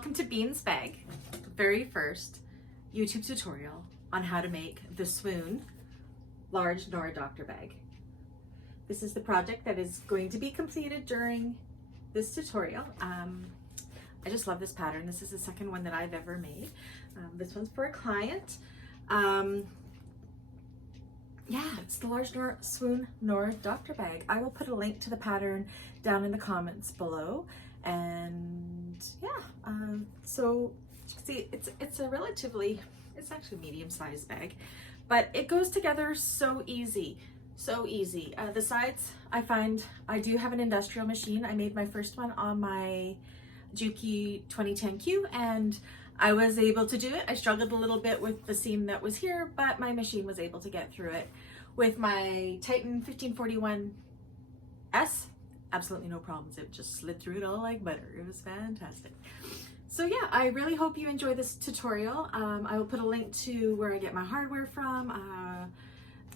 Welcome to Bean's Bag, very first YouTube tutorial on how to make the Swoon large Nora Doctor bag. This is the project that is going to be completed during this tutorial. I just love this pattern. This is the second one that I've ever made. This one's for a client. Yeah, it's the large Swoon Nora Doctor bag. I will put a link to the pattern down in the comments below. And yeah, so see, it's a relatively, it's actually a medium-sized bag, but it goes together so easy, so easy. The sides, I find, I do have an industrial machine. I made my first one on my Juki 2010Q and I was able to do it. I struggled a little bit with the seam that was here, but my machine was able to get through it. With my Titan 1541S, absolutely no problems. It just slid through it all like butter. It was fantastic. So yeah, I really hope you enjoy this tutorial. I will put a link to where I get my hardware from,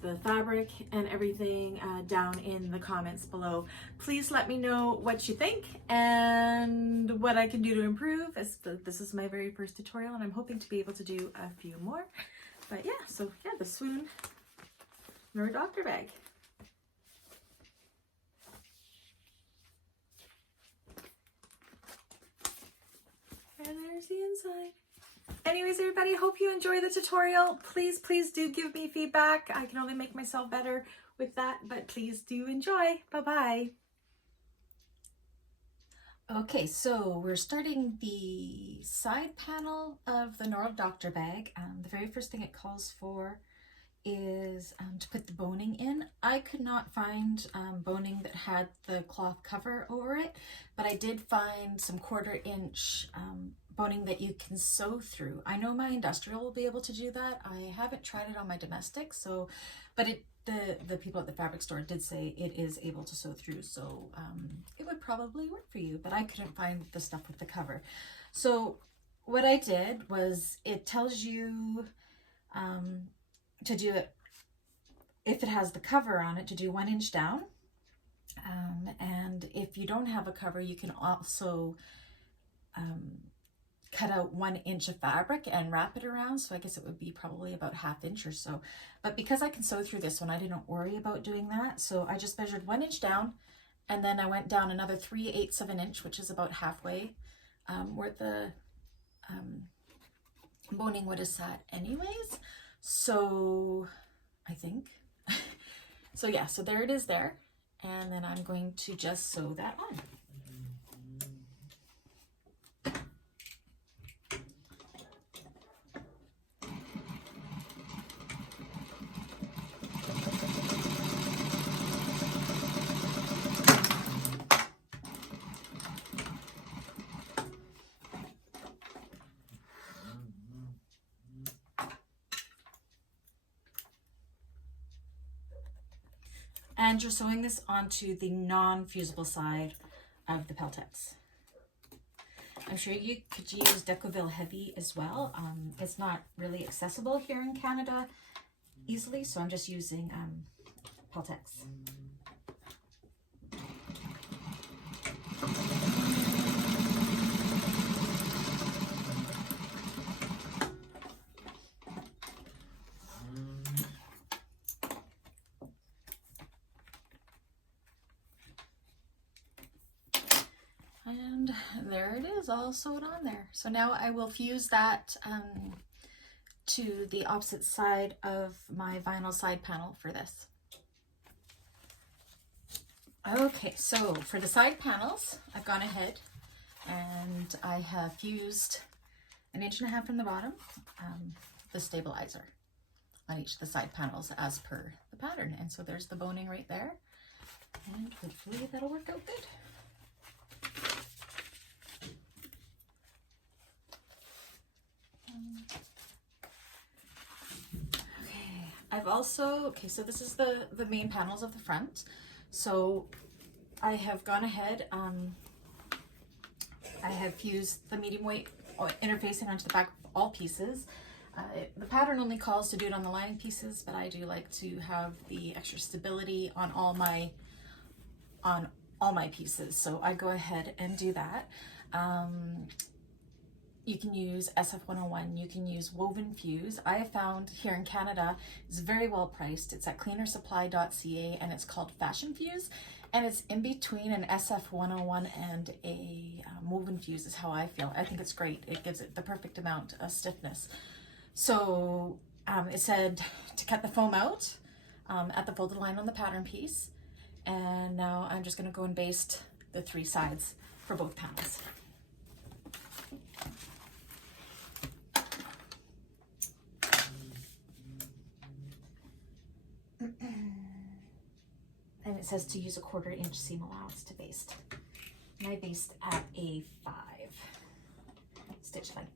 the fabric and everything down in the comments below. Please let me know what you think and what I can do to improve. This is my very first tutorial and I'm hoping to be able to do a few more. But yeah, so yeah, the Swoon Nora Doctor bag. And there's the inside. Anyways, everybody, hope you enjoy the tutorial. Please do give me feedback. I can only make myself better with that, but please do enjoy. Bye-bye. Okay, so we're starting the side panel of the Nora Doctor bag. The very first thing it calls for is to put the boning in. I could not find boning that had the cloth cover over it, but I did find some 1/4 inch boning that you can sew through. I know my industrial will be able to do that. I haven't tried it on my domestic, so, but the people at the fabric store did say it is able to sew through, so it would probably work for you, but I couldn't find the stuff with the cover. So what I did was, it tells you to do it, if it has the cover on it, to do 1 inch down. And if you don't have a cover, you can also cut out 1 inch of fabric and wrap it around. So I guess it would be probably about 1/2 inch or so. But because I can sew through this one, I didn't worry about doing that. So I just measured 1 inch down, and then I went down another 3/8 of an inch, which is about halfway where the boning would have sat anyways. So I think, so yeah, so there it is there. And then I'm going to just sew that on. And you're sewing this onto the non-fusible side of the Peltex. I'm sure you could use Decoville Heavy as well. It's not really accessible here in Canada easily, so I'm just using Peltex. And there it is, all sewed on there. So now I will fuse that to the opposite side of my vinyl side panel for this. Okay, so for the side panels, I've gone ahead and I have fused 1.5 inches from the bottom, the stabilizer on each of the side panels as per the pattern. And so there's the boning right there, and hopefully that'll work out good. Okay, I've also, okay, so this is the main panels of the front. So I have gone ahead, I have fused the medium weight interfacing onto the back of all pieces. The pattern only calls to do it on the lining pieces, but I do like to have the extra stability on all my pieces, so I go ahead and do that. you can use SF101, you can use Woven Fuse. I have found here in Canada, it's very well priced. It's at cleanersupply.ca and it's called Fashion Fuse. And it's in between an SF101 and a Woven Fuse is how I feel. I think it's great. It gives it the perfect amount of stiffness. So it said to cut the foam out at the folded line on the pattern piece. And now I'm just gonna go and baste the 3 sides for both panels. And it says to use a 1/4 inch seam allowance to baste. And I baste at a 5 stitch length.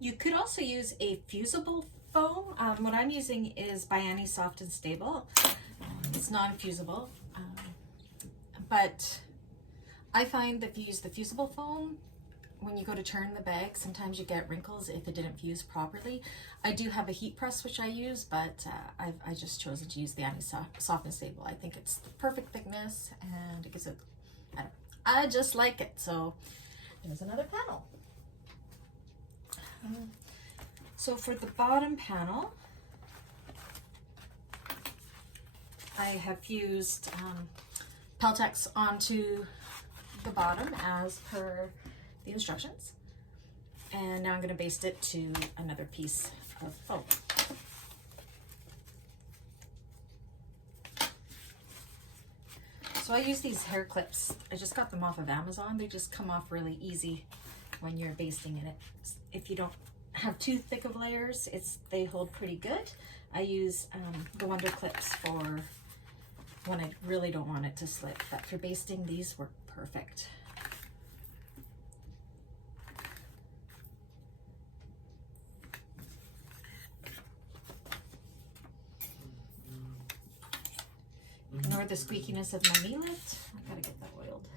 You could also use a fusible foam. What I'm using is Biani Soft and Stable. It's non-fusible, but I find that if you use the fusible foam, when you go to turn the bag, sometimes you get wrinkles if it didn't fuse properly. I do have a heat press which I use, but I just chosen to use the Biani Soft and Stable. I think it's the perfect thickness and it gives it, I just like it. So there's another panel. So for the bottom panel, I have fused Peltex onto the bottom as per the instructions. And now I'm going to baste it to another piece of foam. So I use these hair clips. I just got them off of Amazon. They just come off really easy when you're basting in it. If you don't have too thick of layers, they hold pretty good. I use the Wonder clips for when I really don't want it to slip, but for basting, these work perfect. Ignore the squeakiness of my knee lift. I've got to get that oiled.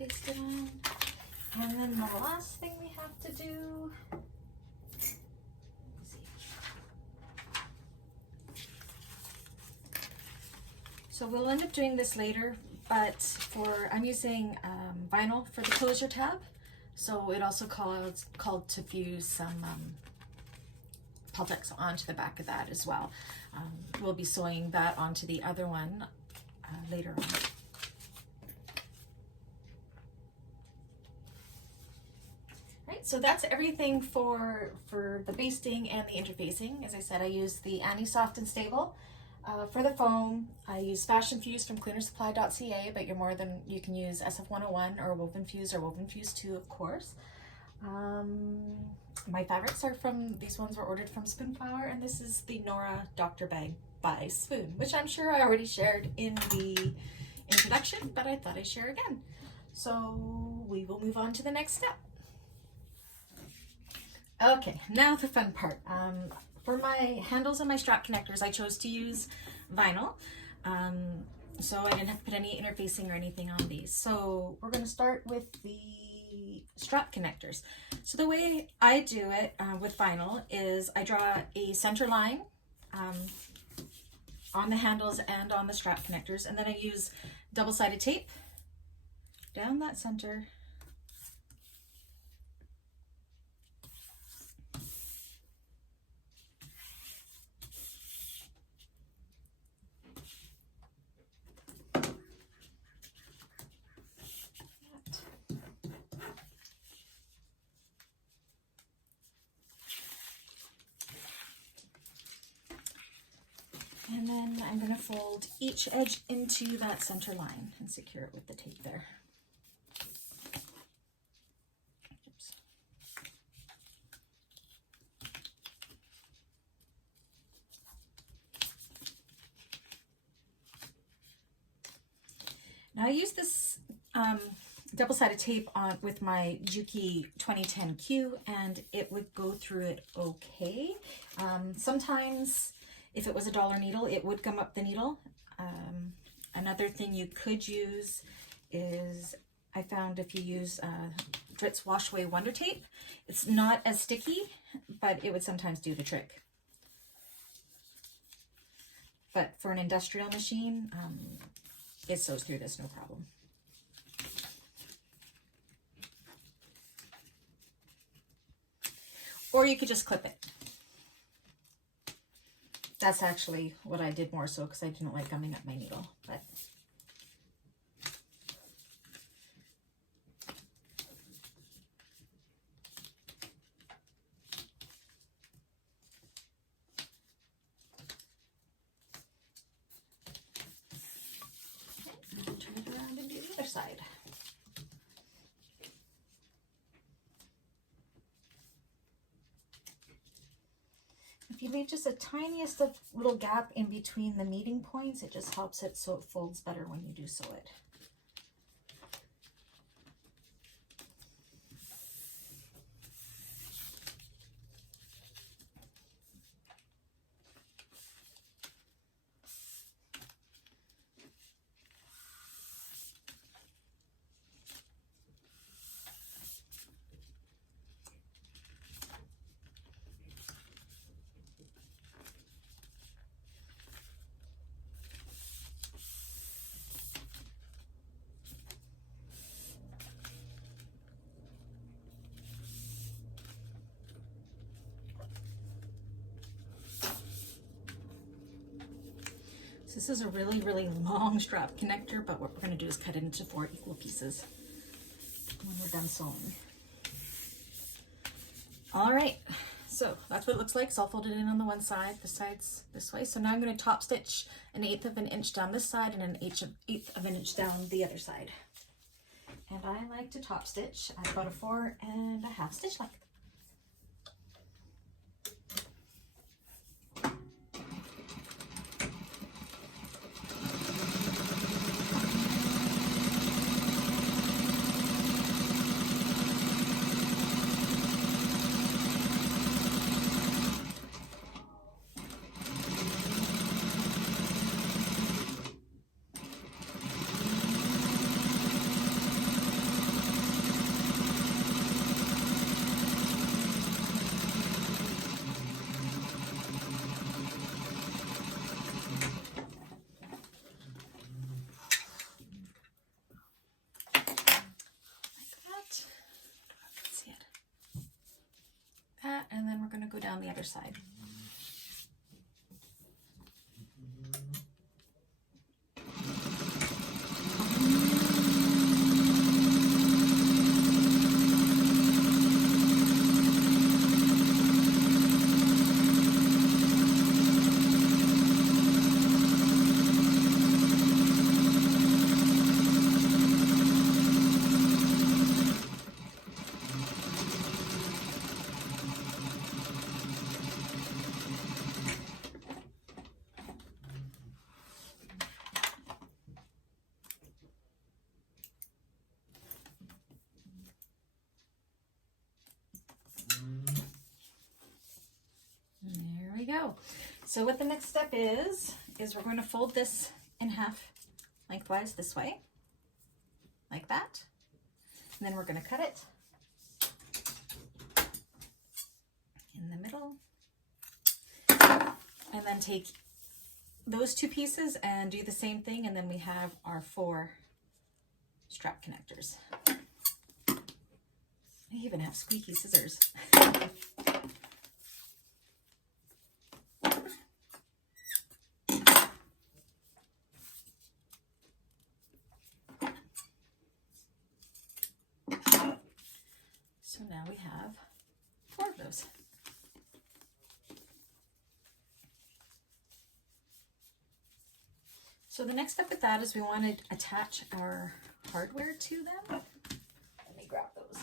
basted on. And then the last thing we have to do, let's see. So we'll end up doing this later, but I'm using vinyl for the closure tab. So it also called to fuse some Peltex onto the back of that as well. We'll be sewing that onto the other one later on. Right, so that's everything for the basting and the interfacing. As I said, I use the Annie Soft and Stable. For the foam, I use Fashion Fuse from cleanersupply.ca, but you can use SF101 or Woven Fuse or Woven Fuse 2, of course. My fabrics are these ones were ordered from Spoonflower, and this is the Nora Doctor Bag by Swoon, which I'm sure I already shared in the introduction, but I thought I'd share again. So we will move on to the next step. Okay, now the fun part. For my handles and my strap connectors, I chose to use vinyl. So I didn't have to put any interfacing or anything on these. So we're going to start with the strap connectors. So the way I do it with vinyl is I draw a center line on the handles and on the strap connectors, and then I use double-sided tape down that center. And then I'm going to fold each edge into that center line and secure it with the tape there. Oops. Now I use this double-sided tape on with my Juki 2010Q, and it would go through it okay. Sometimes if it was a dollar needle, it would gum up the needle. Another thing you could use is, I found if you use Dritz Wash Away Wonder Tape, it's not as sticky, but it would sometimes do the trick. But for an industrial machine, it sews through this no problem. Or you could just clip it. That's actually what I did more so because I didn't like gumming up my needle, but okay, turn it around and do the other side. If you leave just the tiniest of little gap in between the meeting points, it just helps it so it folds better when you do sew it. So this is a really, really long strap connector, but what we're going to do is cut it into 4 equal pieces when we're done sewing. All right, so that's what it looks like. It's all folded in on the one side, the sides this way. So now I'm going to top stitch 1/8 of an inch down this side and 1/8 of an inch down the other side. And I like to top stitch at about a 4 1/2 stitch length. that, and then we're going to go down the other side. There we go. So what the next step is we're going to fold this in half lengthwise this way, like that. And then we're going to cut it in the middle. And then take those two pieces and do the same thing, and then we have our 4 strap connectors. I even have squeaky scissors. So now we have 4 of those. So the next step with that is we want to attach our hardware to them. Let me grab those.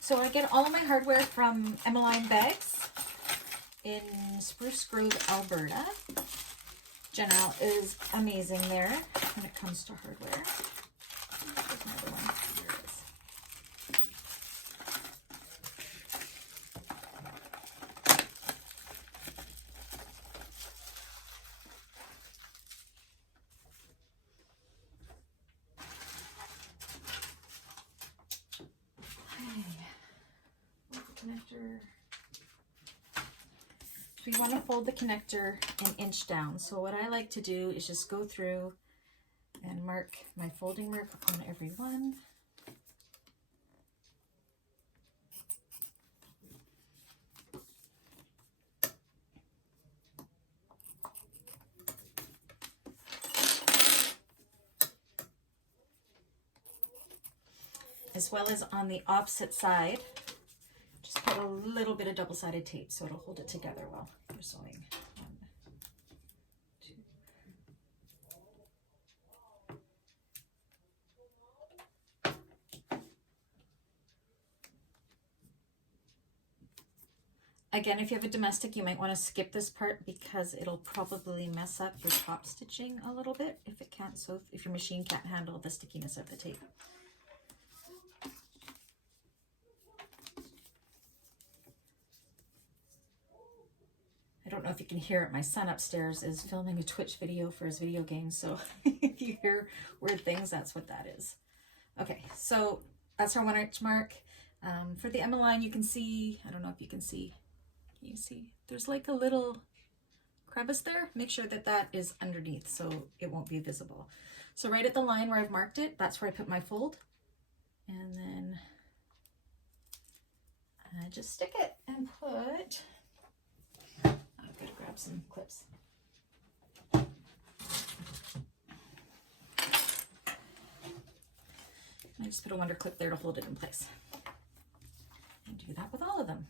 So I get all of my hardware from Emmaline Bags in Spruce Grove, Alberta. Janelle is amazing there when it comes to hardware. There's another one. Here it is. Connector. So you want to fold the connector an inch down. So what I like to do is just go through and mark my folding mark on every one. As well as on the opposite side. Just put a little bit of double-sided tape so it'll hold it together while you're sewing. 1, 2. Again, if you have a domestic, you might want to skip this part because it'll probably mess up your top stitching a little bit if it can't. So if your machine can't handle the stickiness of the tape. I don't know if you can hear it. My son upstairs is filming a Twitch video for his video game. So if you hear weird things, that's what that is. Okay, so that's our 1 inch mark. For the Emmaline, you can see, I don't know if you can see, there's like a little crevice there. Make sure that that is underneath so it won't be visible. So right at the line where I've marked it, that's where I put my fold. And then I just stick it and put, I've got to grab some clips. I just put a wonder clip there to hold it in place. And do that with all of them.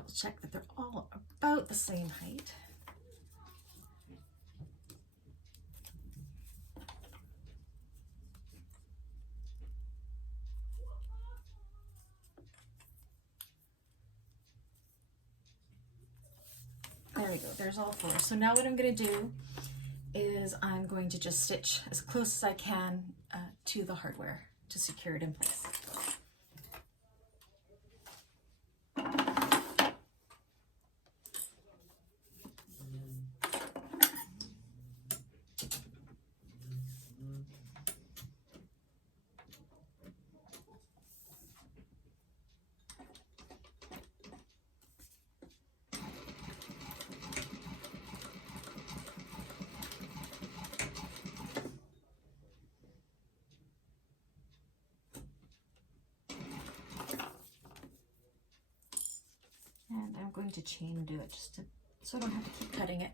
double check that they're all about the same height. There we go, there's all 4. So now what I'm going to do is I'm going to just stitch as close as I can to the hardware to secure it in place. And I'm going to chain do it just so I don't have to keep cutting it.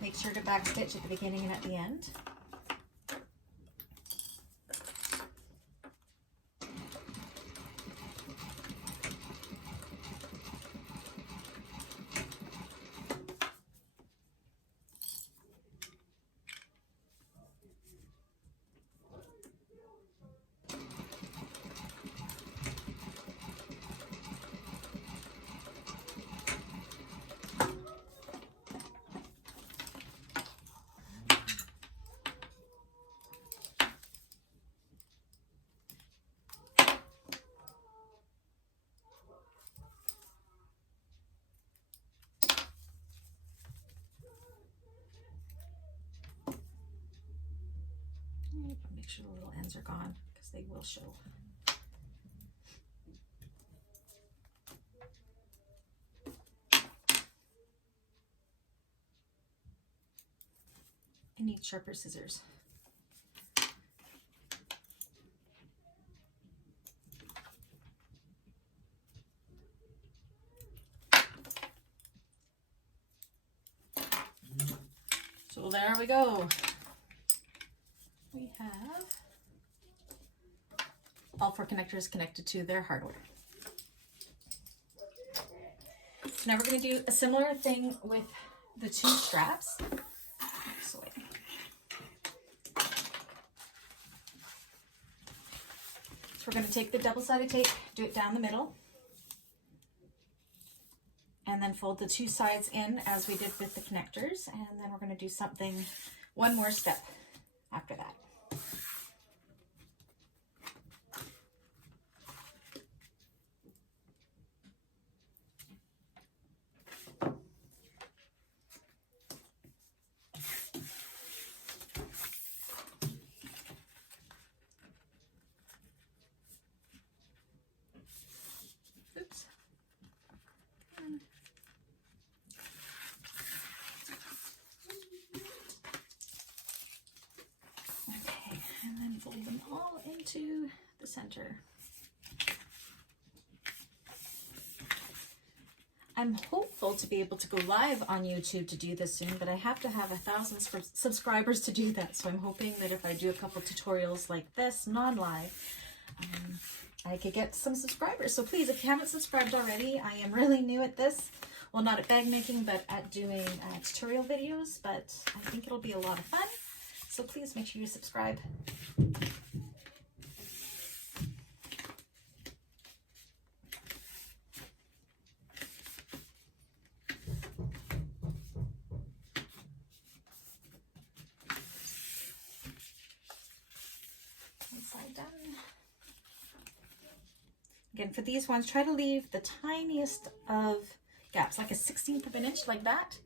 Make sure to backstitch at the beginning and at the end. Make sure the little ends are gone because they will show. I need sharper scissors. So there we go. We have all 4 connectors connected to their hardware. So now we're going to do a similar thing with the 2 straps. So we're going to take the double-sided tape, do it down the middle, and then fold the 2 sides in as we did with the connectors, and then we're going to do one more step after that. Oops. Okay, and then fold them all into the center. I'm hopeful to be able to go live on YouTube to do this soon, but I have to have 1,000 subscribers to do that. So I'm hoping that if I do a couple tutorials like this, non-live, I could get some subscribers. So please, if you haven't subscribed already, I am really new at this. Well, not at bag making, but at doing tutorial videos, but I think it'll be a lot of fun. So please make sure you subscribe. Again, for these ones, try to leave the tiniest of gaps, like a 1/16 of an inch, like that.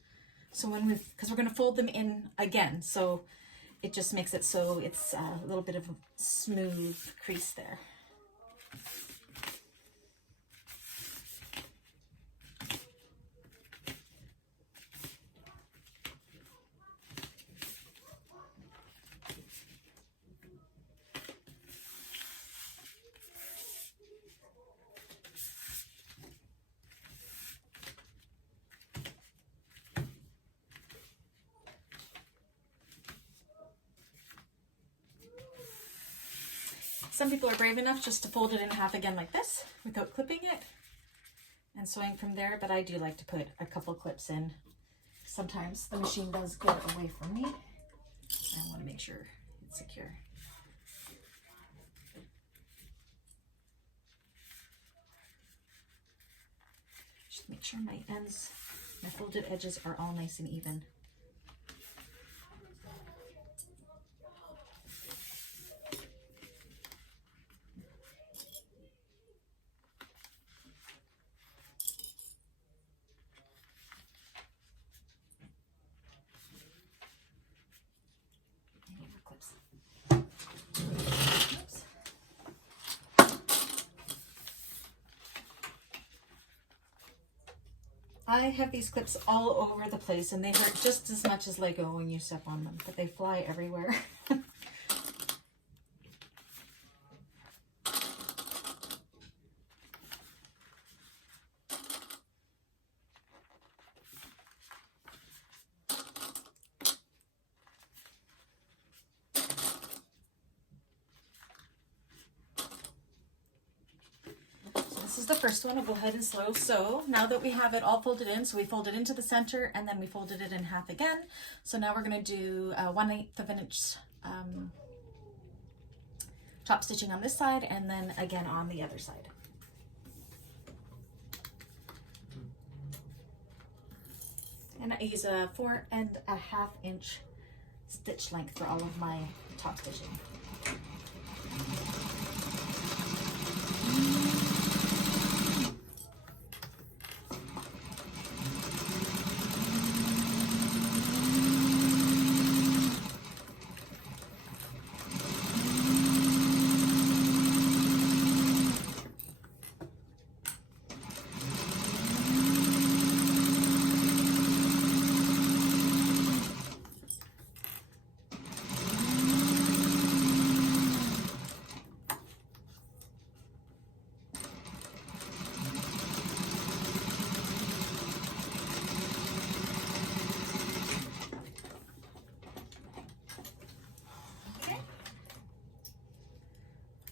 So because we're going to fold them in again, so it just makes it so it's a little bit of a smooth crease there. Some people are brave enough just to fold it in half again like this without clipping it and sewing from there, but I do like to put a couple clips in. Sometimes the machine does get away from me. I want to make sure it's secure. Just make sure my ends, my folded edges are all nice and even. I have these clips all over the place and they hurt just as much as Lego when you step on them, but they fly everywhere. This is the first one. I'll go ahead and slow sew. Now that we have it all folded in, so we folded into the center and then we folded it in half again. So now we're going to do 1/8 of an inch top stitching on this side and then again on the other side. And I use a 4.5 inch stitch length for all of my top stitching.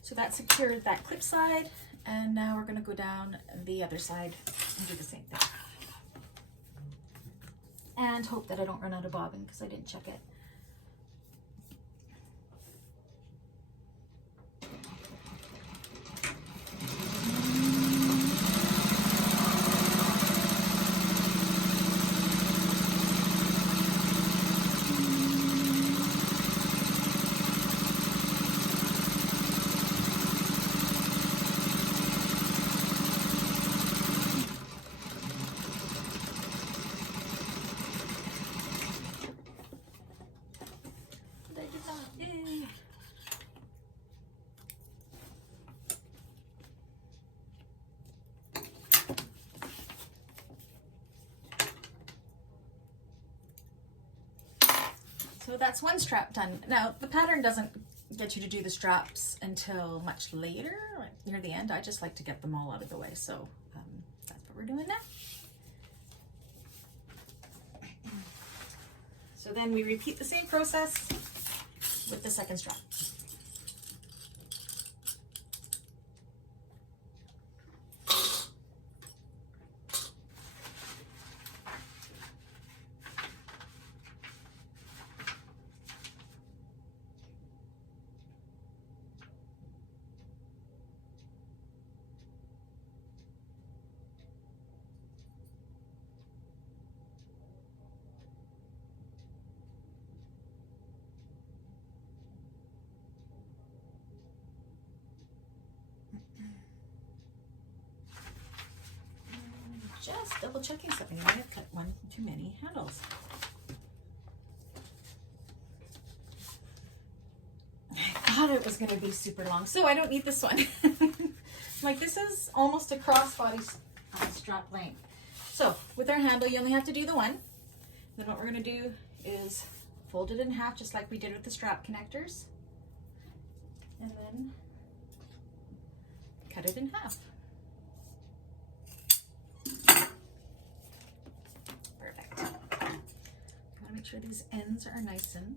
So that secured that clip side, and now we're going to go down the other side and do the same thing. And hope that I don't run out of bobbin because I didn't check it. So that's one strap done. Now the pattern doesn't get you to do the straps until much later, like near the end. I just like to get them all out of the way. So that's what we're doing now. So then we repeat the same process with the second strap. Just double checking something. I might have cut one too many handles. I thought it was going to be super long, so I don't need this one. Like, this is almost a crossbody strap length. So with our handle, you only have to do the one. Then what we're going to do is fold it in half, just like we did with the strap connectors, and then cut it in half. Make sure these ends are nice and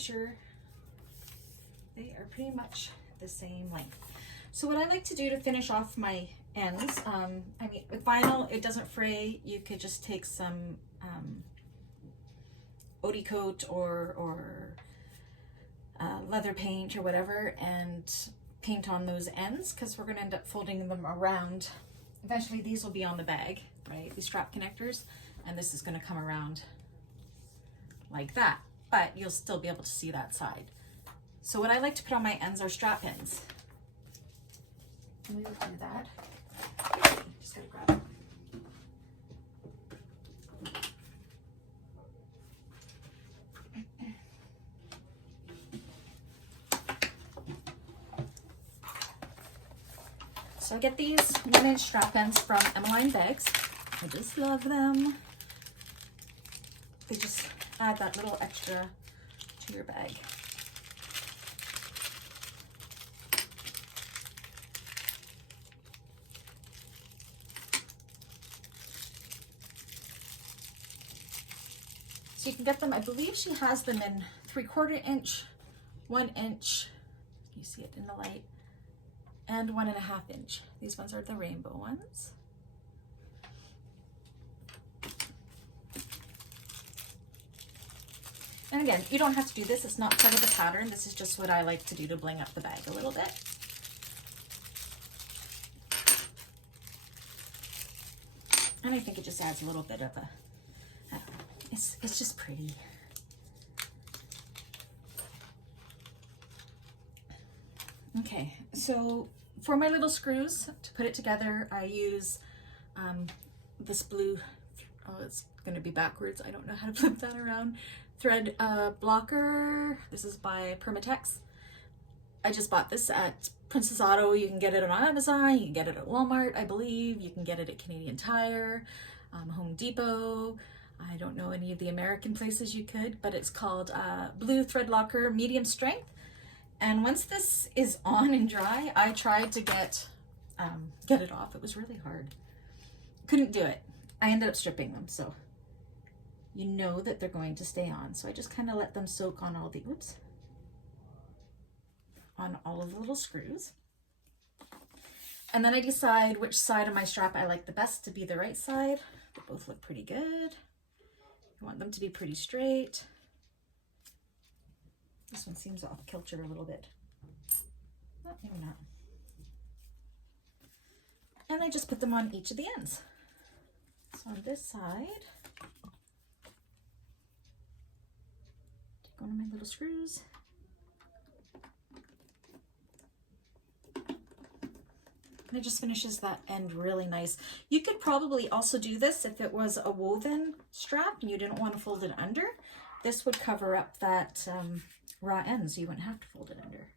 make sure they are pretty much the same length. So what I like to do to finish off my ends, I mean, with vinyl, it doesn't fray. You could just take some Oatly coat or leather paint or whatever and paint on those ends, because we're going to end up folding them around. Eventually these will be on the bag, right? These strap connectors, and this is going to come around like that, but you'll still be able to see that side. So what I like to put on my ends are strap pins. And we will do that. Just gotta grab it. So I get these 1-inch strap pins from Emmaline bags. I just love them. They just add that little extra to your bag. So you can get them, I believe she has them in 3/4 inch, 1 inch, you see it in the light, and 1.5 inch. These ones are the rainbow ones. And again, you don't have to do this. It's not part of the pattern. This is just what I like to do to bling up the bag a little bit. And I think it just adds a little bit of a, it's just pretty. Okay, so for my little screws, to put it together, I use this blue, oh, it's going to be backwards. I don't know how to flip that around. Thread blocker. This is by Permatex. I just bought this at Princess Auto. You can get it on Amazon. You can get it at Walmart, I believe. You can get it at Canadian Tire, Home Depot. I don't know any of the American places you could, but it's called Blue Thread Locker Medium Strength. And once this is on and dry, I tried to get it off. It was really hard. Couldn't do it. I ended up stripping them, so you know that they're going to stay on. So I just kind of let them soak on all the, on all of the little screws. And then I decide which side of my strap I like the best to be the right side. They both look pretty good. I want them to be pretty straight. This one seems off kilter a little bit. Oh, maybe not. And I just put them on each of the ends. So on this side, take one of my little screws. And it just finishes that end really nice. You could probably also do this if it was a woven strap and you didn't want to fold it under. This would cover up that raw end, so you wouldn't have to fold it under.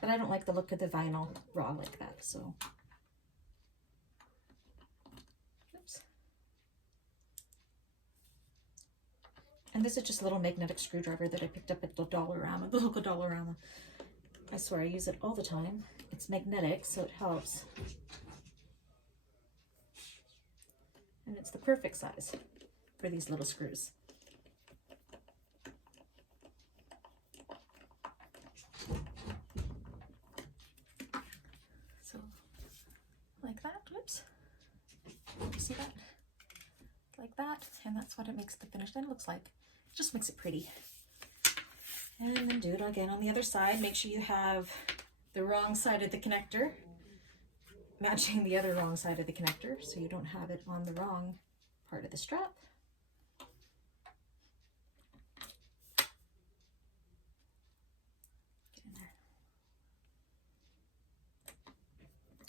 But I don't like the look of the vinyl raw like that, so. Oops. And this is just a little magnetic screwdriver that I picked up at the Dollarama, the local Dollarama. I swear I use it all the time. It's magnetic, so it helps. And it's the perfect size for these little screws. So, like that, whoops. You see that? Like that, and that's what it makes the finished end looks like. It just makes it pretty. And then do it again on the other side. Make sure you have the wrong side of the connector matching the other wrong side of the connector, so you don't have it on the wrong part of the strap. Get in there.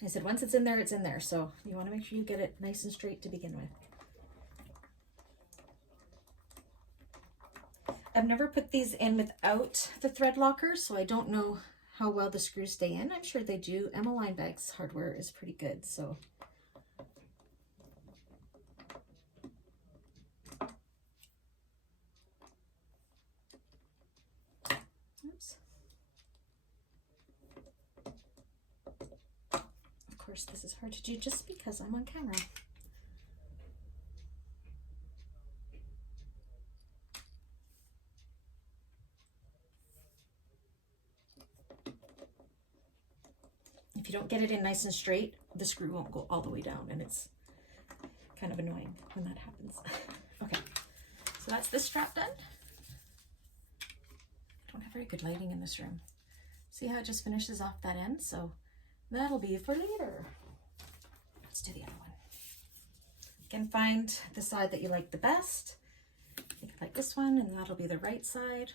I said once it's in there, it's in there, so you want to make sure you get it nice and straight to begin with. I've never put these in without the thread locker, so I don't know how well the screws stay in. I'm sure they do. Emmaline bags hardware is pretty good, so. Oops. Of course, this is hard to do just because I'm on camera. If you don't get it in nice and straight, the screw won't go all the way down, and it's kind of annoying when that happens. Okay, so that's this strap done. I don't have very good lighting in this room. See how it just finishes off that end? So that'll be for later. Let's do the other one. You can find the side that you like the best. You can like this one, and that'll be the right side.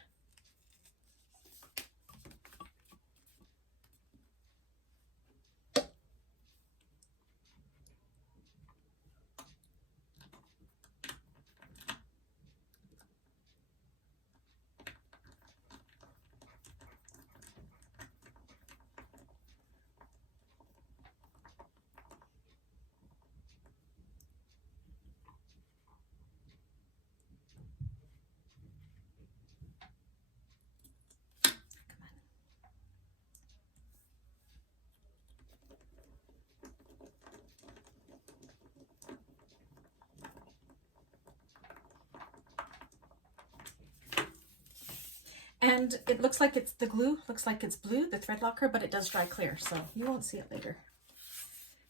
And it looks like it's the glue, looks like it's blue, the thread locker, but it does dry clear, so you won't see it later.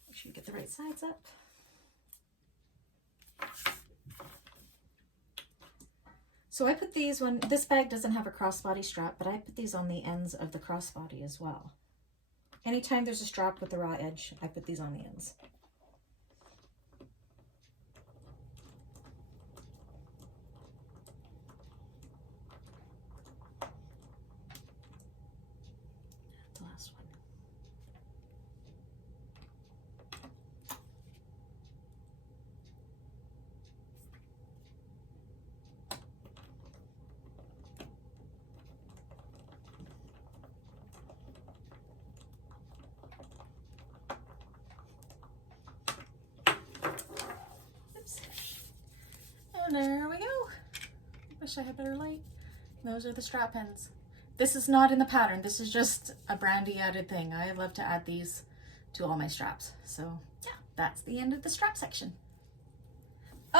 Make sure you get the right sides up. So I put these this bag doesn't have a crossbody strap, but I put these on the ends of the crossbody as well. Anytime there's a strap with the raw edge, I put these on the ends. The last one. And there we go. Wish I had better light. Those are the strap ends. This is not in the pattern. This is just a Brandy added thing. I love to add these to all my straps. So yeah, that's the end of the strap section.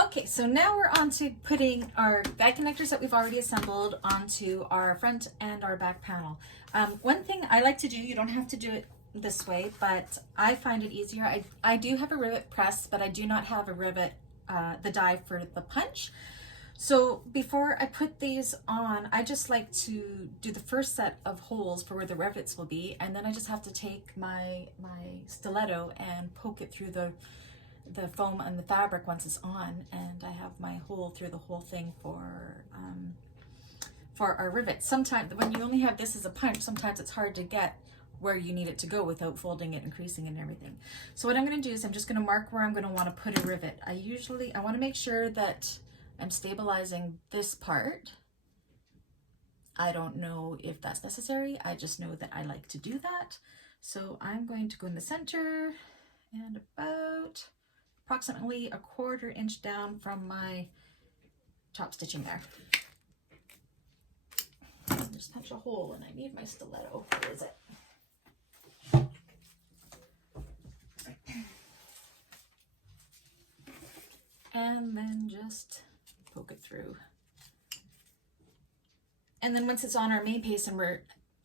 Okay, so now we're on to putting our bag connectors that we've already assembled onto our front and our back panel. One thing I like to do, you don't have to do it this way, but I find it easier. I do have a rivet press, but I do not have a rivet the die for the punch. So before I put these on, I just like to do the first set of holes for where the rivets will be, and then I just have to take my stiletto and poke it through the foam and the fabric once it's on, and I have my hole through the whole thing for our rivets. Sometimes when you only have this as a punch, sometimes it's hard to get where you need it to go without folding it and creasing it and everything. So what I'm going to do is I'm just going to mark where I'm going to want to put a rivet. I want to make sure that I'm stabilizing this part. I don't know if that's necessary. I just know that I like to do that. So I'm going to go in the center and about approximately a 1/4 inch down from my top stitching there. Just punch a hole, and I need my stiletto. Where is it? And then just poke it through. And then once it's on our main piece and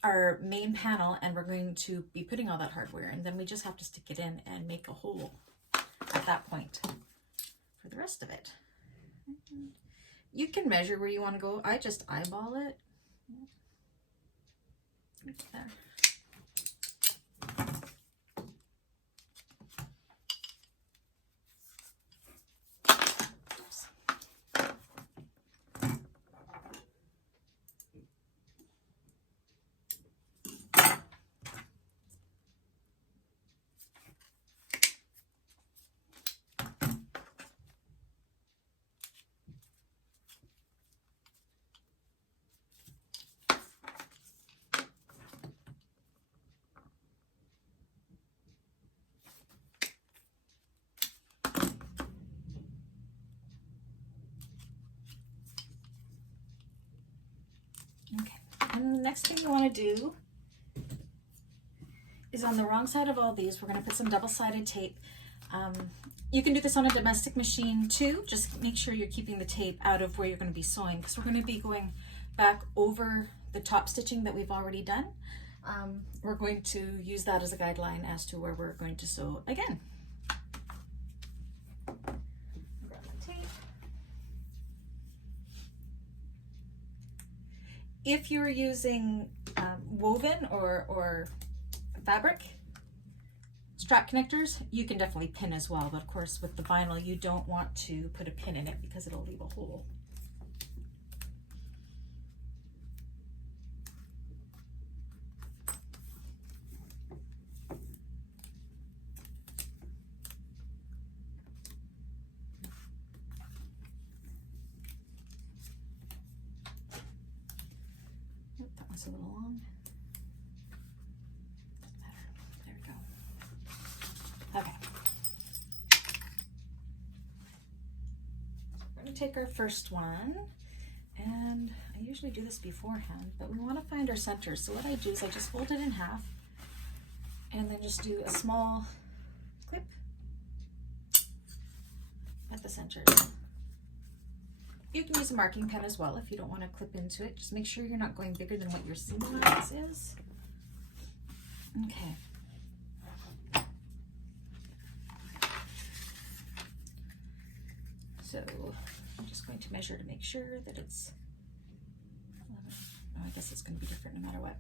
our main panel, and we're going to be putting all that hardware, and then we just have to stick it in and make a hole at that point for the rest of it. You can measure where you want to go. I just eyeball it. There. Okay, and the next thing you want to do is on the wrong side of all these, we're going to put some double-sided tape. You can do this on a domestic machine too. Just make sure you're keeping the tape out of where you're going to be sewing, because we're going to be going back over the top stitching that we've already done. we're going to use that as a guideline as to where we're going to sew again. Grab my tape. If you're using woven or fabric strap connectors, you can definitely pin as well, but of course with the vinyl you don't want to put a pin in it because it'll leave a hole. That one's a little long. There we go. Okay. We're going to take our first one, and I usually do this beforehand, but we want to find our center. So what I do is I just fold it in half and then just do a small clip at the center. You can use a marking pen as well if you don't want to clip into it. Just make sure you're not going bigger than what your seam allowance is. Okay. So I'm just going to measure to make sure that it's 11. Oh, I guess it's going to be different no matter what.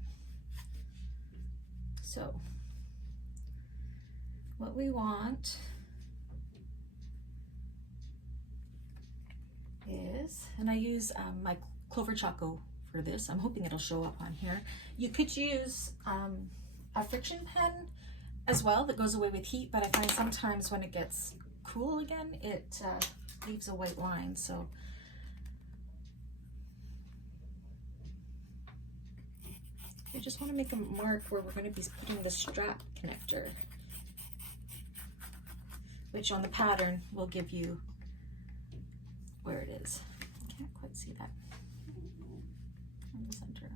So what we want is, and I use my Clover Choco for this. I'm hoping it'll show up on here. You could use a friction pen as well that goes away with heat, but I find sometimes when it gets cool again, it leaves a white line. So I just want to make a mark where we're going to be putting the strap connector, which on the pattern will give you where it is. I can't quite see that in the center.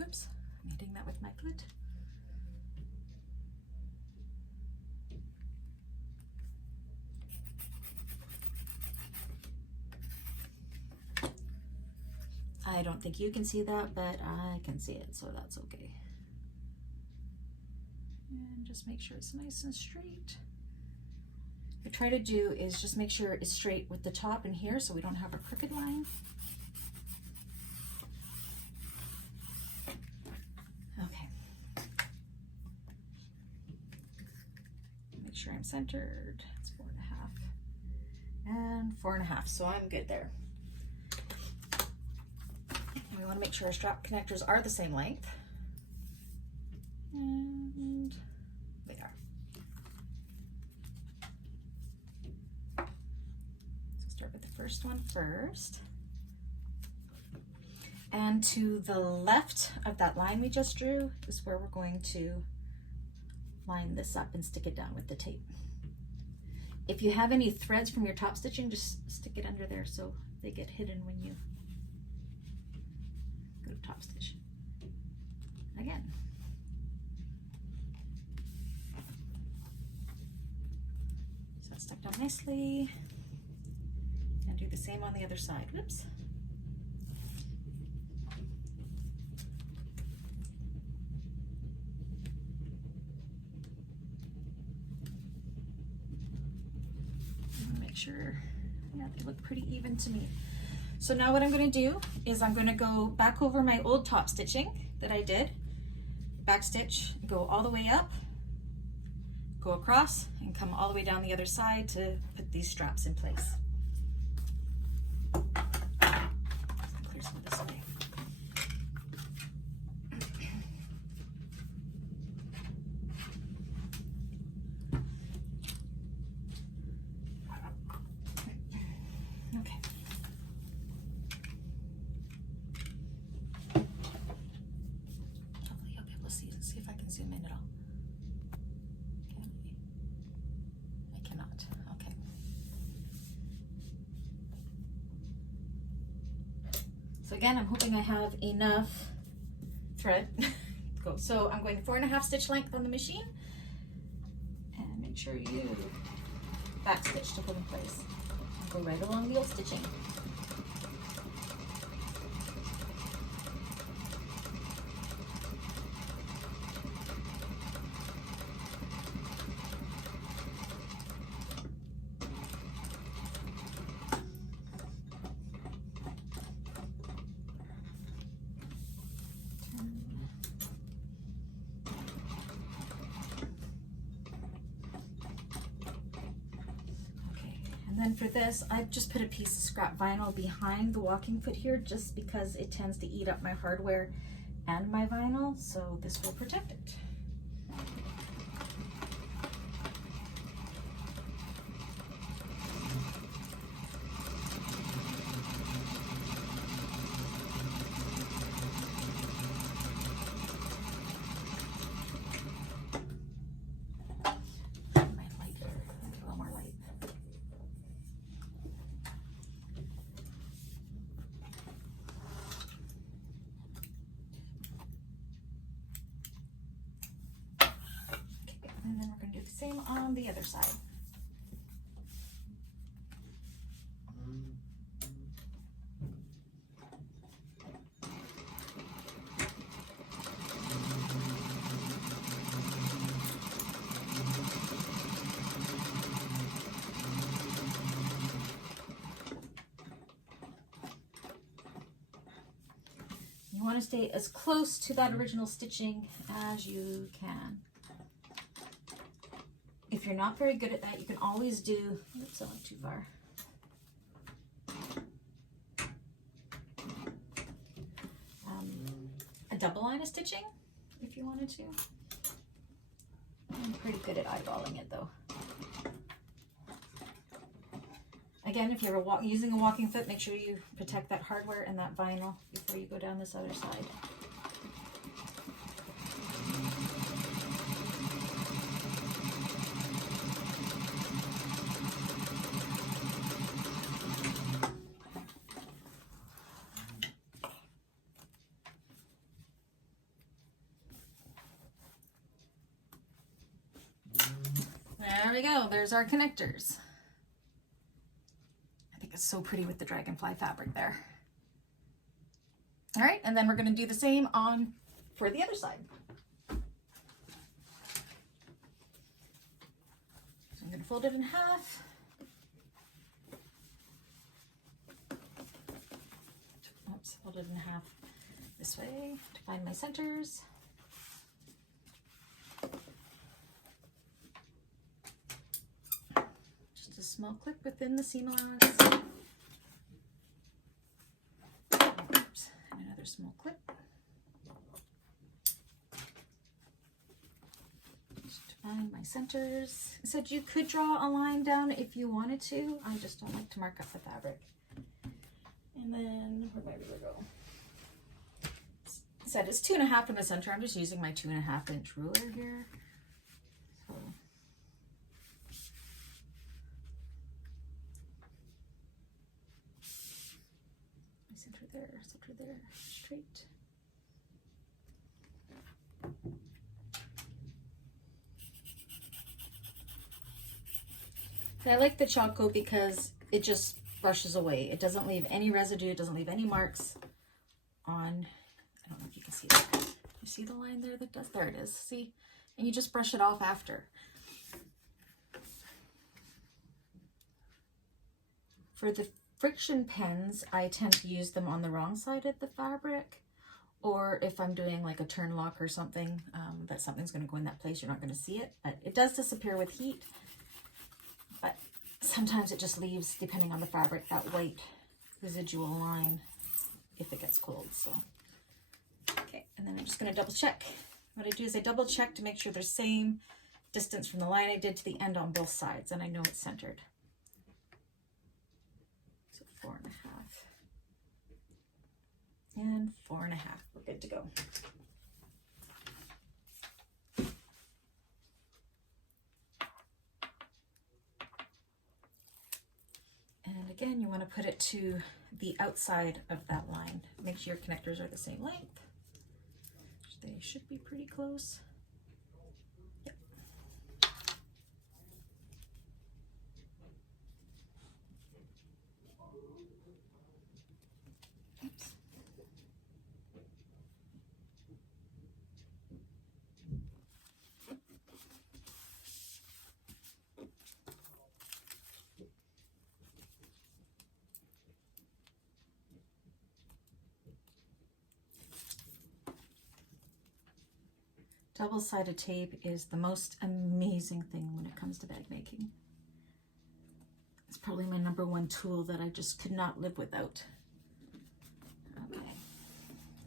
Oops, I'm hitting that with my foot. I don't think you can see that, but I can see it, so that's okay. And just make sure it's nice and straight. What I try to do is just make sure it's straight with the top and here so we don't have a crooked line. Okay. Make sure I'm centered. It's 4.5 and 4.5, so I'm good there. We want to make sure our strap connectors are the same length. And they are. So start with the first one first. And to the left of that line we just drew is where we're going to line this up and stick it down with the tape. If you have any threads from your top stitching, just stick it under there so they get hidden when you go to top stitch. Again. So that's stuck down nicely. And do the same on the other side. Whoops. Make sure, yeah, they look pretty even to me. So now what I'm going to do is I'm going to go back over my old top stitching that I did, back stitch, go all the way up, go across, and come all the way down the other side to put these straps in place. Clear some of this away. Okay. Hopefully you'll be able to see it. See if I can zoom in at all. Can I cannot. Okay. So again, I'm hoping I have enough thread. Go. So I'm going 4.5 stitch length on the machine, and make sure you back stitch to put in place. Go right along the old stitching. then for this, I've just put a piece of scrap vinyl behind the walking foot here just because it tends to eat up my hardware and my vinyl, so this will protect it. And then we're going to do the same on the other side. You want to stay as close to that original stitching as you can. If you're not very good at that, you can always do, oops, I went too far. A double line of stitching, if you wanted to. I'm pretty good at eyeballing it though. Again, if you're using a walking foot, make sure you protect that hardware and that vinyl before you go down this other side. There we go, there's our connectors. I think it's so pretty with the dragonfly fabric there. All right, and then we're going to do the same for the other side. So I'm going to fold it in half. Oops, fold it in half this way to find my centers. Just a small clip within the seam allowance. Oops, and another small clip. Just to find my centers. I said you could draw a line down if you wanted to. I just don't like to mark up the fabric. And then, where'd my ruler go? It said it's 2.5 in the center. I'm just using my 2.5 inch ruler here. So, center there, straight. And I like the chalk coat because it just brushes away. It doesn't leave any residue. It doesn't leave any marks on, I don't know if you can see that. You see the line there that does? There it is. See? And you just brush it off after. For the friction pens, I tend to use them on the wrong side of the fabric. Or if I'm doing like a turn lock or something, that something's going to go in that place, you're not going to see it. But it does disappear with heat. But sometimes it just leaves, depending on the fabric, that white residual line if it gets cold. So, okay, and then I'm just going to double check. What I do is I double check to make sure they're same distance from the line I did to the end on both sides, and I know it's centered. So 4.5 and 4.5. We're good to go. And again, you want to put it to the outside of that line. Make sure your connectors are the same length. They should be pretty close. Yep. Oops. Double-sided tape is the most amazing thing when it comes to bag making. It's probably my number one tool that I just could not live without. Okay,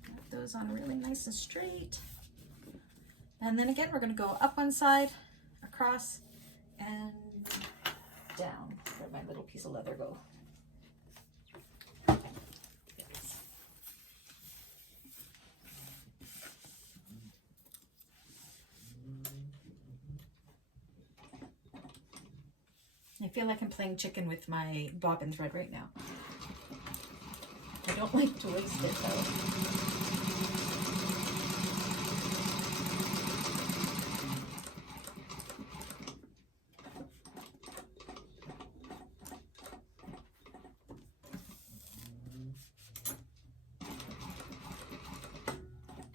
get those on really nice and straight. And then again, we're going to go up one side, across, and down. Where'd my little piece of leather go? I feel like I'm playing chicken with my bobbin thread right now. I don't like to waste it though.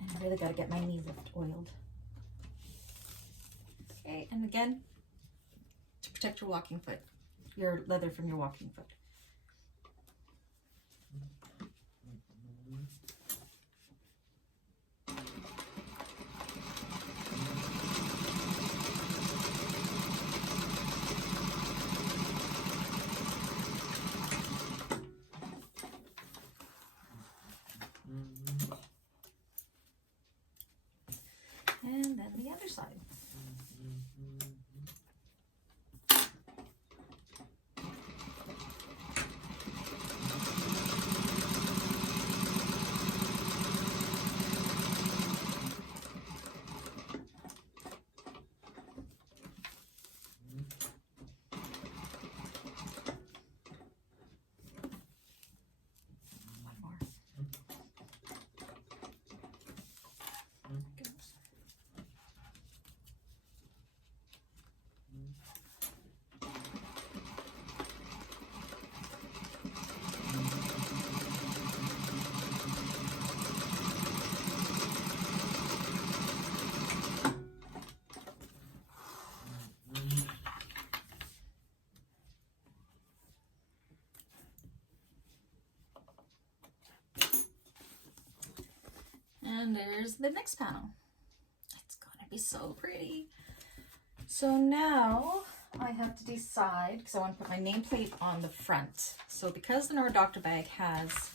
And I really gotta get my knee lift oiled. Okay, and again, to protect your walking foot, your leather from your walking foot. And then the other side. One more. Goodness. And there's the next panel. It's gonna be so pretty. So now I have to decide, because I want to put my nameplate on the front. So because the Nora Doctor bag has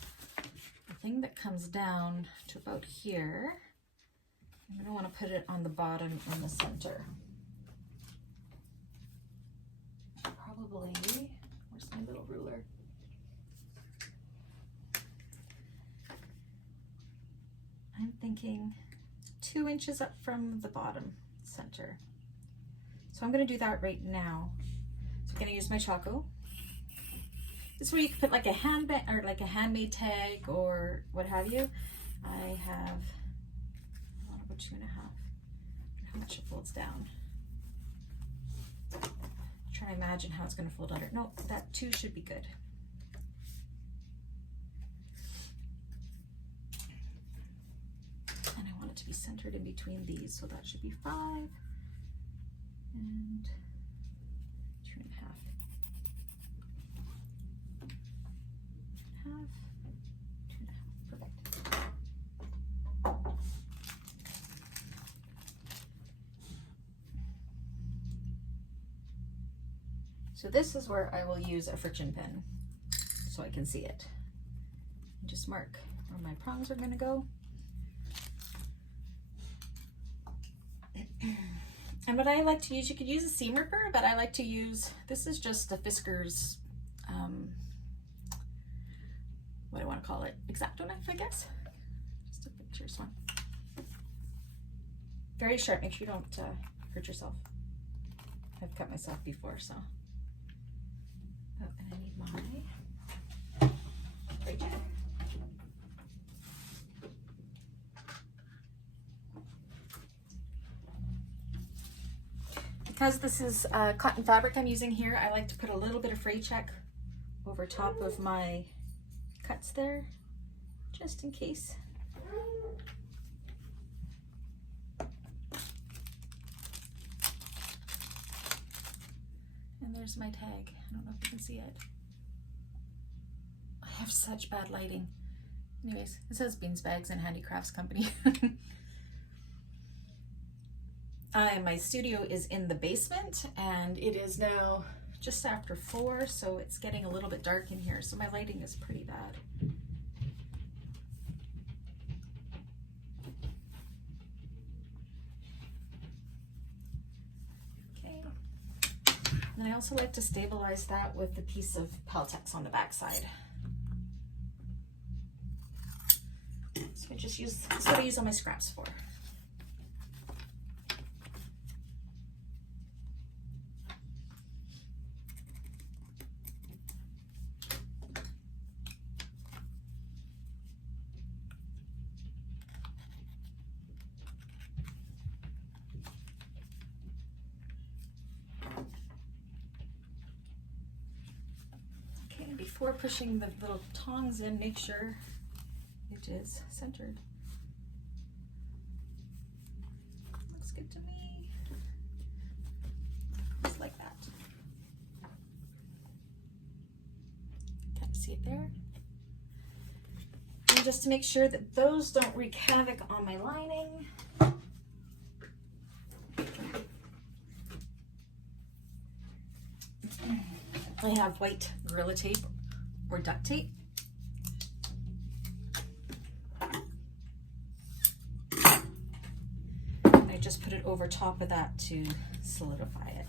a thing that comes down to about here, I'm gonna want to put it on the bottom in the center. Probably, where's my little ruler? I'm thinking 2 inches up from the bottom center. So I'm going to do that right now. So I'm going to use my Choco. This is where you can put like a handbag or like a handmade tag or what have you. I have, I want to go 2.5. How much it folds down. Try to imagine how it's going to fold under. No, that 2 should be good. And I want it to be centered in between these, so that should be 5 and 2.5. 2.5, 2.5. Perfect. So this is where I will use a friction pin so I can see it. And just mark where my prongs are going to go. And what I like to use, you could use a seam ripper, but I like to use, this is just a Fisker's, what do I want to call it? X-Acto knife, I guess. Just a picture's one. Very sharp, make sure you don't hurt yourself. I've cut myself before, so. Oh, and I need my freight check. Because this is cotton fabric I'm using here, I like to put a little bit of fray check over top of my cuts there, just in case. And there's my tag. I don't know if you can see it. I have such bad lighting. Anyways, it says Beans Bags and Handicrafts Company. My studio is in the basement, and it is now just after 4, so it's getting a little bit dark in here, so my lighting is pretty bad. Okay. And I also like to stabilize that with a piece of Peltex on the back side. So I just use, that's what I use all my scraps for. Before pushing the little tongs in, make sure it is centered. Looks good to me. Just like that. Kind of see it there. And just to make sure that those don't wreak havoc on my lining, I have white Gorilla Tape or duct tape. I just put it over top of that to solidify it.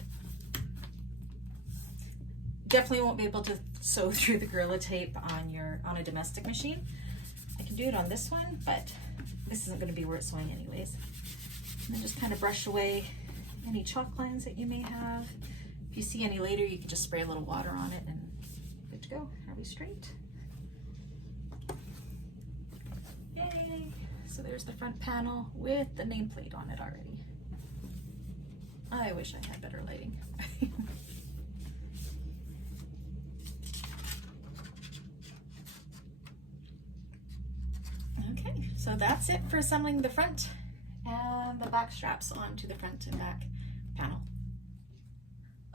Definitely won't be able to sew through the Gorilla Tape on a domestic machine. I can do it on this one, but this isn't going to be where it's sewing anyways. And then just kind of brush away any chalk lines that you may have. If you see any later, you can just spray a little water on it and good to go. Are we straight? Yay! So there's the front panel with the nameplate on it already. I wish I had better lighting. Okay, so that's it for assembling the front and the back straps onto the front and back panel.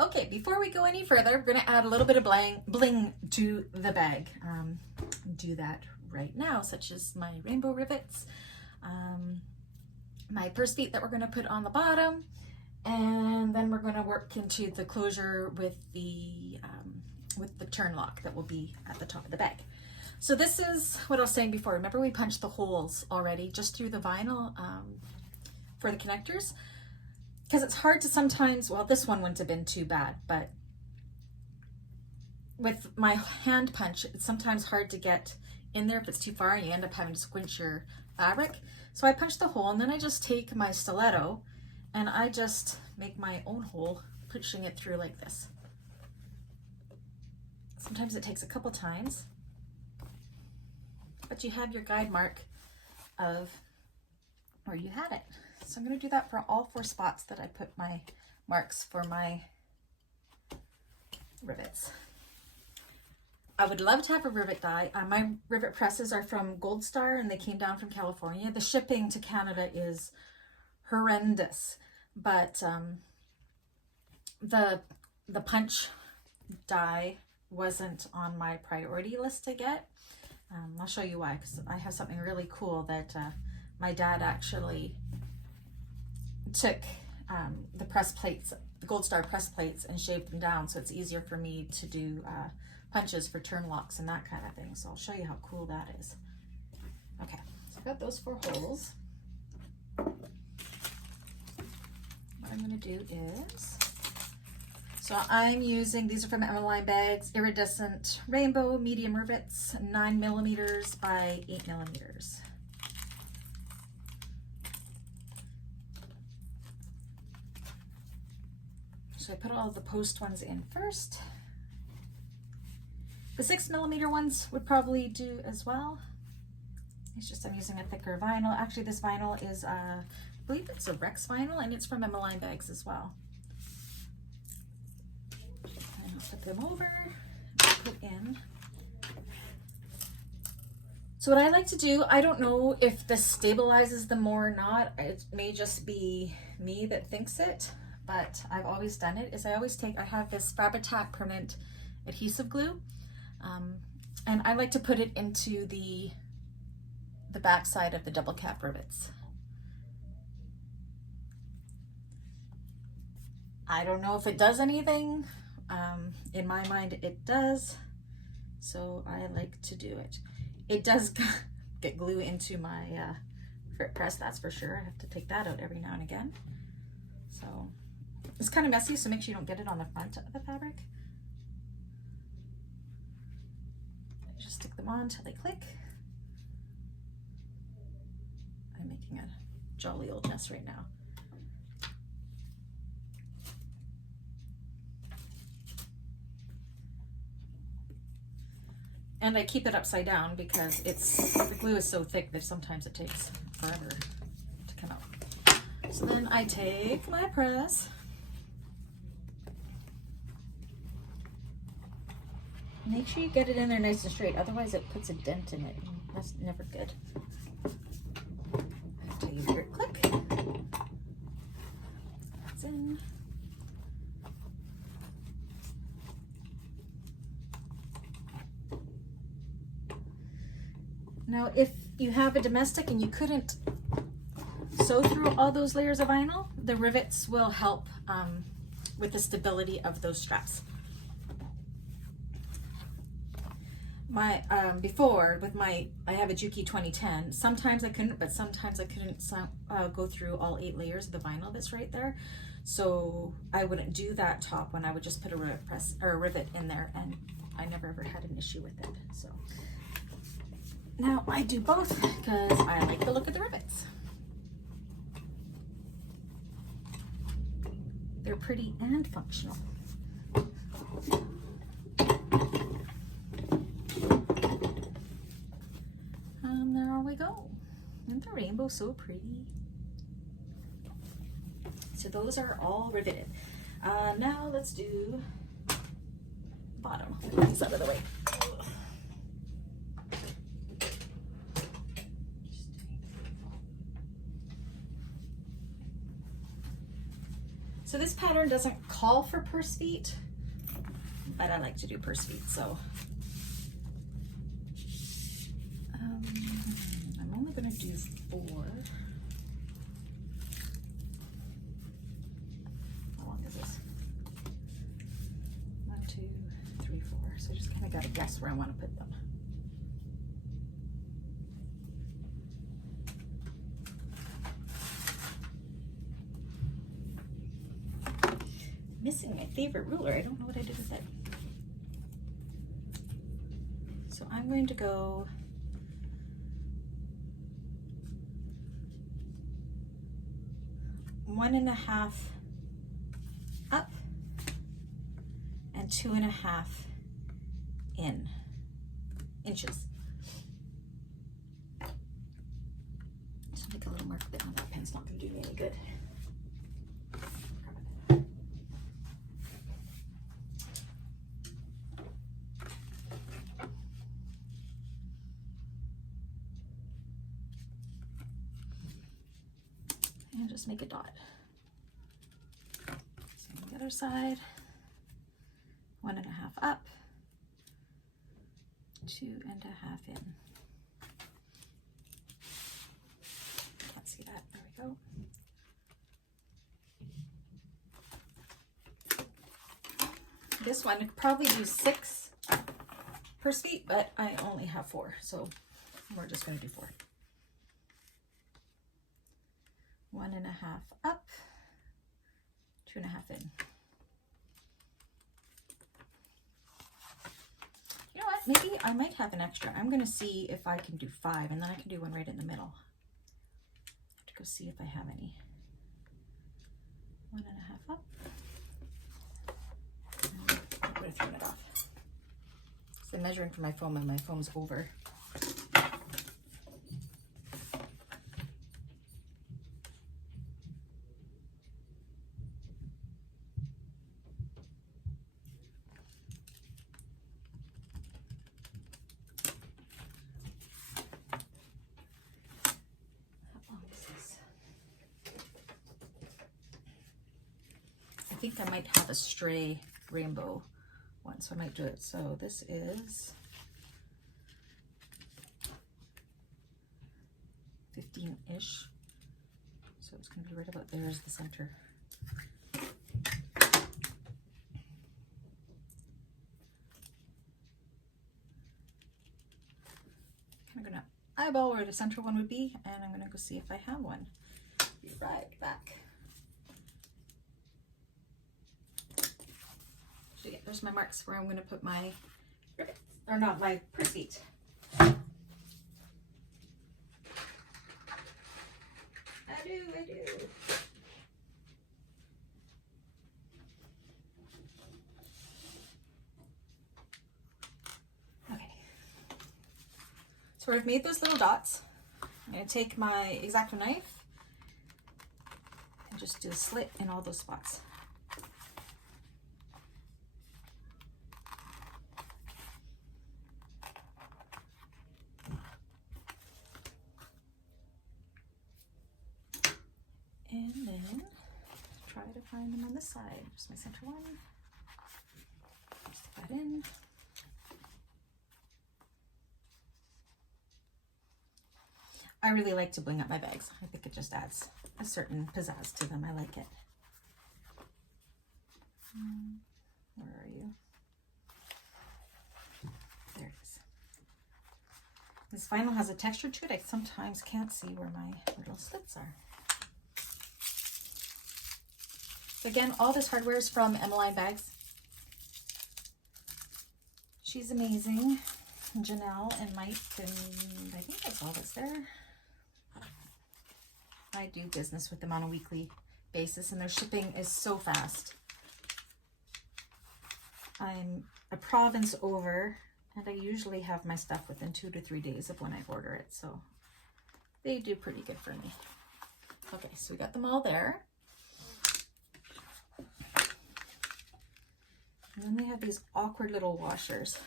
Okay, before we go any further, we're going to add a little bit of bling to the bag. Do that right now, such as my rainbow rivets, my purse feet that we're going to put on the bottom, and then we're going to work into the closure with the turn lock that will be at the top of the bag. So this is what I was saying before. Remember we punched the holes already just through the vinyl for the connectors? Because it's hard to sometimes, well, this one wouldn't have been too bad, but with my hand punch, it's sometimes hard to get in there if it's too far and you end up having to squinch your fabric. So I punch the hole and then I just take my stiletto and I just make my own hole, pushing it through like this. Sometimes it takes a couple times, but you have your guide mark of where you had it. So I'm going to do that for all 4 spots that I put my marks for my rivets. I would love to have a rivet die. My rivet presses are from Gold Star and they came down from California. The shipping to Canada is horrendous, but the punch die wasn't on my priority list to get. I'll show you why, because I have something really cool that my dad actually took the press plates, the Gold Star press plates, and shaved them down so it's easier for me to do punches for turn locks and that kind of thing. So I'll show you how cool that is. Okay, so I've got those 4 holes. What I'm going to do is, so I'm using, these are from Emmaline bags, iridescent rainbow medium rivets, 9mm by 8mm. So I put all the post ones in first. The 6mm ones would probably do as well. It's just I'm using a thicker vinyl. Actually, this vinyl is, I believe it's a Rex vinyl, and it's from Emmaline bags as well. And I'll flip them over, put in. So what I like to do, I don't know if this stabilizes them more or not. It may just be me that thinks it, but I've always done it, is I have this Fabri-Tac permanent adhesive glue, and I like to put it into the back side of the double cap rivets. I don't know if it does anything. In my mind, it does, so I like to do it. It does get glue into my frit press, that's for sure. I have to take that out every now and again. So it's kind of messy, so make sure you don't get it on the front of the fabric. Just stick them on until they click. I'm making a jolly old mess right now. And I keep it upside down because the glue is so thick that sometimes it takes forever to come out. So then I take my press. Make sure you get it in there nice and straight, otherwise it puts a dent in it, and that's never good. Until you hear it click. It's in. Now, if you have a domestic and you couldn't sew through all those layers of vinyl, the rivets will help with the stability of those straps. Before with I have a Juki 2010. Sometimes I couldn't, but sometimes I couldn't go through all 8 layers of the vinyl that's right there. So I wouldn't do that top one. I would just put a rivet press or a rivet in there, and I never ever had an issue with it. So now I do both because I like the look of the rivets. They're pretty and functional. There we go. Isn't the rainbow so pretty? So those are all riveted. Now let's do bottom. Get these out of the way. So this pattern doesn't call for purse feet, but I like to do purse feet, so I'm only going to do 4. How long is this? 1, 2, 3, 4. So I just kind of got to guess where I want to put them. Missing my favorite ruler. I don't know what I did with it. So I'm going to go one and a half up and 2.5 inches. Just make a little mark there. That pen's not going to do me any good. And just make a dot. Same on the other side. 1.5 up, 2.5 in. Can't see that. There we go. This one could probably do 6 purse feet, but I only have 4, so we're just going to do 4. 1.5 up, 2.5 in. You know what? Maybe I might have an extra. I'm going to see if I can do 5, and then I can do one right in the middle. I have to go see if I have any. 1.5 up. I would have thrown it off. So I'm measuring for my foam, and my foam's over. I think I might have a stray rainbow one, so I might do it. So this is 15-ish. So it's going to be right about there is the center. eyeball where the center one would be, and I'm gonna go see if I have one. Be right back. So yeah, there's my marks where I'm gonna put my ribbons, or not, my purse feet. I do. Okay. So I've made those little dots. I'm going to take my X-Acto knife and just do a slit in all those spots. And then try to find them on this side. Just my center one. Stick that in. I really like to bling up my bags. I think it just adds a certain pizzazz to them. I like it. Where are you? There it is. This vinyl has a texture to it. I sometimes can't see where my little slits are. So again, all this hardware is from Emmaline Bags. She's amazing. Janelle and Mike, and I think that's all that's there. I do business with them on a weekly basis, and their shipping is so fast. I'm a province over, and I usually have my stuff within 2 to 3 days of when I order it, so they do pretty good for me. Okay, so we got them all there. And then they have these awkward little washers.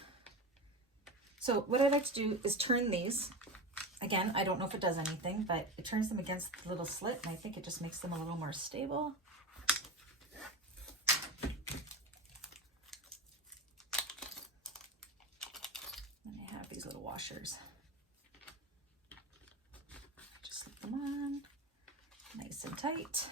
So what I like to do is turn these. Again, I don't know if it does anything, but it turns them against the little slit, and I think it just makes them a little more stable. And I have these little washers. Just slip them on, nice and tight.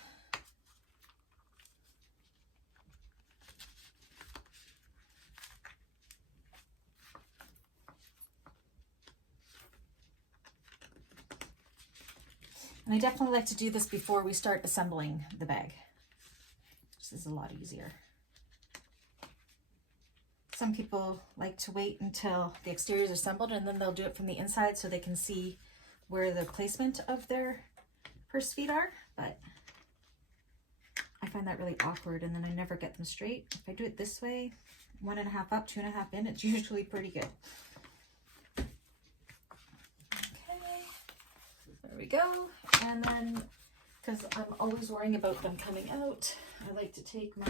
And I definitely like to do this before we start assembling the bag. This is a lot easier. Some people like to wait until the exterior is assembled and then they'll do it from the inside so they can see where the placement of their purse feet are, but I find that really awkward and then I never get them straight. If I do it this way, 1.5 up, 2.5 in, it's usually pretty good. There we go. And then, because I'm always worrying about them coming out, I like to take my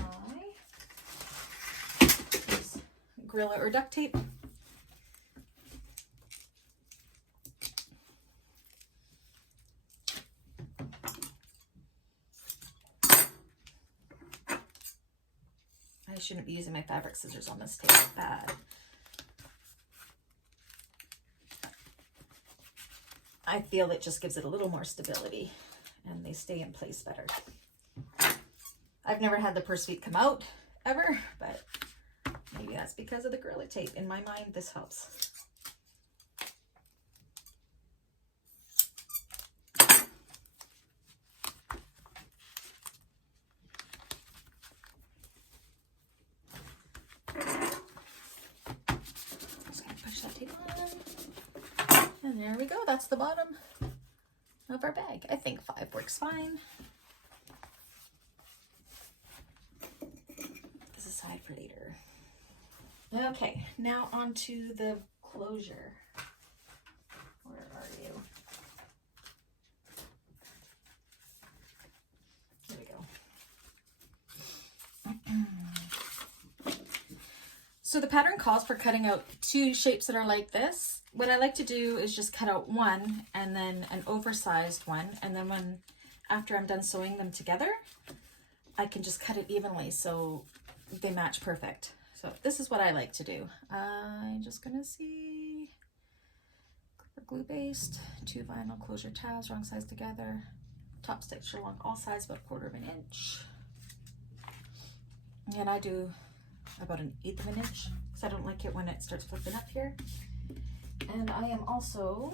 Gorilla or duct tape. I shouldn't be using my fabric scissors on this tape. Bad. I feel it just gives it a little more stability and they stay in place better. I've never had the purse feet come out ever, but maybe that's because of the Gorilla tape. In my mind, this helps. Just gonna push that tape on. And there we go, that's the bottom of our bag. I think 5 works fine. This is aside for later. Okay, now on to the closure. Where are you? There we go. So the pattern calls for cutting out 2 shapes that are like this. What I like to do is just cut out one and then an oversized one, and then after I'm done sewing them together, I can just cut it evenly so they match perfect. So this is what I like to do. I'm just gonna see, glue based, 2 vinyl closure tabs, wrong size together, top stitch along all sides about 1/4 inch. And I do about 1/8 inch because I don't like it when it starts flipping up here. And I am also,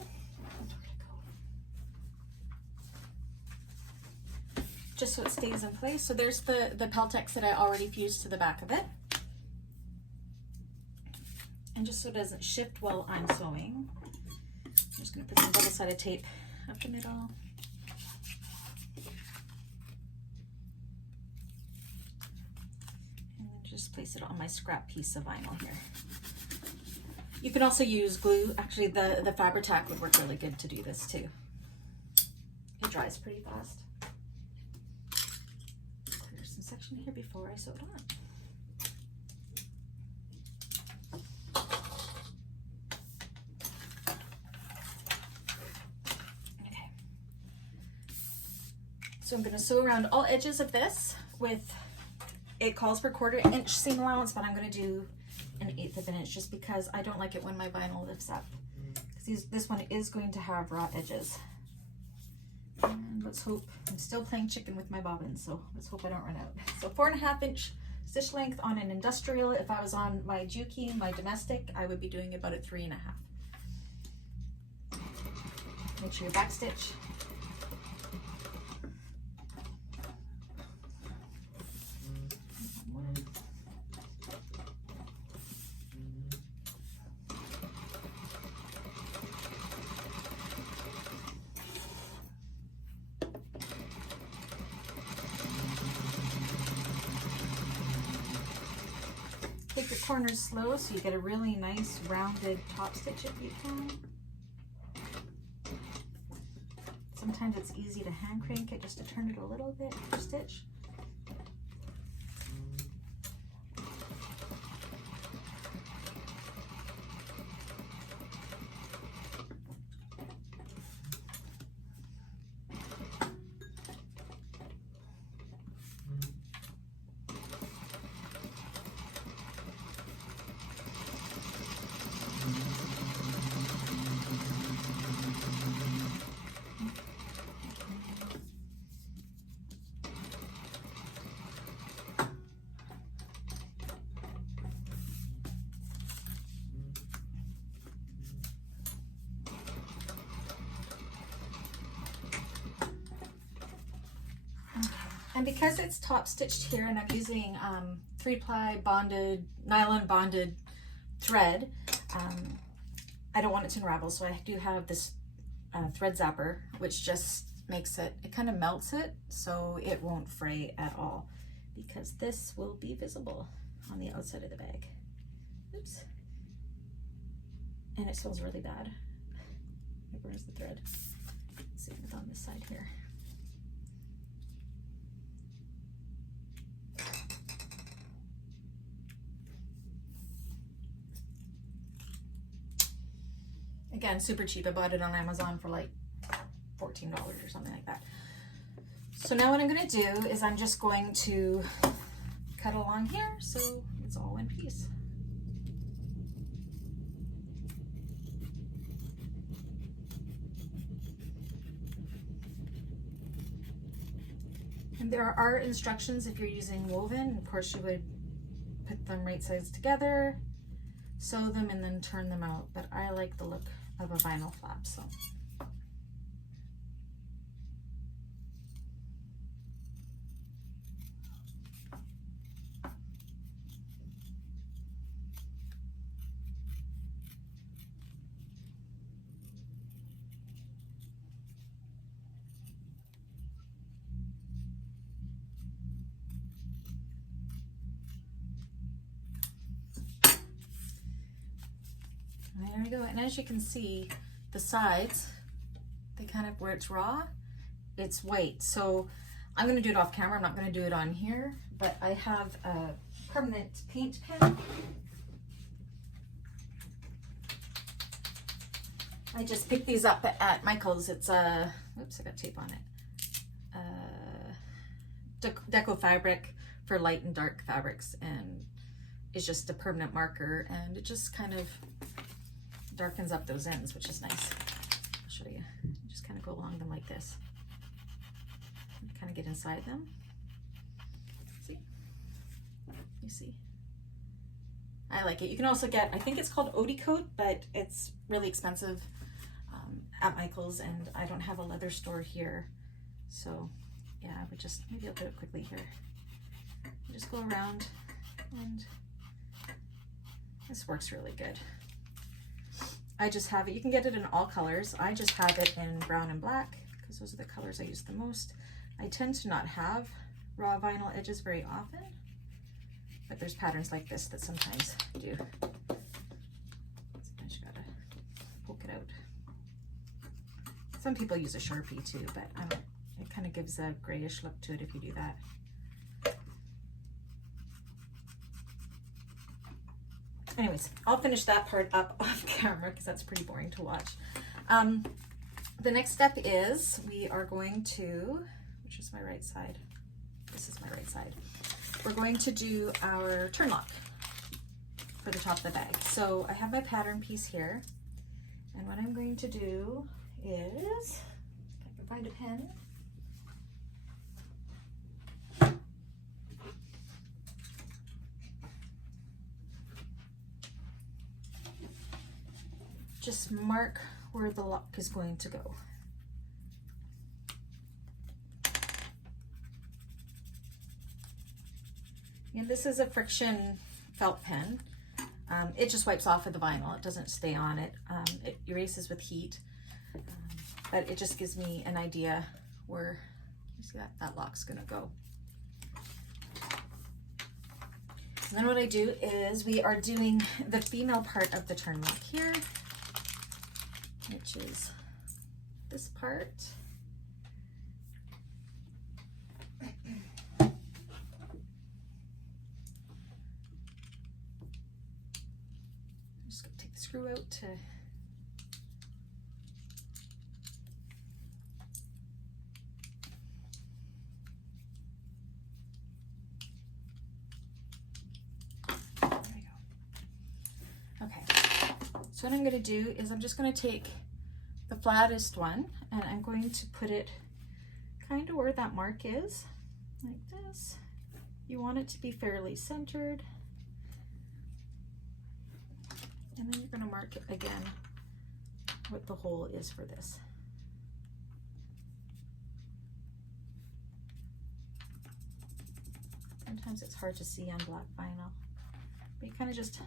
just so it stays in place. So there's the Peltex that I already fused to the back of it. And just so it doesn't shift while I'm sewing, I'm just going to put some double-sided tape up the middle. And then just place it on my scrap piece of vinyl here. You can also use glue. Actually, the Fabri-Tac would work really good to do this too. It dries pretty fast. Clear some section here before I sew it on. So I'm going to sew around all edges of this with, it calls for 1/4 inch seam allowance, but I'm going to do 1/8 of an inch just because I don't like it when my vinyl lifts up. Because this one is going to have raw edges. And let's hope, I'm still playing chicken with my bobbin, so let's hope I don't run out. So 4.5 inch stitch length on an industrial. If I was on my Juki, my domestic, I would be doing about a 3.5. Make sure you back stitch. Take your corners slow so you get a really nice rounded top stitch if you can. Sometimes it's easy to hand crank it just to turn it a little bit per stitch. And because it's top stitched here and I'm using 3-ply bonded, nylon bonded thread, I don't want it to unravel. So I do have this thread zapper, which just makes it, it kind of melts it so it won't fray at all, because this will be visible on the outside of the bag. Oops. And it smells really bad. Where's the thread? Let's see if it's on this side here. Again, super cheap. I bought it on Amazon for like $14 or something like that. So now what I'm going to do is I'm just going to cut along here so it's all one piece. And there are instructions if you're using woven. Of course, you would put them right sides together, sew them, and then turn them out. But I like the look of a vinyl flap, so. There we go. And as you can see, the sides, they kind of, where it's raw, it's white. So I'm going to do it off camera. I'm not going to do it on here, but I have a permanent paint pen. I just picked these up at Michael's. It's a, oops, I got tape on it. Deco fabric for light and dark fabrics, and it's just a permanent marker, and it just kind of darkens up those ends, which is nice. I'll show you. Just kind of go along them like this. Kind of get inside them. See? You see? I like it. You can also get, I think it's called Odie Coat, but it's really expensive at Michael's, and I don't have a leather store here. So yeah, I would just, maybe I'll do it quickly here. Just go around, and this works really good. I just have it, you can get it in all colors. I just have it in brown and black because those are the colors I use the most. I tend to not have raw vinyl edges very often, but there's patterns like this that sometimes do. Sometimes you gotta poke it out. Some people use a Sharpie too, but it kind of gives a grayish look to it if you do that. Anyways, I'll finish that part up off camera because that's pretty boring to watch. The next step is we are going to, which is my right side? This is my right side. We're going to do our turn lock for the top of the bag. So I have my pattern piece here, and what I'm going to do is, if I can find a pen, just mark where the lock is going to go. And this is a friction felt pen. It just wipes off of the vinyl. It doesn't stay on it. It erases with heat, but it just gives me an idea where, you see that lock's gonna go. And then what I do is we are doing the female part of the turn lock here, which is this part. I'm just going to take the screw out to So what I'm going to do is I'm just going to take the flattest one and I'm going to put it kind of where that mark is, like this. You want it to be fairly centered. And then you're going to mark it again what the hole is for this. Sometimes it's hard to see on black vinyl, but you kind of just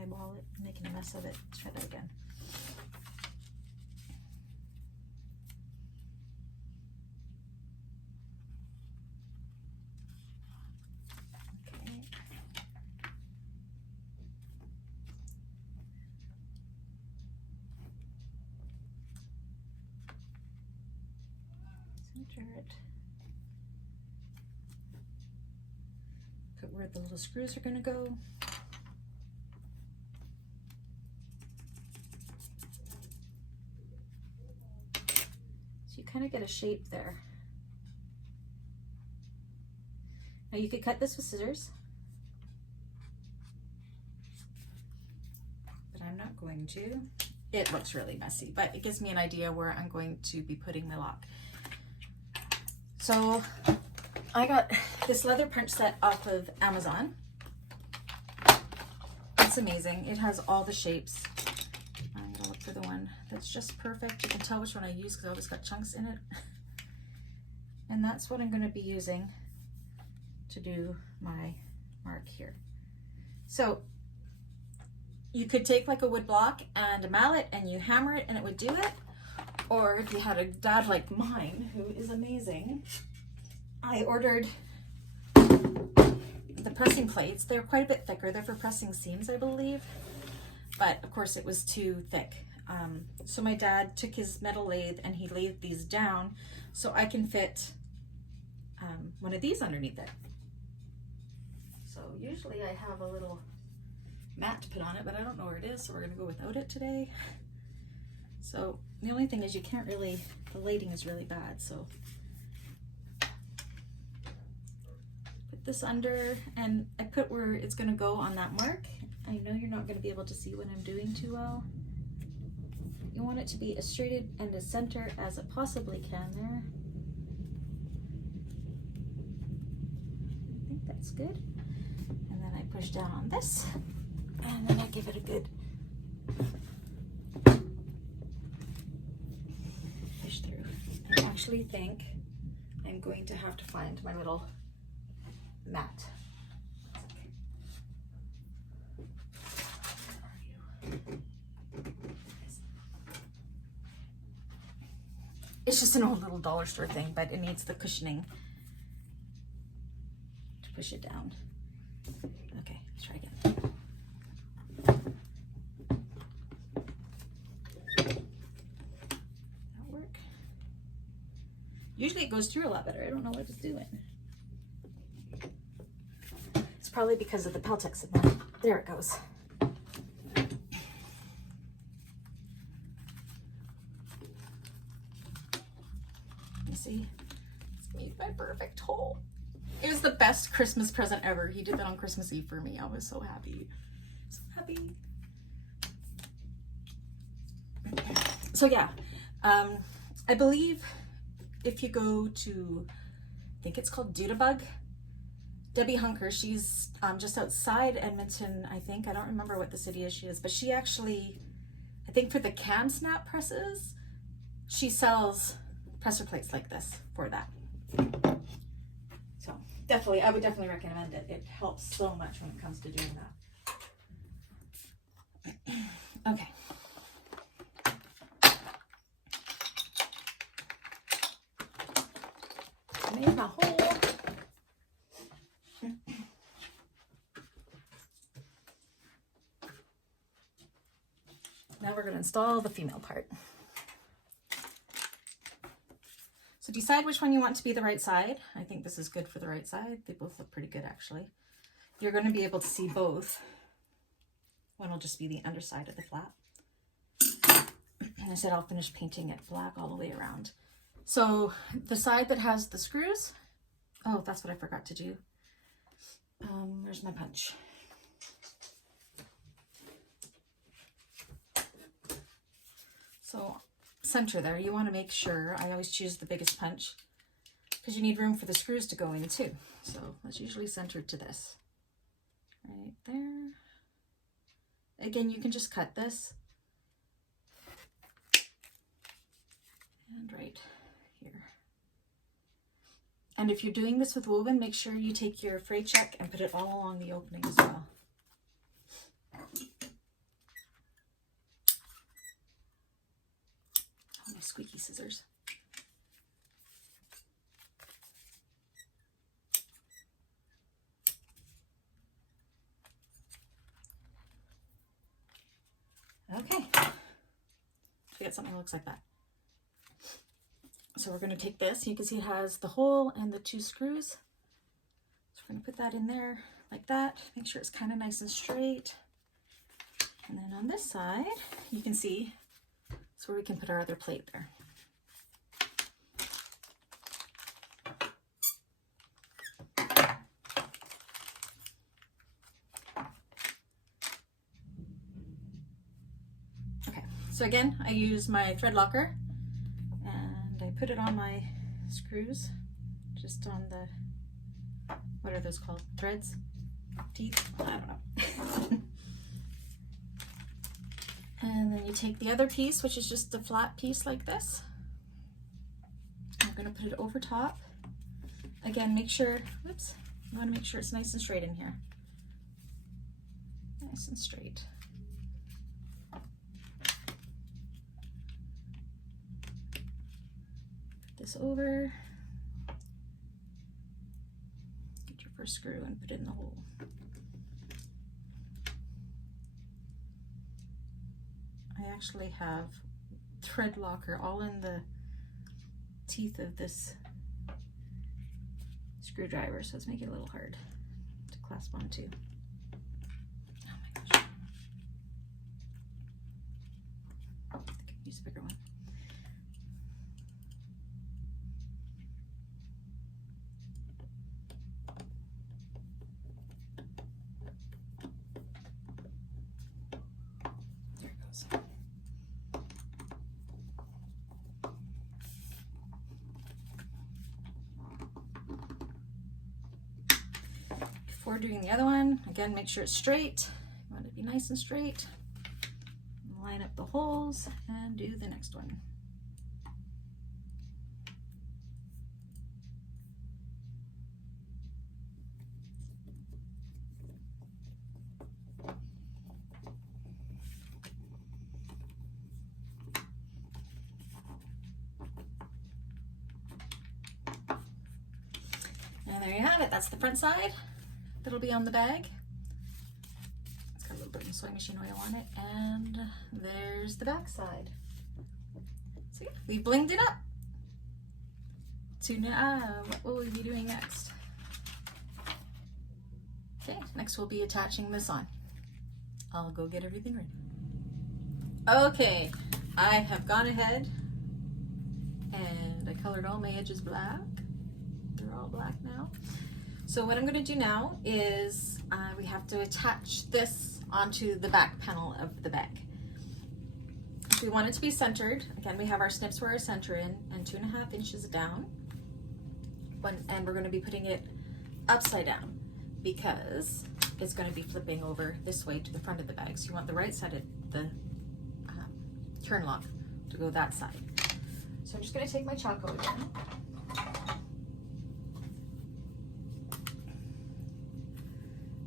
eyeball it, making a mess of it. Let's try that again. Okay. Center it. Put where the little screws are going to go. Kind of get a shape there. Now you could cut this with scissors, but I'm not going to. It looks really messy, but it gives me an idea where I'm going to be putting my lock. So I got this leather punch set off of Amazon. It's amazing. It has all the shapes. I'm gonna look for the one that's just perfect. You can tell which one I use because I always got chunks in it. And that's what I'm going to be using to do my mark here. So you could take like a wood block and a mallet and you hammer it and it would do it. Or if you had a dad like mine, who is amazing, I ordered the pressing plates. They're quite a bit thicker. They're for pressing seams, I believe. But of course it was too thick. So my dad took his metal lathe and he lathed these down so I can fit one of these underneath it. So usually I have a little mat to put on it, but I don't know where it is, so we're gonna go without it today. So the only thing is you can't really, the lighting is really bad, so put this under and I put where it's gonna go on that mark. I know you're not going to be able to see what I'm doing too well. You want it to be as straight and as center as it possibly can there. I think that's good. And then I push down on this and then I give it a good push through. I actually think I'm going to have to find my little mat. It's just an old little dollar store thing, but it needs the cushioning to push it down. Okay, let's try again. That'll work. Usually it goes through a lot better. I don't know what it's doing. It's probably because of the Peltex in there. There it goes. You see? It's made my perfect hole. It was the best Christmas present ever. He did that on Christmas Eve for me. I was so happy. So happy. So yeah, I believe if you go to, I think it's called Dudabug, Debbie Hunker, she's just outside Edmonton, I think. I don't remember what the city is she is, but she actually, I think for the cam snap presses, she sells presser plates like this for that. So definitely, I would definitely recommend it. It helps so much when it comes to doing that. Okay. I made my hole. Now we're going to install the female part. So decide which one you want to be the right side. I think this is good for the right side. They both look pretty good actually. You're going to be able to see both. One will just be the underside of the flap. And I said I'll finish painting it black all the way around. So the side that has the screws, oh, that's what I forgot to do. Where's my punch? So center there, you want to make sure, I always choose the biggest punch because you need room for the screws to go in too. So that's usually centered to this, right there. Again, you can just cut this and right here. And if you're doing this with woven, make sure you take your fray check and put it all along the opening as well. Oh, my squeaky scissors. Okay, so get something that looks like that. So we're going to take this, you can see it has the hole and the 2 screws. So we're going to put that in there like that, make sure it's kind of nice and straight. And then on this side, you can see it's where we can put our other plate there. Okay, so again, I use my thread locker and I put it on my screws, just on the, what are those called? Threads? Teeth? I don't know. And then you take the other piece, which is just a flat piece like this. I'm going to put it over top. Again, make sure, whoops, you want to make sure it's nice and straight in here. Nice and straight. Put this over. Get your first screw and put it in the hole. I actually have thread locker all in the teeth of this screwdriver, so it's making it a little hard to clasp onto. Oh my gosh. I think I could use a bigger one. There it goes. Before doing the other one, again, make sure it's straight. You want it to be nice and straight. Line up the holes and do the next one. And there you have it. That's the front side that'll be on the bag. It's got a little bit of sewing machine oil on it. And there's the back side. So yeah, we blinged it up. So now, what will we be doing next? Okay, next we'll be attaching this on. I'll go get everything ready. Okay, I have gone ahead and I colored all my edges black. They're all black now. So what I'm going to do now is we have to attach this onto the back panel of the bag. If we want it to be centered, again, we have our snips for our center in and 2.5 inches down. And we're going to be putting it upside down because it's going to be flipping over this way to the front of the bag. So you want the right side of the turn lock to go that side. So I'm just going to take my Choco again.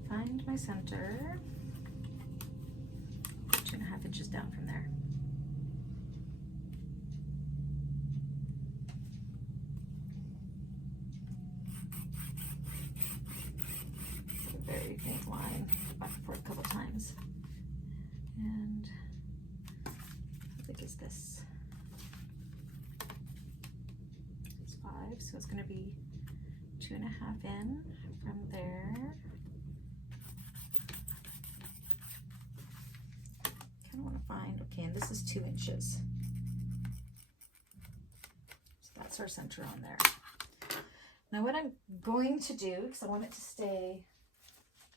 Find my center. 2.5 inches down from there. Very faint line, back and forth a couple times. And how big is this? It's 5, so it's going to be 2.5 in from there. Kind of want to find, okay, and this is 2 inches. So that's our center on there. Now what I'm going to do, because I want it to stay,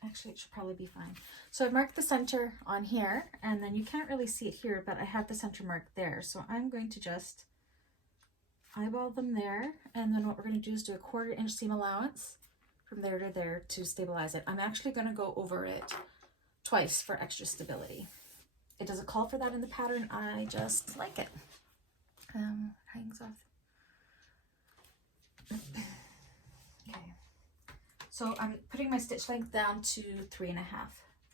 actually it should probably be fine. So I've marked the center on here, and then you can't really see it here, but I have the center marked there. So I'm going to just eyeball them there, and then what we're going to do is do a 1/4 inch seam allowance from there to there to stabilize it. I'm actually going to go over it twice for extra stability. It doesn't call for that in the pattern, I just like it. Hangs off. Okay. So I'm putting my stitch length down to 3.5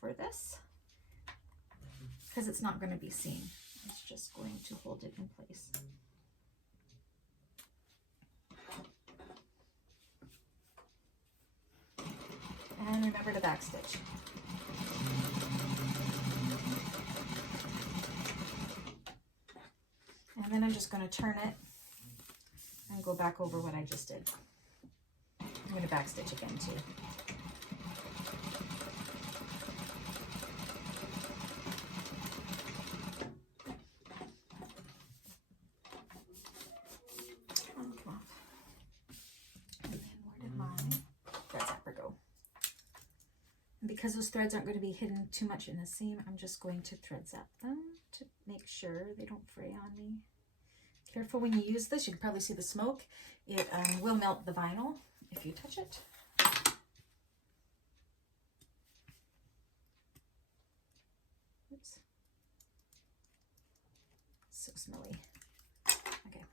for this because it's not going to be seen. It's just going to hold it in place. And remember to back stitch. And then I'm just going to turn it and go back over what I just did. I'm going to back stitch again too. Come off. And then where did my thread zapper go? And because those threads aren't going to be hidden too much in the seam, I'm just going to thread zap them to make sure they don't fray on me. Careful when you use this, you can probably see the smoke. It will melt the vinyl if you touch it. Oops. So smelly. Okay.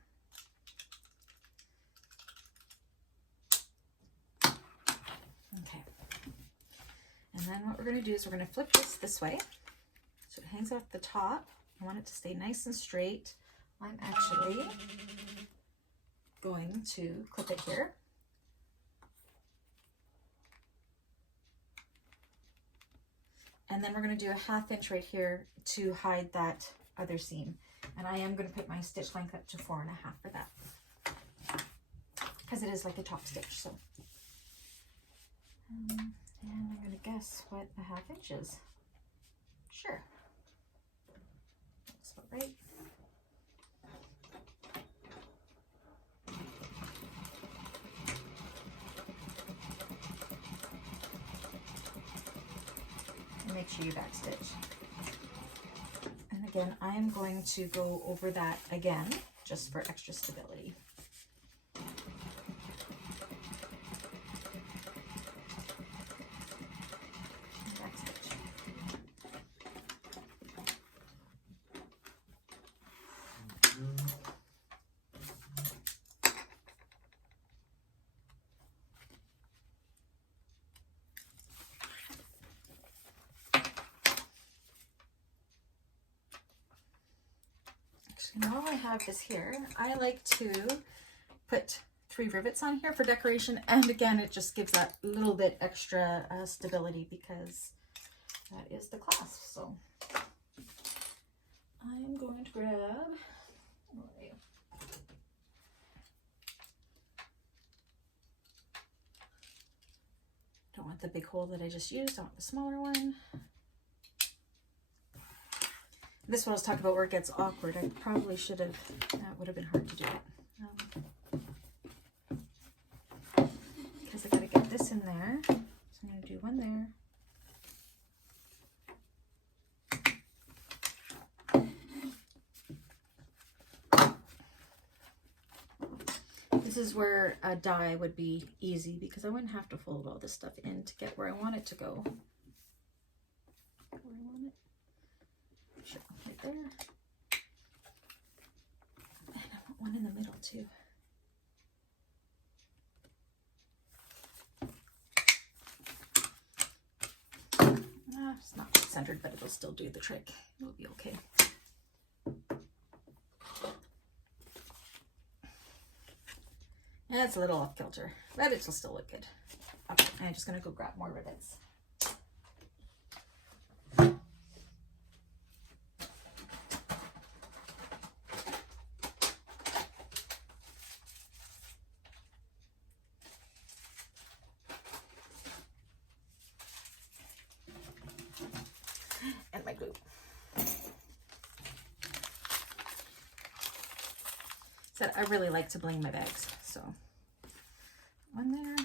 Okay. And then what we're going to do is we're going to flip this way. So it hangs off the top. I want it to stay nice and straight. I'm actually going to clip it here. And then we're going to do a 1/2 inch right here to hide that other seam. And I am going to put my stitch length up to 4.5 for that, because it is like a top stitch. So, and I'm going to guess what a 1/2 inch is. Sure. That's about right. Make sure you back stitch. And again, I am going to go over that again just for extra stability. And back stitch. And while I have this here, I like to put 3 rivets on here for decoration, and again it just gives that little bit extra stability because that is the clasp. So I'm going to grab, where are you? Don't want the big hole that I just used, I want the smaller one. This one I was talking about where it gets awkward. I probably should have, that would have been hard to do it. Because I gotta get this in there. So I'm gonna do one there. This is where a die would be easy because I wouldn't have to fold all this stuff in to get where I want it to go. Where I want it. Sure, right there. And I want one in the middle too. It's not quite centered, but it'll still do the trick. It'll be okay. Yeah, it's a little off kilter, but it'll still look good. Okay, I'm just gonna go grab more rivets. And my glue. So I really like to bling my bags, so one there,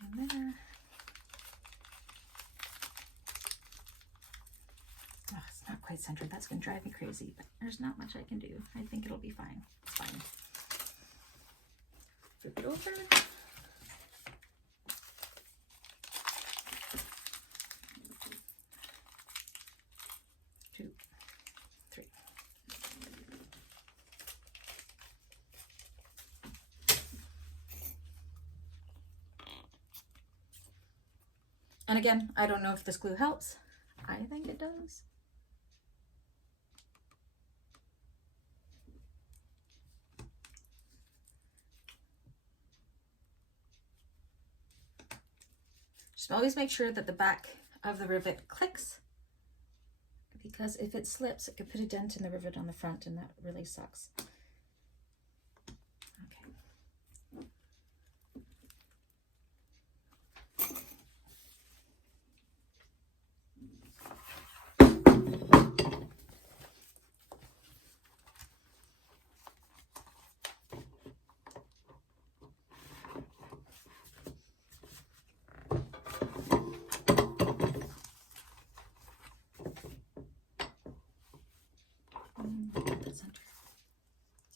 one there. Oh, it's not quite centered. That's going to drive me crazy, but there's not much I can do. I think it'll be fine. It's fine. Flip it over. 2, 3. And again, I don't know if this glue helps. I think it does. Just always make sure that the back of the rivet clicks, because if it slips, it could put a dent in the rivet on the front, and that really sucks. Okay.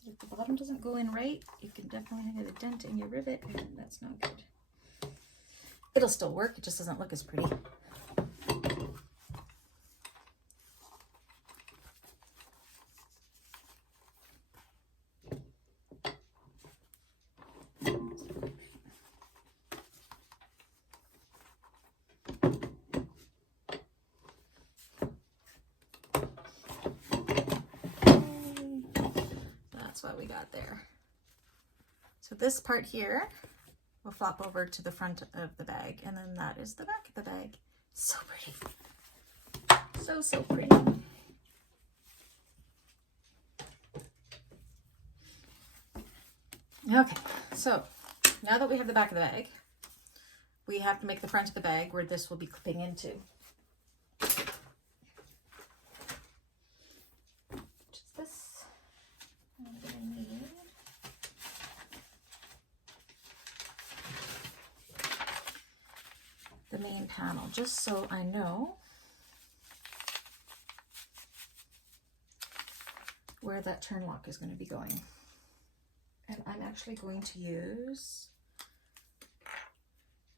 If the bottom doesn't go in right, you can definitely have a dent in your rivet, and that's not good. It'll still work, it just doesn't look as pretty. That's what we got there. So this part here will flop over to the front of the bag, and then that is the back of the bag. So pretty. So, so pretty. Okay, so now that we have the back of the bag, we have to make the front of the bag where this will be clipping into. Which is this. I'm gonna need the main panel, just so I know where that turn lock is going to be going. And I'm actually going to use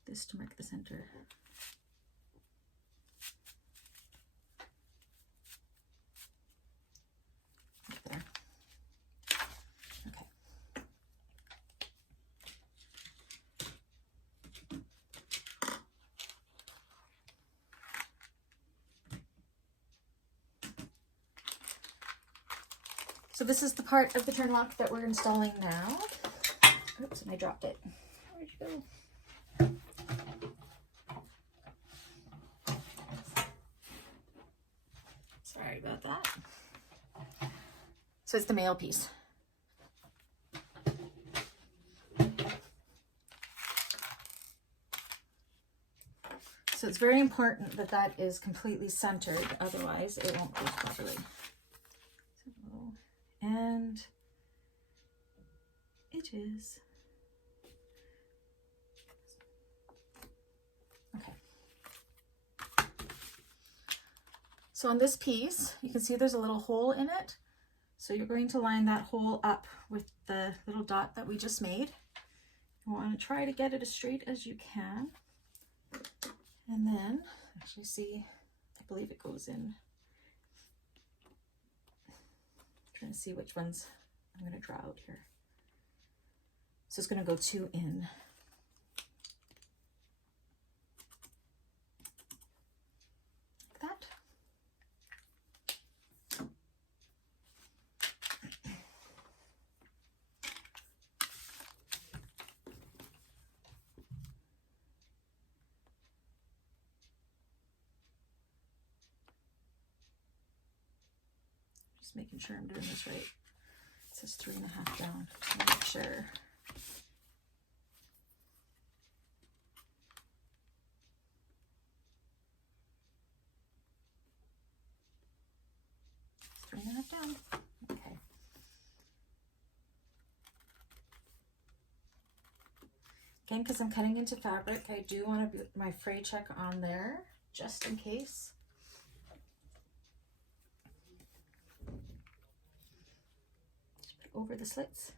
this to mark the center. Right there. Okay. So this is the part of the turn lock that we're installing now. Oops, and I dropped it. Where'd you go? Sorry about that. So it's the male piece. So it's very important that that is completely centered, otherwise it won't close properly. So, and it is. Okay. So on this piece, you can see there's a little hole in it. So you're going to line that hole up with the little dot that we just made. You want to try to get it as straight as you can. And then, actually see, I believe it goes in. I'm trying to see which ones I'm going to draw out here. So it's going to go 2 in. Like that. Just making sure I'm doing this right. It says 3.5 down. Make sure. It's 3.5 down. Okay. Again, because I'm cutting into fabric, I do want to put my fray check on there, just in case. Over the slits.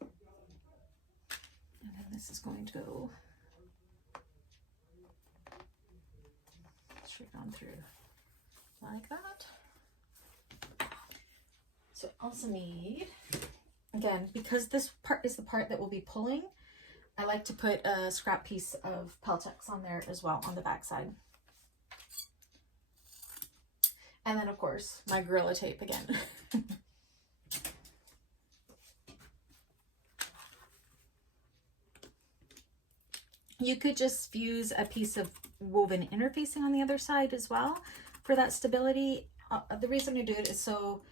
And then this is going to go straight on through like that. So I also need, again, because this part is the part that we'll be pulling, I like to put a scrap piece of Peltex on there as well on the back side. And then, of course, my Gorilla Tape again. You could just use a piece of woven interfacing on the other side as well for that stability. The reason I do it is so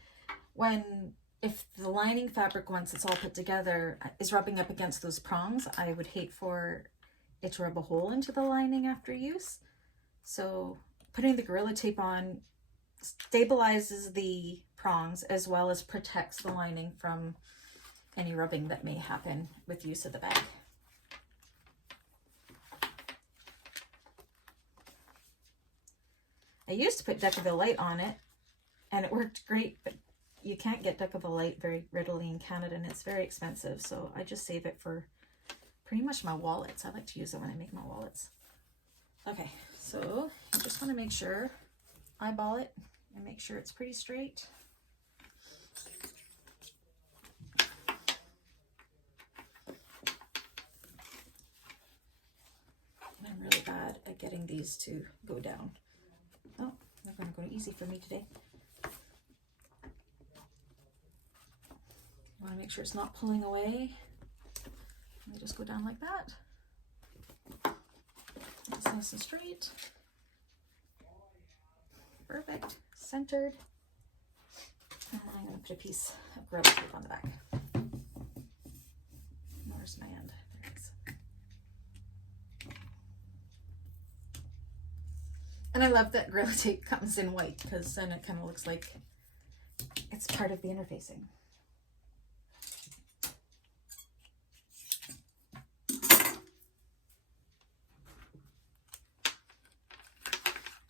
if the lining fabric, once it's all put together, is rubbing up against those prongs, I would hate for it to rub a hole into the lining after use. So putting the Gorilla Tape on stabilizes the prongs as well as protects the lining from any rubbing that may happen with use of the bag. I used to put Decaville Light on it and it worked great, but you can't get Decaville Light very readily in Canada and it's very expensive, so I just save it for pretty much my wallets. I like to use it when I make my wallets. Okay, so you just want to make sure, eyeball it and make sure it's pretty straight. And I'm really bad at getting these to go down. Oh, they're going to go easy for me today. You want to make sure it's not pulling away. They just go down like that. It's nice and straight. Perfect. Centered. And I'm going to put a piece of Gorilla Tape on the back. Where's my end? There it is. And I love that Gorilla Tape comes in white because then it kind of looks like it's part of the interfacing.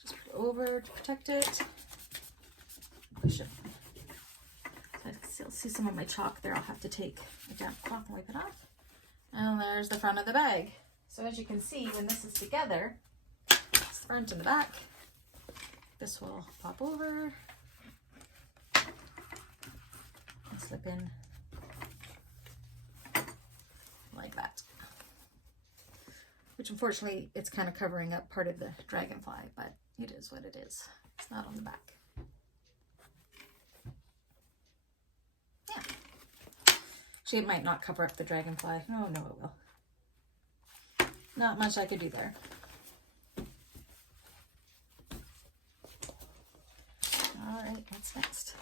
Just put it over to protect it. Push it. So I can still see some of my chalk there. I'll have to take a damp cloth and wipe it off. And there's the front of the bag. So as you can see, when this is together, it's the front and the back. This will pop over and slip in like that. which unfortunately it's kind of covering up part of the dragonfly, but it is what it is. It's not on the back. Yeah. Actually, it might not cover up the dragonfly. Oh, no, it will. Not much I could do there. All right, what's next?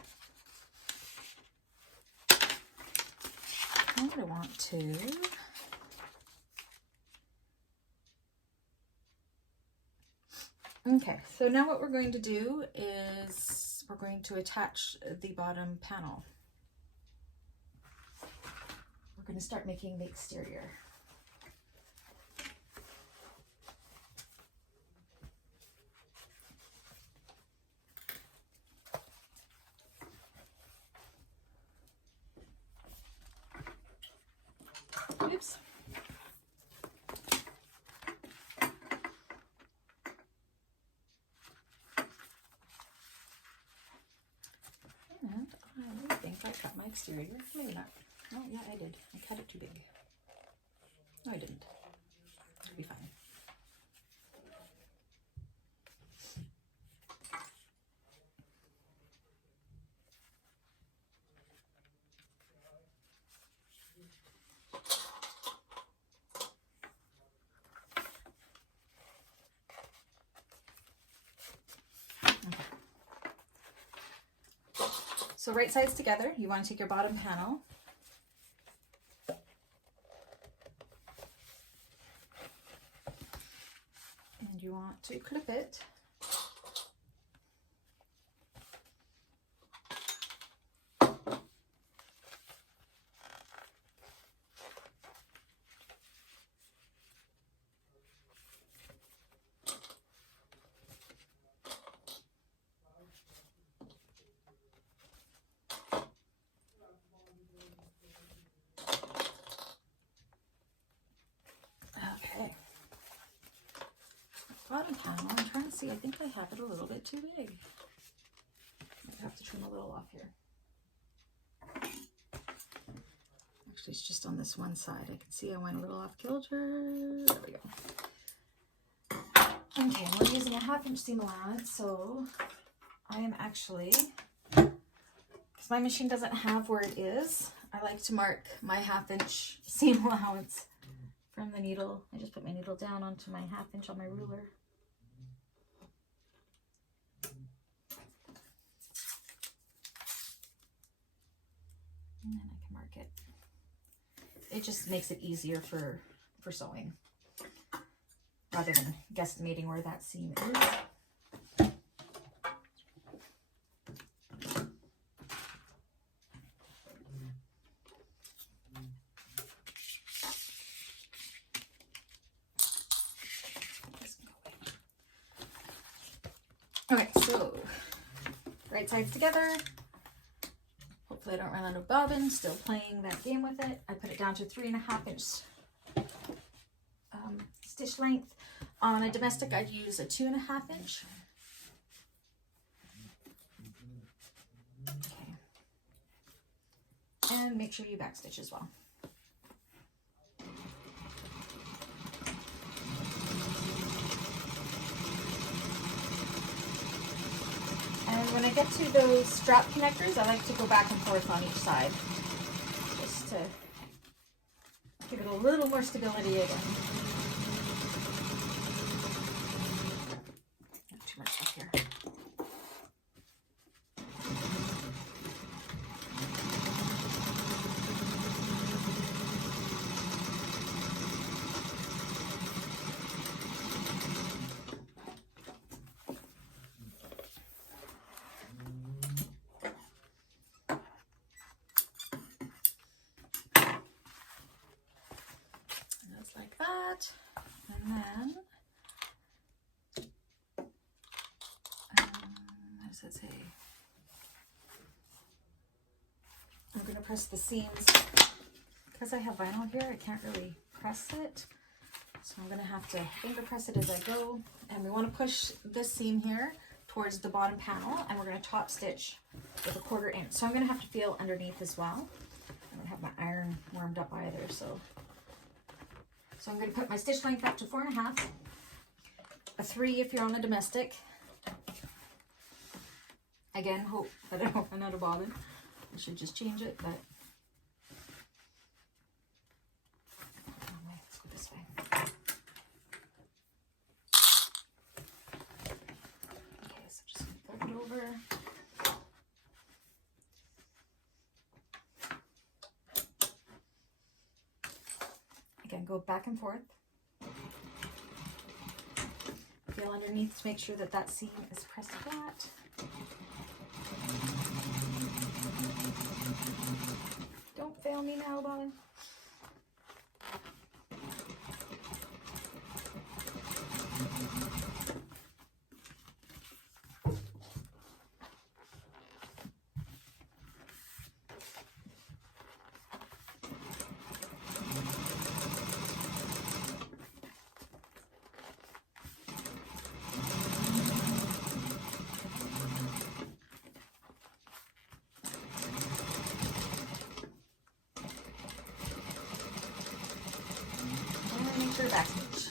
I'm going to want to... Okay, so now what we're going to do is we're going to attach the bottom panel. We're going to start making the exterior. Oops. And I think I cut my exterior. Maybe not. Oh, yeah, I did. I cut it too big. No, I didn't. It'll be fine. So right sides together, you want to take your bottom panel and you want to clip it bottom panel. I'm trying to see, I think I have it a little bit too big. I have to trim a little off here. Actually, it's just on this one side. I can see I went a little off kilter. There we go. Okay, we're using a 1/2 inch seam allowance, so I am actually, because my machine doesn't have where it is, I like to mark my 1/2 inch seam allowance from the needle. I just put my needle down onto my 1/2 inch on my ruler. And then I can mark it. It just makes it easier for sewing rather than guesstimating where that seam is. Okay, so right sides together. Hopefully I don't run out of bobbin. Still playing that game with it. I put it down to 3.5 inch stitch length. On a domestic, I'd use a 2.5 inch. Okay. And make sure you backstitch as well. And when I get to those strap connectors, I like to go back and forth on each side, just to give it a little more stability again. Not too much stuff here. Like that, and then what does that say? I'm going to press the seams because I have vinyl here. I can't really press it, so I'm going to have to finger press it as I go. And we want to push this seam here towards the bottom panel, and we're going to top stitch with a 1/4 inch. So I'm going to have to feel underneath as well. I don't have my iron warmed up either, so So I'm going to put my stitch length up to 4.5, a 3 if you're on a domestic. Again, hope that I don't run out of bobbin. I should just change it, but let's go this way. Okay, so just flip it over. Again, go back and forth. Feel underneath to make sure that that seam is pressed flat. Don't fail me now, bobbin. Back stitch.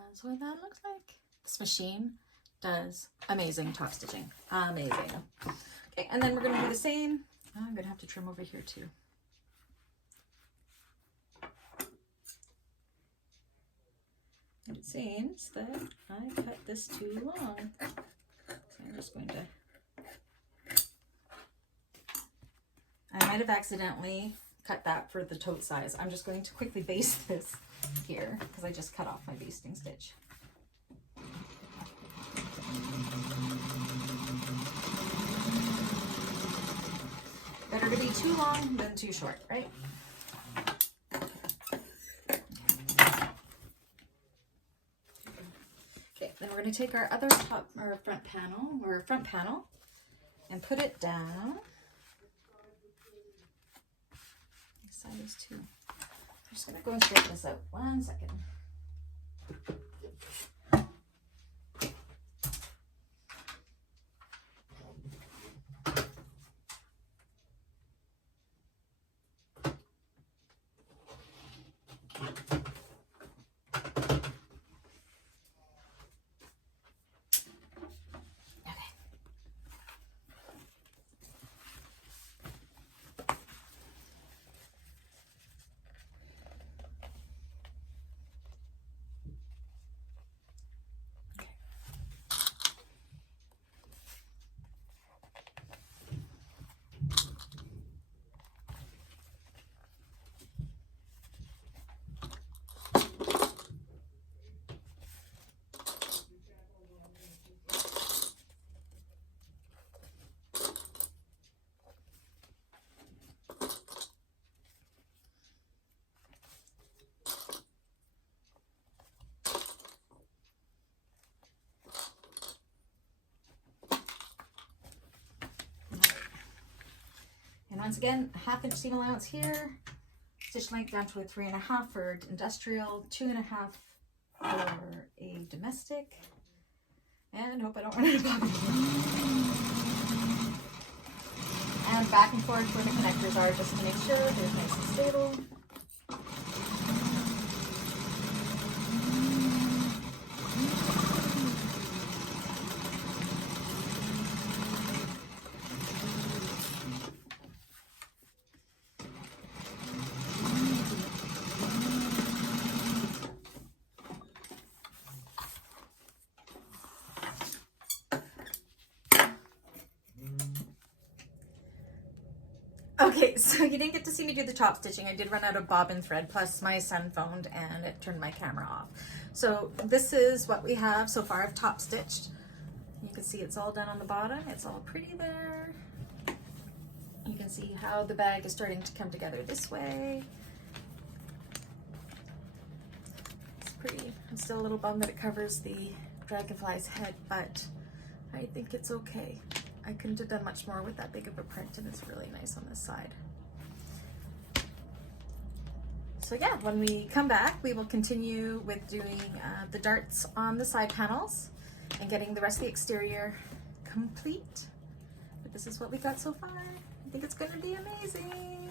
That's what that looks like. This machine does amazing top stitching. Amazing. Okay, and then we're going to do the same. I'm going to have to trim over here too. And it seems that I cut this too long. So I'm just going to... I might have accidentally cut that for the tote size. I'm just going to quickly baste this here because I just cut off my basting stitch. Better to be too long than too short, right? Okay, then we're going to take our other front panel and put it down. Side is too. I'm just going to go and straighten this out 1 second. Once again, a 1/2 inch seam allowance here, stitch length down to a 3.5 for industrial, 2.5 for a domestic, and hope I don't run out of bobbin. And back and forth where the connectors are just to make sure they're nice and stable. Okay, so you didn't get to see me do the top stitching. I did run out of bobbin thread, plus my son phoned and it turned my camera off. So this is what we have so far. I've top stitched. You can see it's all done on the bottom. It's all pretty there. You can see how the bag is starting to come together this way. It's pretty. I'm still a little bummed that it covers the dragonfly's head, but I think it's okay. I couldn't have done much more with that big of a print, and it's really nice on this side. So yeah, when we come back, we will continue with doing the darts on the side panels and getting the rest of the exterior complete. this is what we got so far. I think it's gonna be amazing.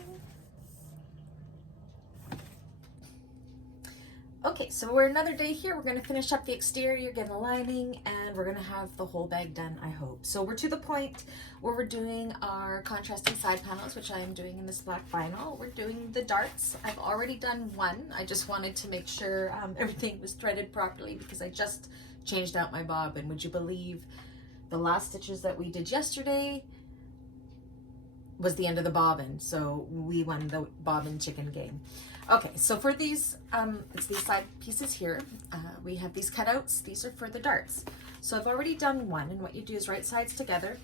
Okay, so we're another day here. We're gonna finish up the exterior, get the lining, and we're gonna have the whole bag done, I hope. So we're to the point where we're doing our contrasting side panels, which I'm doing in this black vinyl. We're doing the darts. I've already done one. I just wanted to make sure everything was threaded properly because I just changed out my bobbin. Would you believe the last stitches that we did yesterday was the end of the bobbin, so we won the bobbin chicken game. Okay, so for these, it's these side pieces here. We have these cutouts. These are for the darts. So I've already done one, and what you do is right sides together,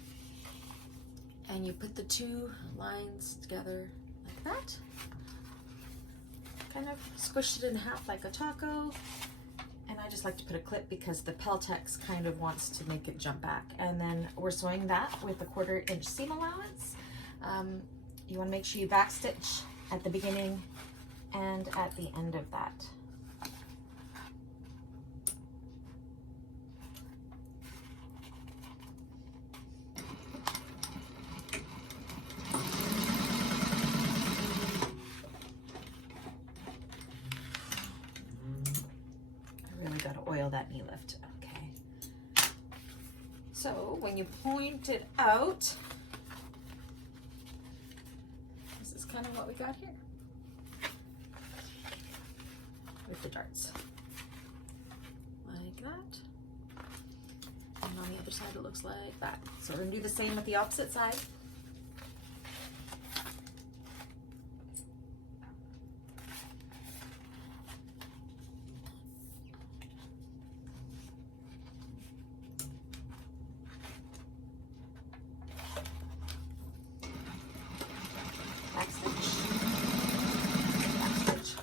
and you put the two lines together like that. Kind of squish it in half like a taco, and I just like to put a clip because the Peltex kind of wants to make it jump back. And then we're sewing that with a 1/4 inch seam allowance. You want to make sure you back stitch at the beginning and at the end of that. I really got to oil that knee lift. Okay. So when you point it out, this is kind of what we got here with the darts, like that. And on the other side it looks like that. So we're gonna do the same with the opposite side. Back stitch. Back stitch.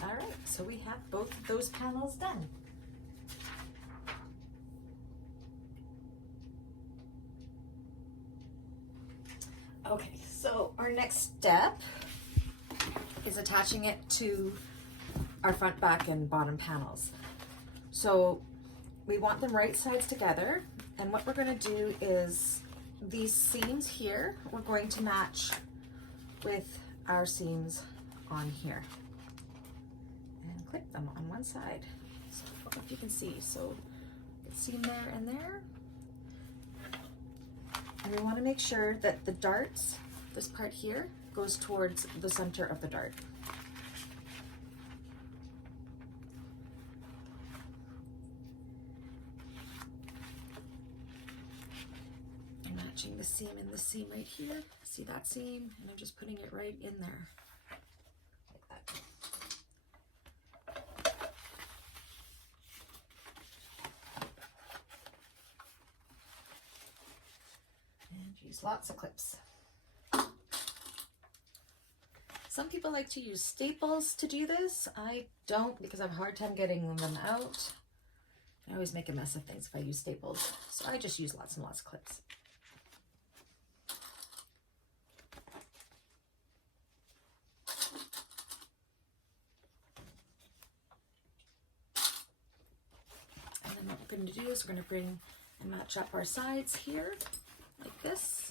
All right, so we have both of those panels done. Okay, so our next step is attaching it to our front, back, and bottom panels. So we want them right sides together, and what we're going to do is these seams here, we're going to match with our seams on here. And clip them on one side. So I don't know if you can see. So seam there and there. And we want to make sure that the darts, this part here, goes towards the center of the dart. I'm matching the seam and the seam right here. See that seam? And I'm just putting it right in there. Use lots of clips. Some people like to use staples to do this. I don't because I have a hard time getting them out. I always make a mess of things if I use staples. So I just use lots and lots of clips. And then what we're going to do is we're going to bring and match up our sides here. Like this.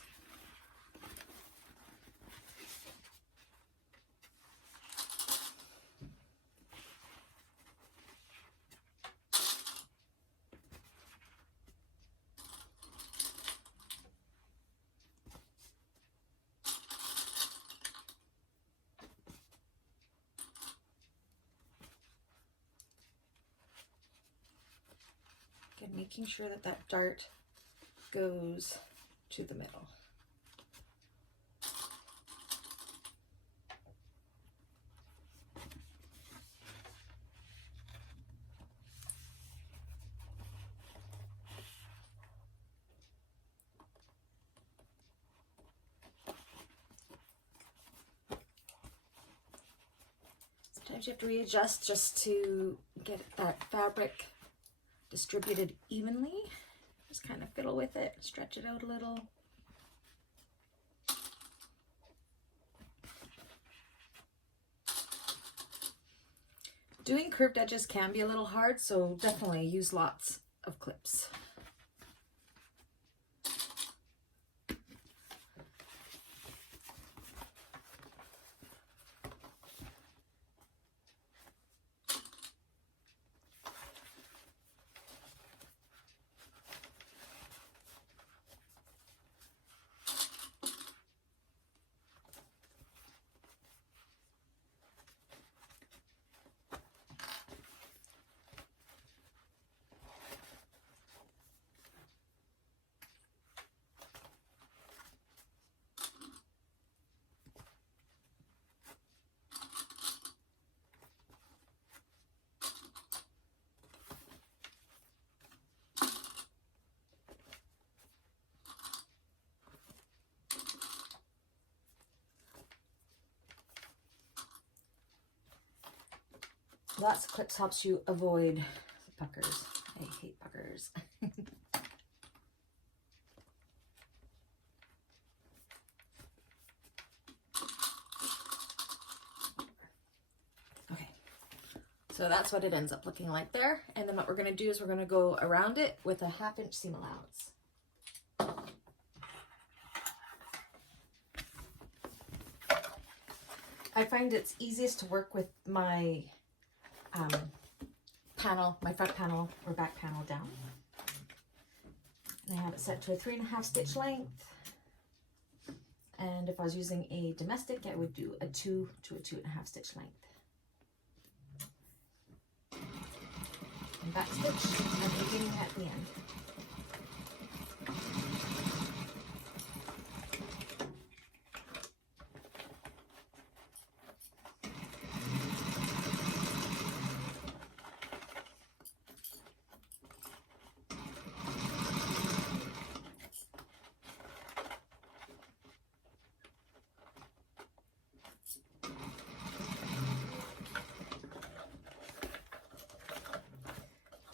Again, making sure that that dart goes to the middle. Sometimes you have to readjust just to get that fabric distributed evenly. Just kind of fiddle with it, stretch it out a little. Doing curved edges can be a little hard, so definitely use lots of clips. Lots of clips helps you avoid puckers. I hate puckers. Okay, so that's what it ends up looking like there. And then what we're going to do is we're going to go around it with a 1/2 inch seam allowance. I find it's easiest to work with my panel, my front panel or back panel down. And I have it set to a 3.5 stitch length. And if I was using a domestic, I would do a 2 to a 2.5 stitch length. And back stitch at the beginning at the end.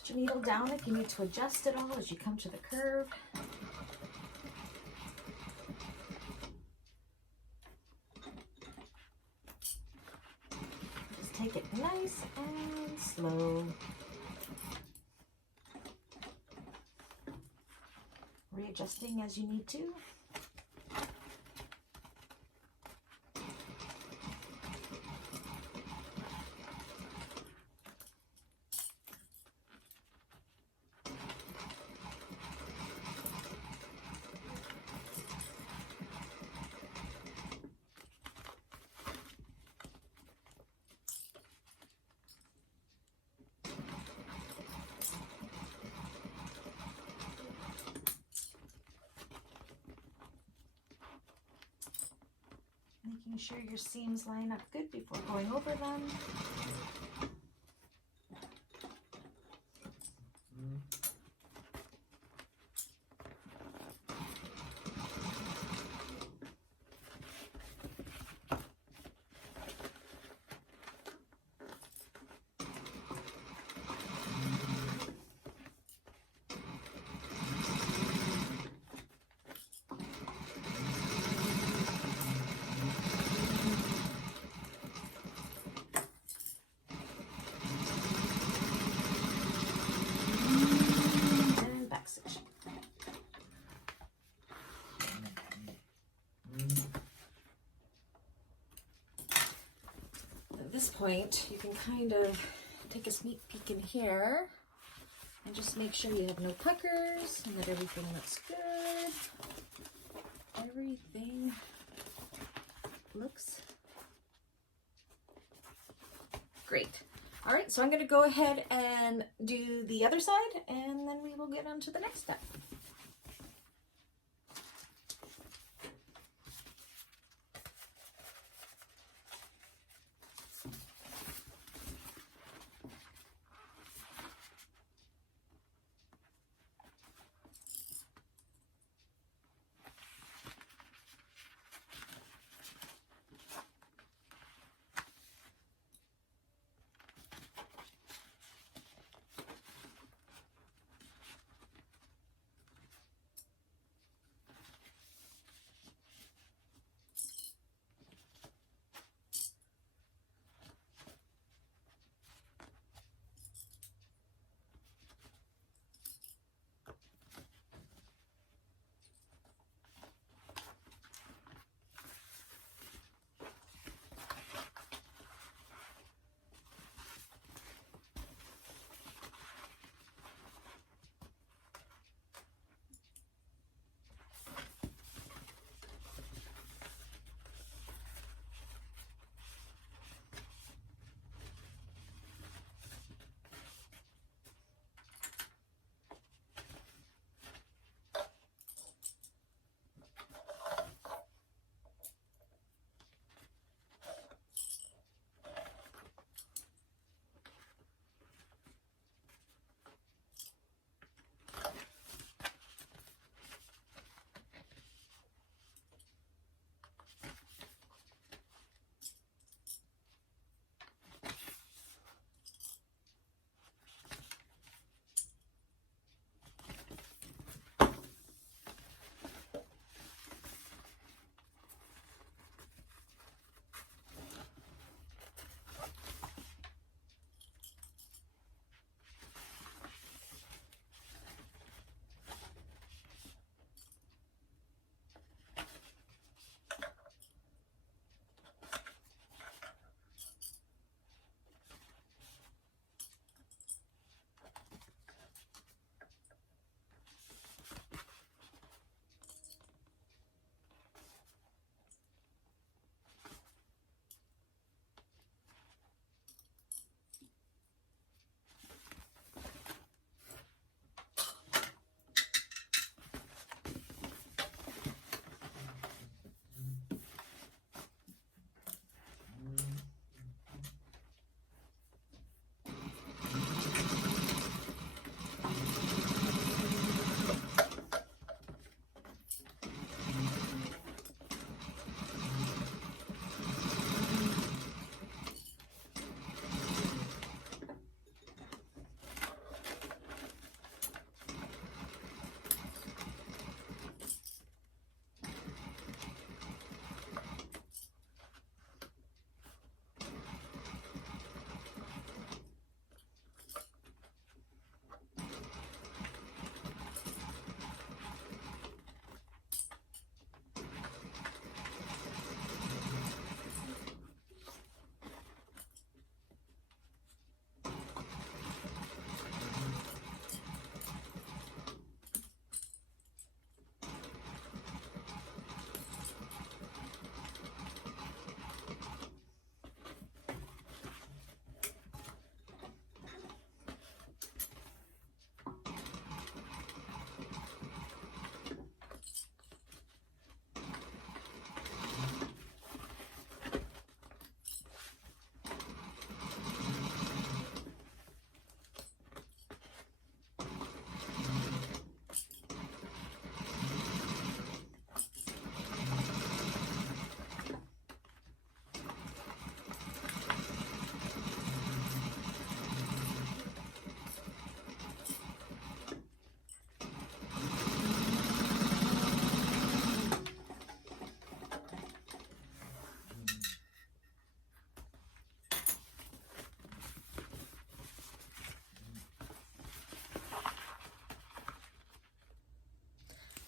Put your needle down if you need to adjust it all as you come to the curve. Just take it nice and slow. Readjusting as you need to. Making sure your seams line up good before going over them. Point, you can kind of take a sneak peek in here and just make sure you have no puckers and that everything looks good. Everything looks great. All right, so I'm going to go ahead and do the other side and then we will get on to the next step.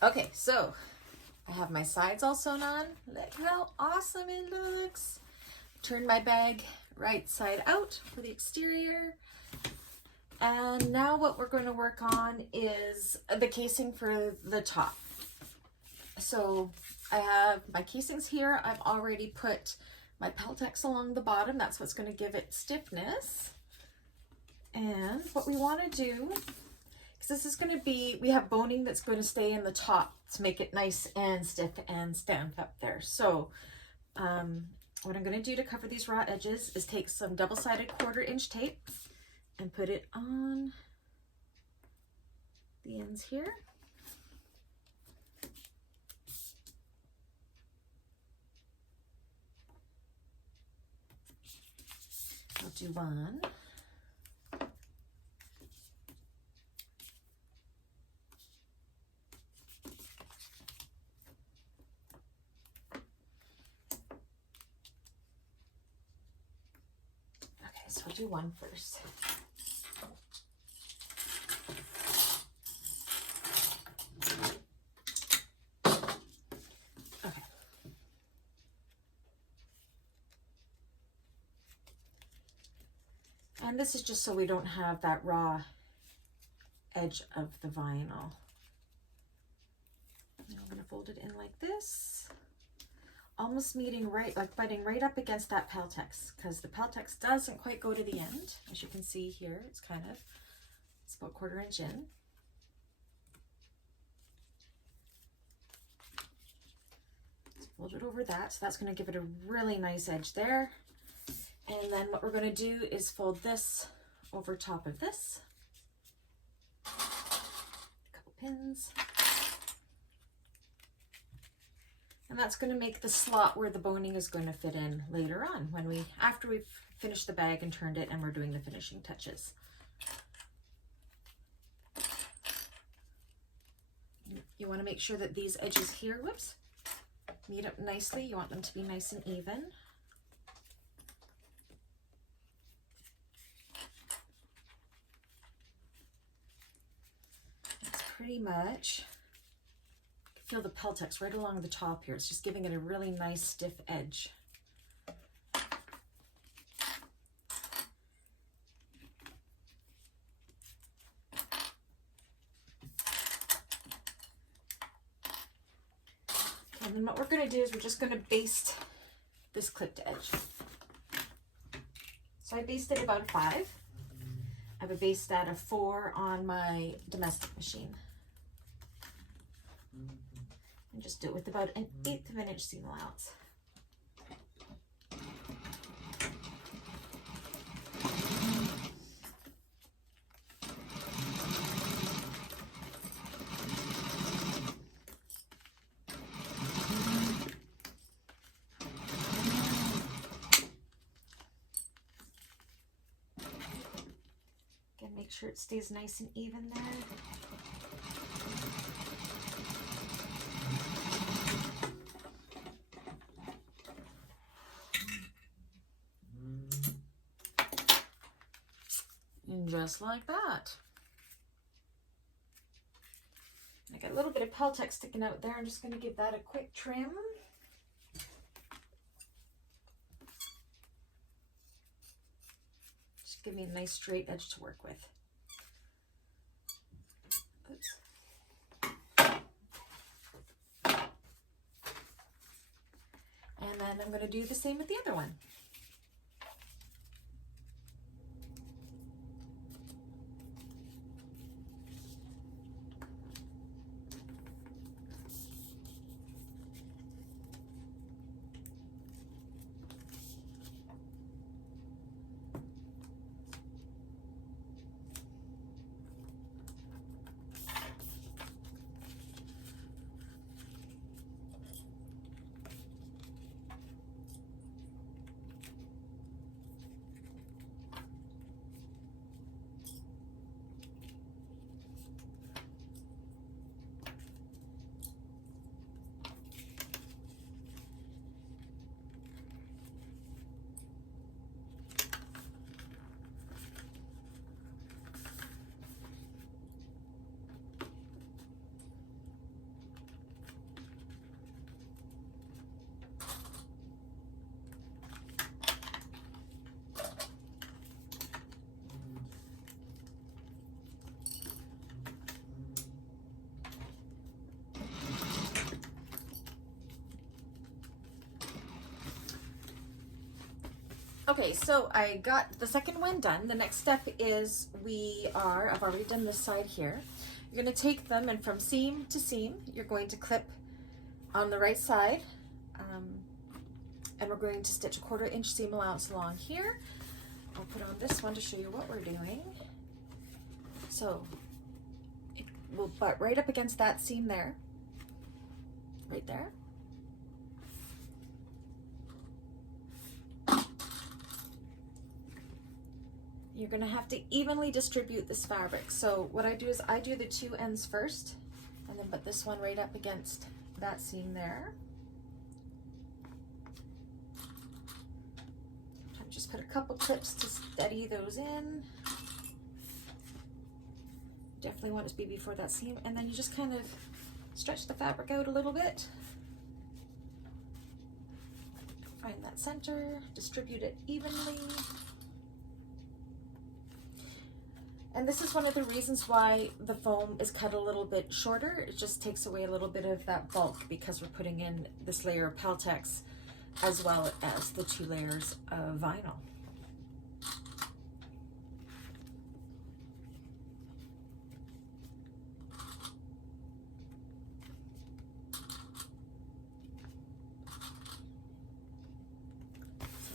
Okay, so I have my sides all sewn on. Look how awesome it looks. Turn my bag right side out for the exterior. And now what we're going to work on is the casing for the top. So I have my casings here. I've already put my Peltex along the bottom. That's what's going to give it stiffness. And what we want to do, because this is going to be, we have boning that's going to stay in the top to make it nice and stiff and stand up there. So what I'm going to do to cover these raw edges is take some double-sided 1/4-inch tape and put it on the ends here. I'll do one. Okay, so I'll do one first. Okay. And this is just so we don't have that raw edge of the vinyl. And I'm going to fold it in like this, almost meeting right, like butting right up against that Peltex, because the Peltex doesn't quite go to the end. As you can see here, it's about 1/4 inch in. Let's fold it over that, so that's going to give it a really nice edge there. And then what we're going to do is fold this over top of this. A couple pins. And that's going to make the slot where the boning is going to fit in later on, after we've finished the bag and turned it and we're doing the finishing touches. You want to make sure that these edges here, meet up nicely. You want them to be nice and even. Pretty much, you can feel the Peltex right along the top here. It's just giving it a really nice stiff edge. And then what we're going to do is we're just going to baste this clipped edge. So I basted about a 5. I have a base at a 4 on my domestic machine. And just do it with about 1/8 of an inch seam allowance. Again, make sure it stays nice and even there. And just like that. I got a little bit of Peltex sticking out there. I'm just going to give that a quick trim. Just give me a nice straight edge to work with. Oops. And then I'm going to do the same with the other one. Okay, so I got the second one done. The next step is I've already done this side here. You're going to take them, and from seam to seam, you're going to clip on the right side, and we're going to stitch a 1/4 inch seam allowance along here. I'll put on this one to show you what we're doing. So it will butt right up against that seam there, right there. You're going to have to evenly distribute this fabric. So what I do is I do the 2 ends first, and then put this one right up against that seam there. Just put a couple clips to steady those in. Definitely want it to be before that seam, and then you just kind of stretch the fabric out a little bit. Find that center, distribute it evenly. And this is one of the reasons why the foam is cut a little bit shorter. It just takes away a little bit of that bulk because we're putting in this layer of Peltex as well as the 2 layers of vinyl.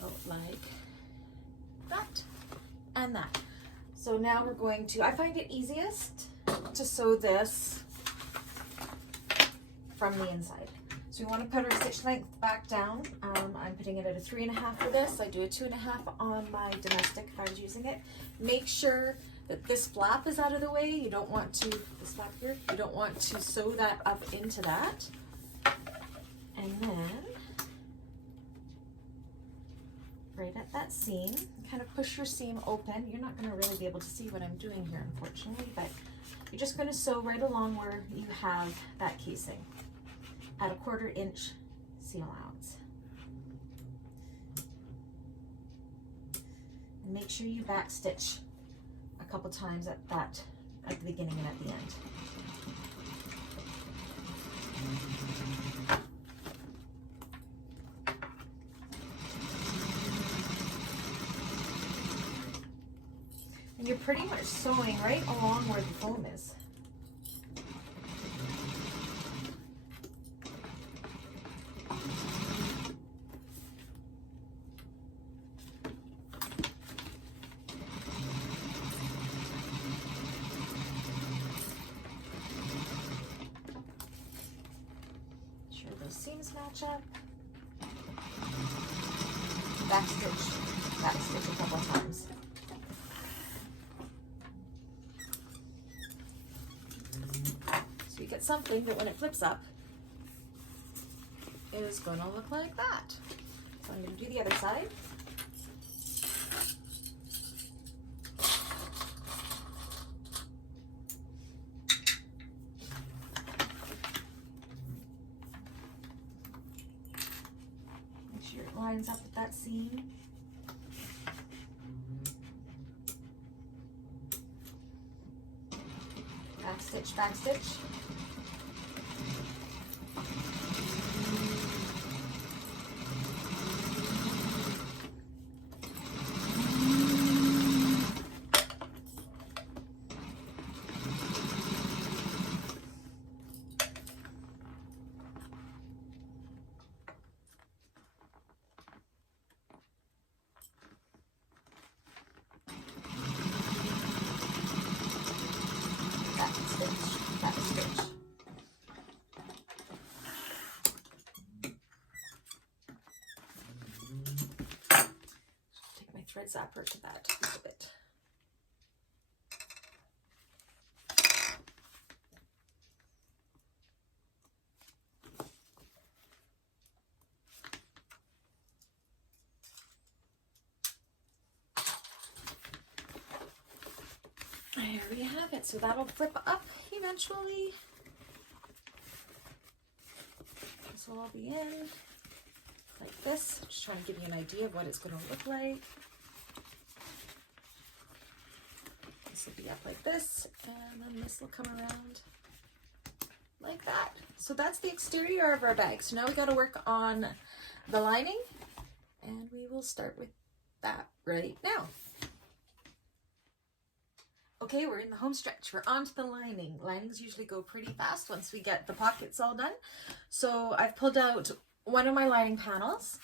So like that and that. So now we're going to, I find it easiest to sew this from the inside. So we want to put our stitch length back down. I'm putting it at a 3.5 for this. I do a 2.5 on my domestic if I was using it. Make sure that this flap is out of the way. You don't want to, this flap here, you don't want to sew that up into that. And then, right at that seam, kind of push your seam open. You're not going to really be able to see what I'm doing here, unfortunately, but you're just going to sew right along where you have that casing at a 1/4 inch seam allowance. And make sure you back stitch a couple times at the beginning and at the end. And you're pretty much sewing right along where the foam is. Sure those seams match up. Back stitch a couple times. So you get something that when it flips up is going to look like that. So I'm going to do the other side. Make sure it lines up with that seam. Back stitch, back stitch. Back stitch. Take my thread zapper to that a bit. There we have it. So that'll flip up eventually. This will all be in like this. Just trying to give you an idea of what it's going to look like. This will be up like this, and then this will come around like that. So that's the exterior of our bag. So now we got to work on the lining, and we will start with that right now. Okay, we're in the home stretch. We're on to the lining. Linings usually go pretty fast once we get the pockets all done. So I've pulled out one of my lining panels.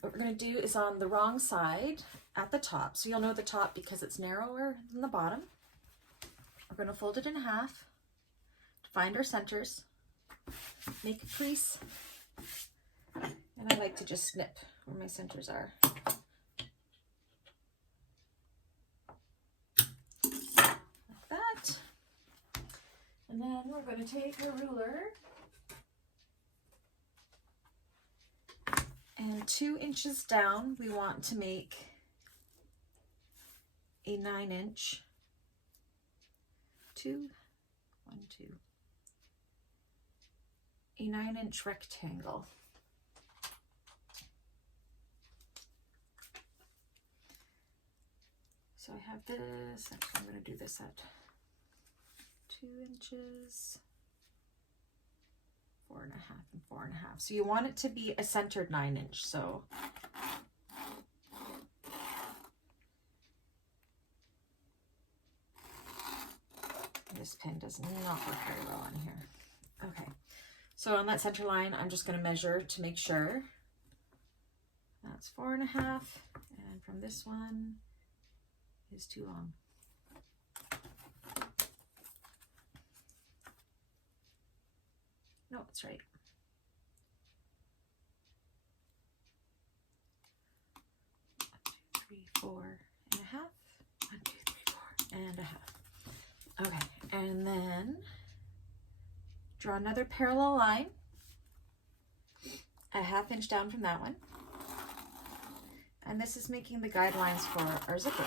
What we're going to do is on the wrong side at the top. So you'll know the top because it's narrower than the bottom. We're going to fold it in half to find our centers, make a crease, and I like to just snip where my centers are. And then we're going to take a ruler and 2 inches down, we want to make a 9-inch, 9-inch rectangle. So I have this, actually I'm going to do this at 2 inches, 4.5 and 4.5. So you want it to be a centered 9-inch. So this pin does not work very well on here. Okay, so on that center line, I'm just going to measure to make sure. That's 4.5, and from this one is too long. No, it's right. 1, 2, 3, 4.5. 1, 2, 3, 4.5. Okay, and then draw another parallel line, a 1/2 inch down from that one. And this is making the guidelines for our zipper.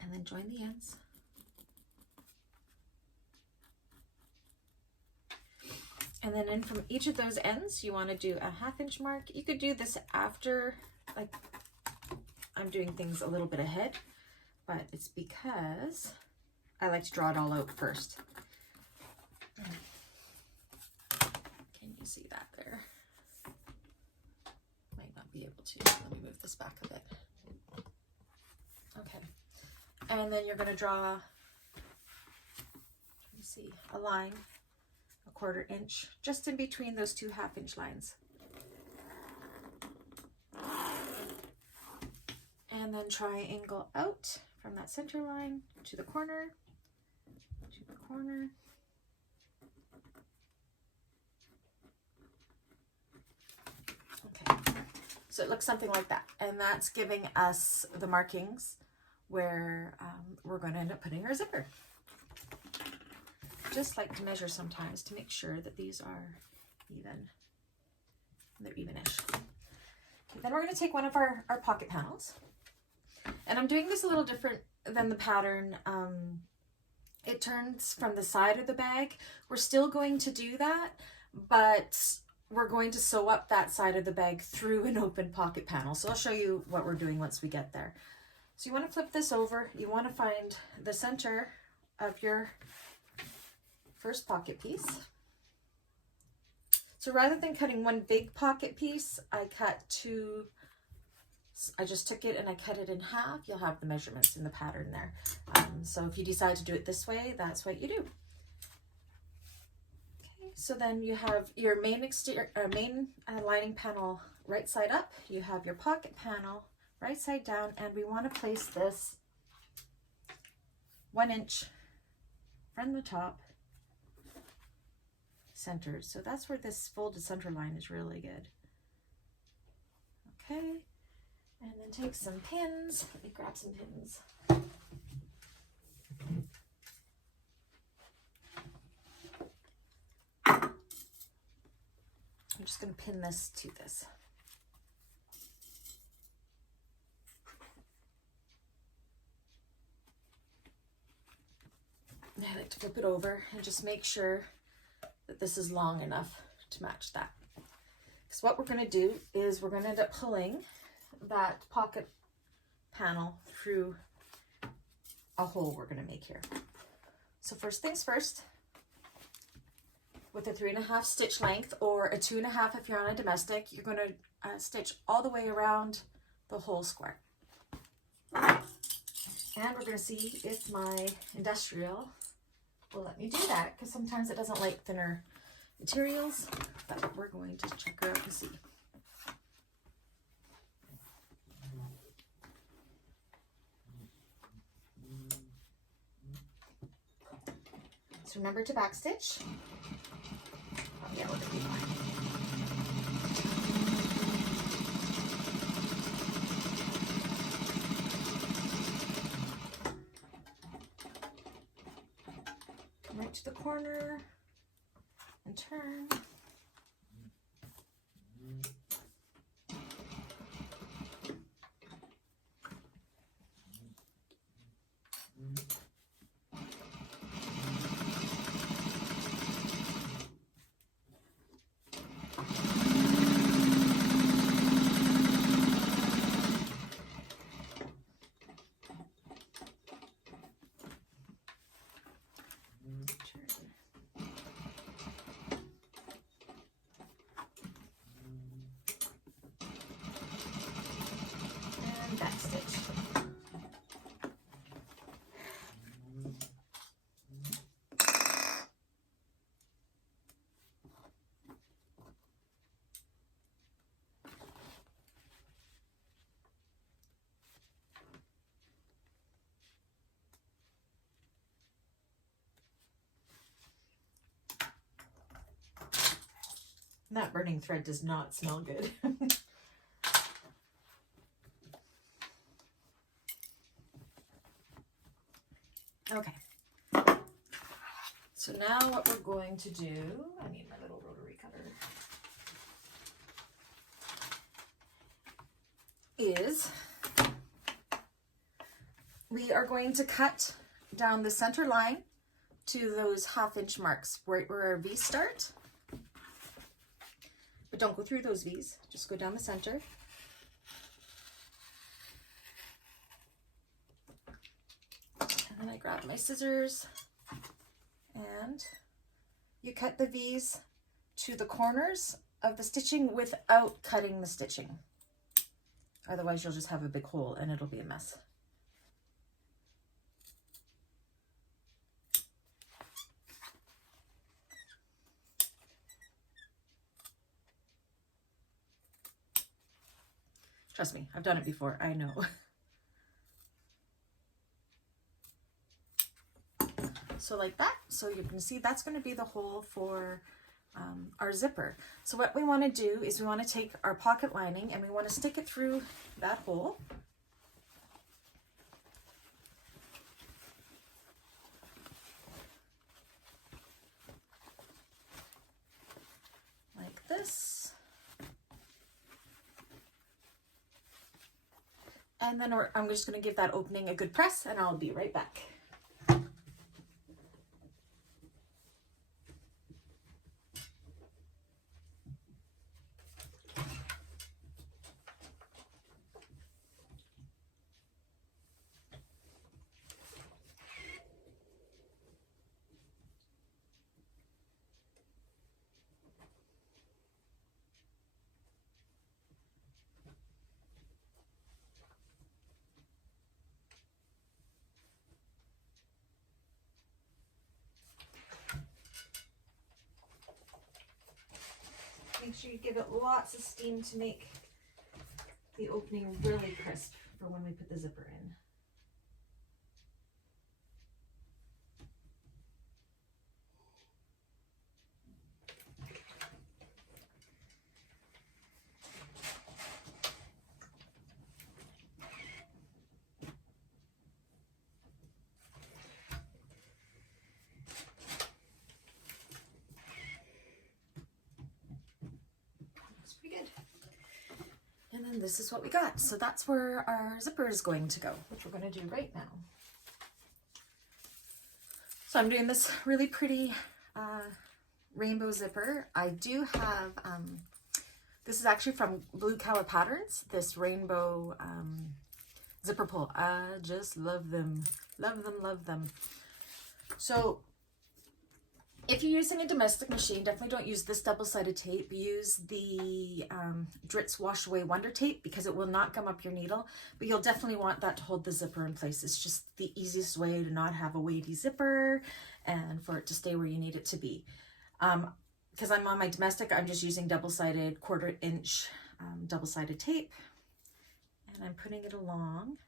And then join the ends. And then in from each of those ends, you want to do a 1/2 inch mark. You could do this after, like I'm doing things a little bit ahead, but it's because I like to draw it all out first. Can you see that there? Might not be able to. Let me move this back a bit. Okay. And then you're going to draw, let me see, a line, 1/4 inch, just in between those 2 1/2 inch lines. And then triangle out from that center line to the corner, to the corner. Okay, so it looks something like that. And that's giving us the markings where we're going to end up putting our zipper. Just like to measure sometimes to make sure that these are even. They're evenish. Okay, then we're going to take one of our pocket panels. And I'm doing this a little different than the pattern. It turns from the side of the bag. We're still going to do that, but we're going to sew up that side of the bag through an open pocket panel. So I'll show you what we're doing once we get there. So you want to flip this over. You want to find the center of your first pocket piece. So rather than cutting one big pocket piece, I just took it and I cut it in half. You'll have the measurements in the pattern there. So if you decide to do it this way, that's what you do. Okay, so then you have your main lining panel right side up. You have your pocket panel right side down, and we want to place this 1 inch from the top centered. So that's where this folded center line is really good. Okay, and then take some pins. Let me grab some pins. I'm just going to pin this to this. And I like to flip it over and just make sure that this is long enough to match that. So what we're going to do is we're going to end up pulling that pocket panel through a hole we're going to make here. So first things first, with a 3.5 stitch length, or a 2.5 if you're on a domestic. You're going to stitch all the way around the whole square. And we're going to see if my industrial will let me do that, because sometimes it doesn't like thinner materials, but we're going to check her out and see. So remember to backstitch. Oh, yeah, look at me. Come right to the corner and turn. And backstitch. That burning thread does not smell good. Okay. So now what we're going to do, I need my little rotary cutter, is we are going to cut down the center line to those 1/2 inch marks right where our V's start. But don't go through those V's, just go down the center. And then I grab my scissors and you cut the V's to the corners of the stitching without cutting the stitching. Otherwise you'll just have a big hole and it'll be a mess. Trust me, I've done it before, I know. So like that, so you can see that's going to be the hole for our zipper. So what we want to do is we want to take our pocket lining and we want to stick it through that hole. Like this. And then I'm just going to give that opening a good press and I'll be right back. Make sure you give it lots of steam to make the opening really crisp for when we put the zipper in. And then this is what we got. So that's where our zipper is going to go, which we're going to do right now. So I'm doing this really pretty rainbow zipper. I do have, this is actually from Blue Cow Patterns, this rainbow zipper pull. I just love them. Love them, love them. So If you're using a domestic machine, definitely don't use this double-sided tape. Use the Dritz Wash Away Wonder Tape because it will not gum up your needle, but you'll definitely want that to hold the zipper in place. It's just the easiest way to not have a weighty zipper and for it to stay where you need it to be. Because I'm on my domestic, I'm just using double-sided 1/4 inch double-sided tape, and I'm putting it along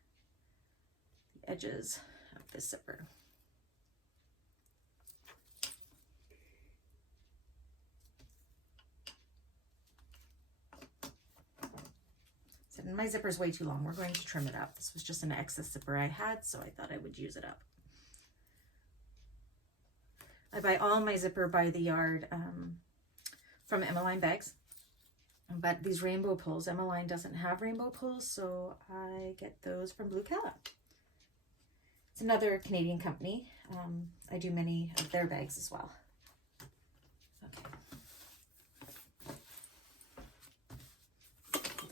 the edges of the zipper. And my zipper is way too long. We're going to trim it up. This was just an excess zipper I had, so I thought I would use it up. I buy all my zipper by the yard from Emmaline bags, but these rainbow pulls, Emmaline doesn't have rainbow pulls, so I get those from Blue Cat. It's another Canadian company. I do many of their bags as well. Okay.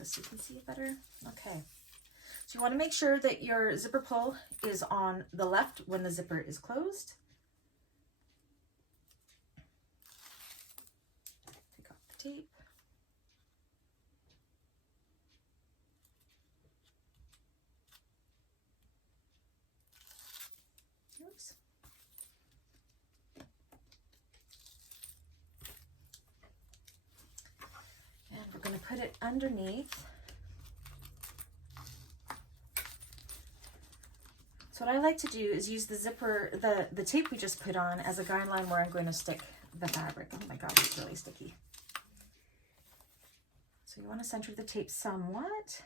So you can see it better. Okay, so you want to make sure that your zipper pull is on the left when the zipper is closed. Take off the tape. Oops. And we're going to put it underneath. So what I like to do is use the zipper, the tape we just put on as a guideline where I'm going to stick the fabric. Oh my gosh, it's really sticky. So you want to center the tape somewhat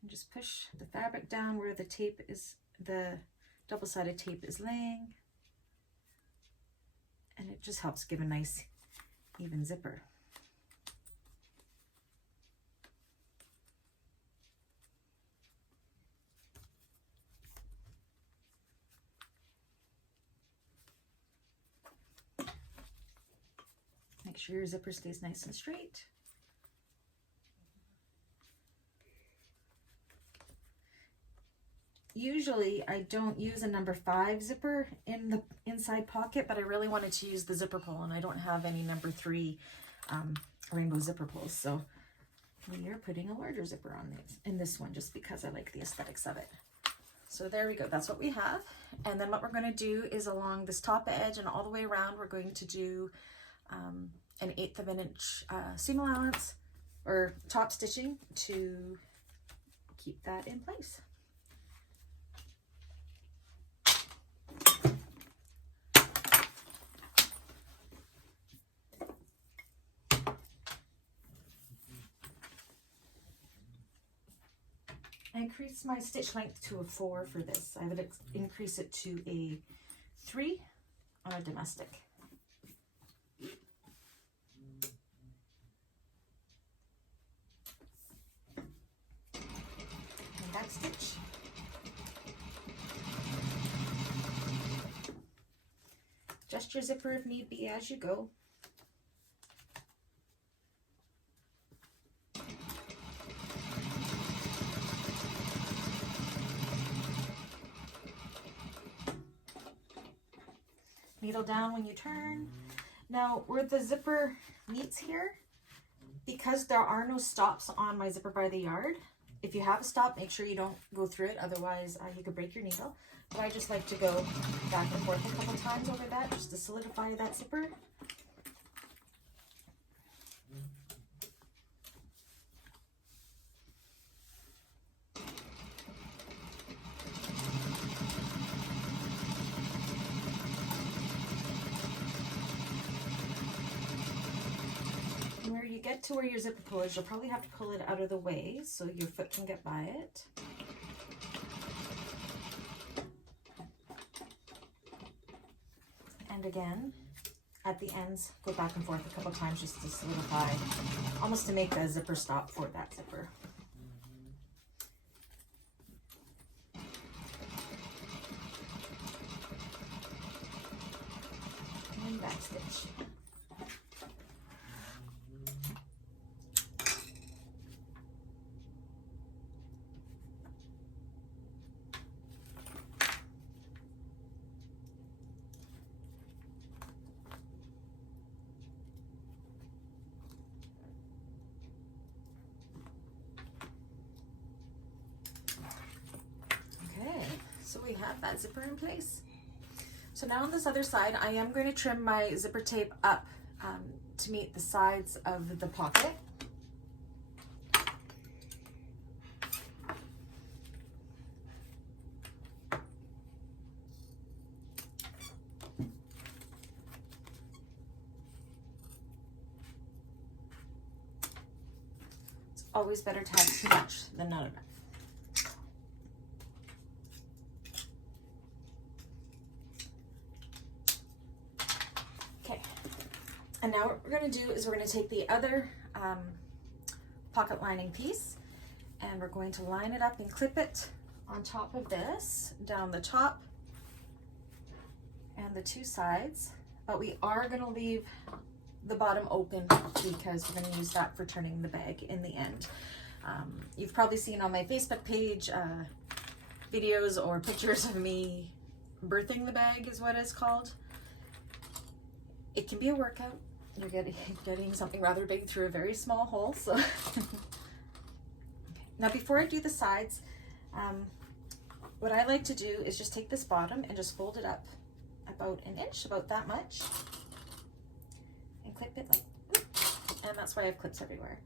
and just push the fabric down where the tape is, the double-sided tape is laying. And it just helps give a nice even zipper. Make sure your zipper stays nice and straight. Usually I don't use a number 5 zipper in the inside pocket, but I really wanted to use the zipper pull and I don't have any number 3 rainbow zipper pulls. So we are putting a larger zipper on in this one just because I like the aesthetics of it. So there we go, that's what we have. And then what we're going to do is along this top edge and all the way around, we're going to do an 1/8 of an inch seam allowance or top stitching to keep that in place. I increased my stitch length to a 4 for this. I would increase it to a 3 on a domestic. And back stitch. Adjust your zipper if need be as you go. Needle down when you turn. Now where the zipper meets here, because there are no stops on my zipper by the yard, if you have a stop, make sure you don't go through it, otherwise you could break your needle. But I just like to go back and forth a couple times over that just to solidify that zipper. Get to where your zipper pull is, you'll probably have to pull it out of the way so your foot can get by it. And again, at the ends, go back and forth a couple times just to solidify, almost to make a zipper stop for that zipper. And back stitch. So we have that zipper in place. So now on this other side, I am going to trim my zipper tape up to meet the sides of the pocket. It's always better to have too much than not enough. And now what we're going to do is we're going to take the other pocket lining piece and we're going to line it up and clip it on top of this, down the top and the two sides. But we are going to leave the bottom open because we're going to use that for turning the bag in the end. You've probably seen on my Facebook page videos or pictures of me birthing the bag is what it's called. It can be a workout. You're getting something rather big through a very small hole. So okay. Now before I do the sides, what I like to do is just take this bottom and just fold it up about an inch, about that much, and clip it like, and that's why I have clips everywhere.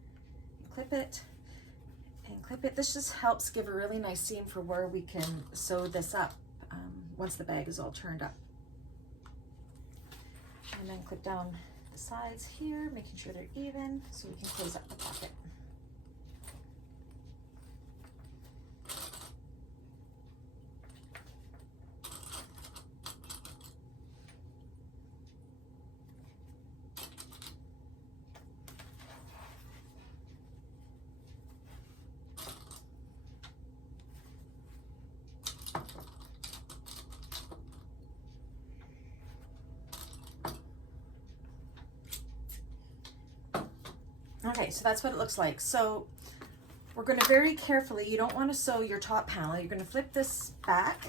Clip it and clip it. This just helps give a really nice seam for where we can sew this up once the bag is all turned up. And then clip down the sides here, making sure they're even so we can close up the pocket. Okay, so that's what it looks like. So we're going to very carefully, you don't want to sew your top panel. You're going to flip this back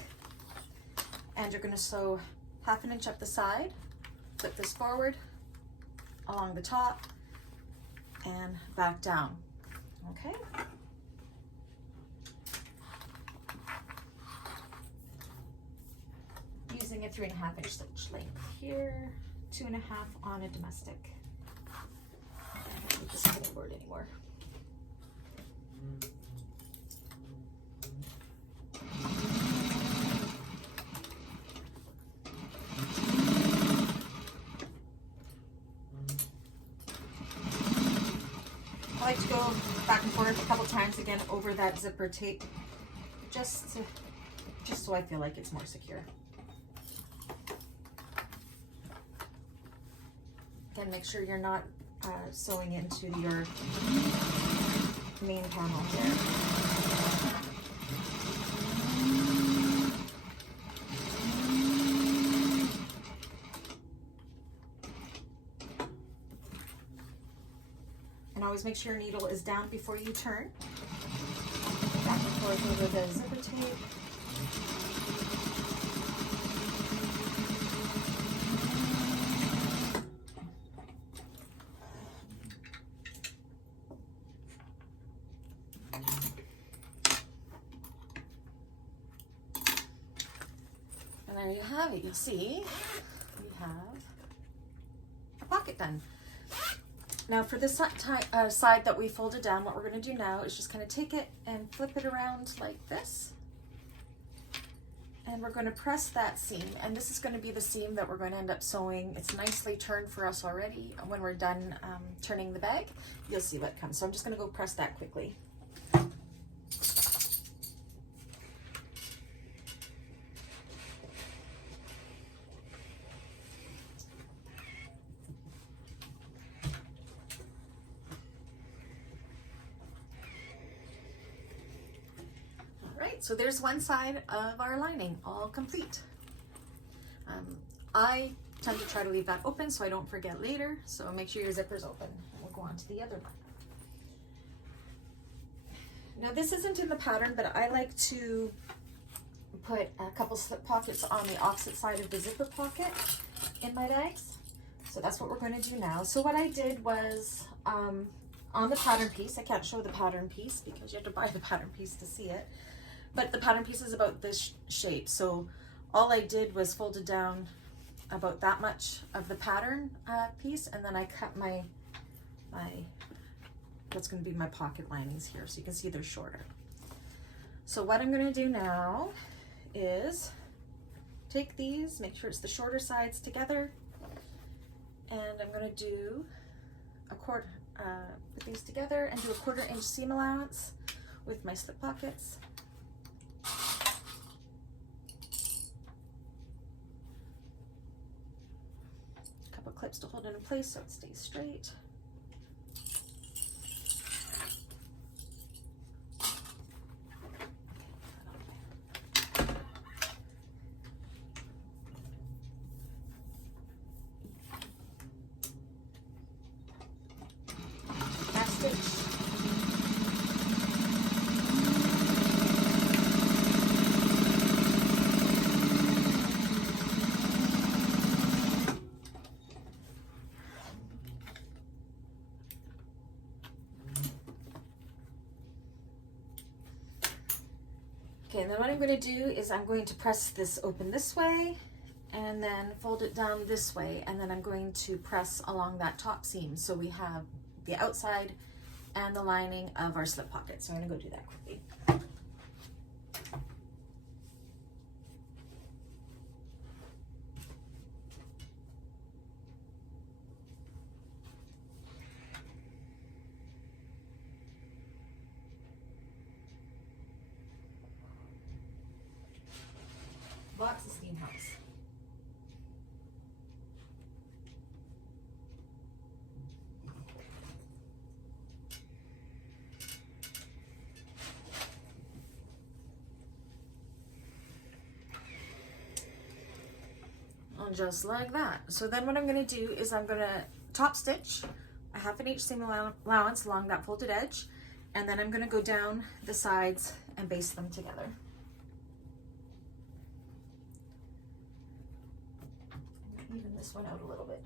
and you're going to sew 1/2 inch up the side, flip this forward along the top and back down. Okay. Using a 3.5 inch stitch length here, 2.5 on a domestic. I don't need this board anymore. I like to go back and forth a couple times again over that zipper tape, just so I feel like it's more secure. Again, make sure you're not sewing into your main panel here. And always make sure your needle is down before you turn. Back and forth over the zipper tape. And there you have it. You'll see we have a pocket done. Now for this side that we folded down, what we're going to do now is just kind of take it and flip it around like this. And we're going to press that seam. And this is going to be the seam that we're going to end up sewing. It's nicely turned for us already. When we're done turning the bag, you'll see what comes. So I'm just going to go press that quickly. So there's one side of our lining all complete. I tend to try to leave that open so I don't forget later, so make sure your zipper's open. We'll go on to the other one. Now this isn't in the pattern, but I like to put a couple slip pockets on the opposite side of the zipper pocket in my bags. So that's what we're going to do now. So what I did was on the pattern piece, I can't show the pattern piece because you have to buy the pattern piece to see it. but the pattern piece is about this shape. So all I did was folded down about that much of the pattern piece, and then I cut my that's going to be my pocket linings here, so you can see they're shorter. So what I'm going to do now is take these, make sure it's the shorter sides together, and I'm going to do a quarter, put these together and do a 1/4 inch seam allowance with my slip pockets. A couple clips to hold it in place so it stays straight. Okay, and then what I'm going to do is I'm going to press this open this way and then fold it down this way, and then I'm going to press along that top seam so we have the outside and the lining of our slip pocket. So I'm going to go do that quickly. Lots of steam helps. And just like that. So then what I'm going to do is I'm going to top stitch a 1/2 inch seam allowance along that folded edge, and then I'm going to go down the sides and baste them together. Even this one out a little bit.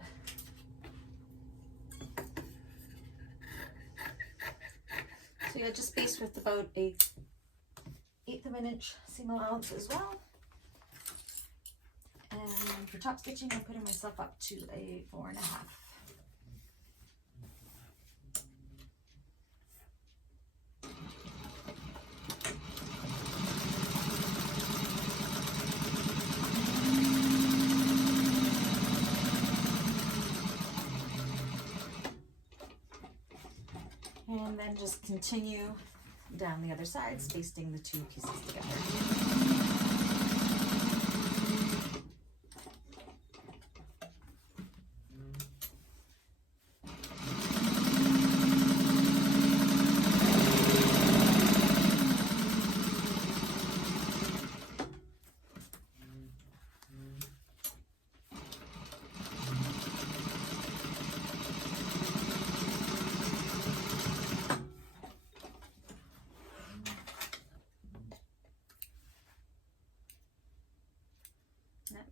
So yeah, just baste with about a 1/8 of an inch seam allowance as well. And for top stitching, I'm putting myself up to a 4.5. And then just continue down the other side, basting the two pieces together.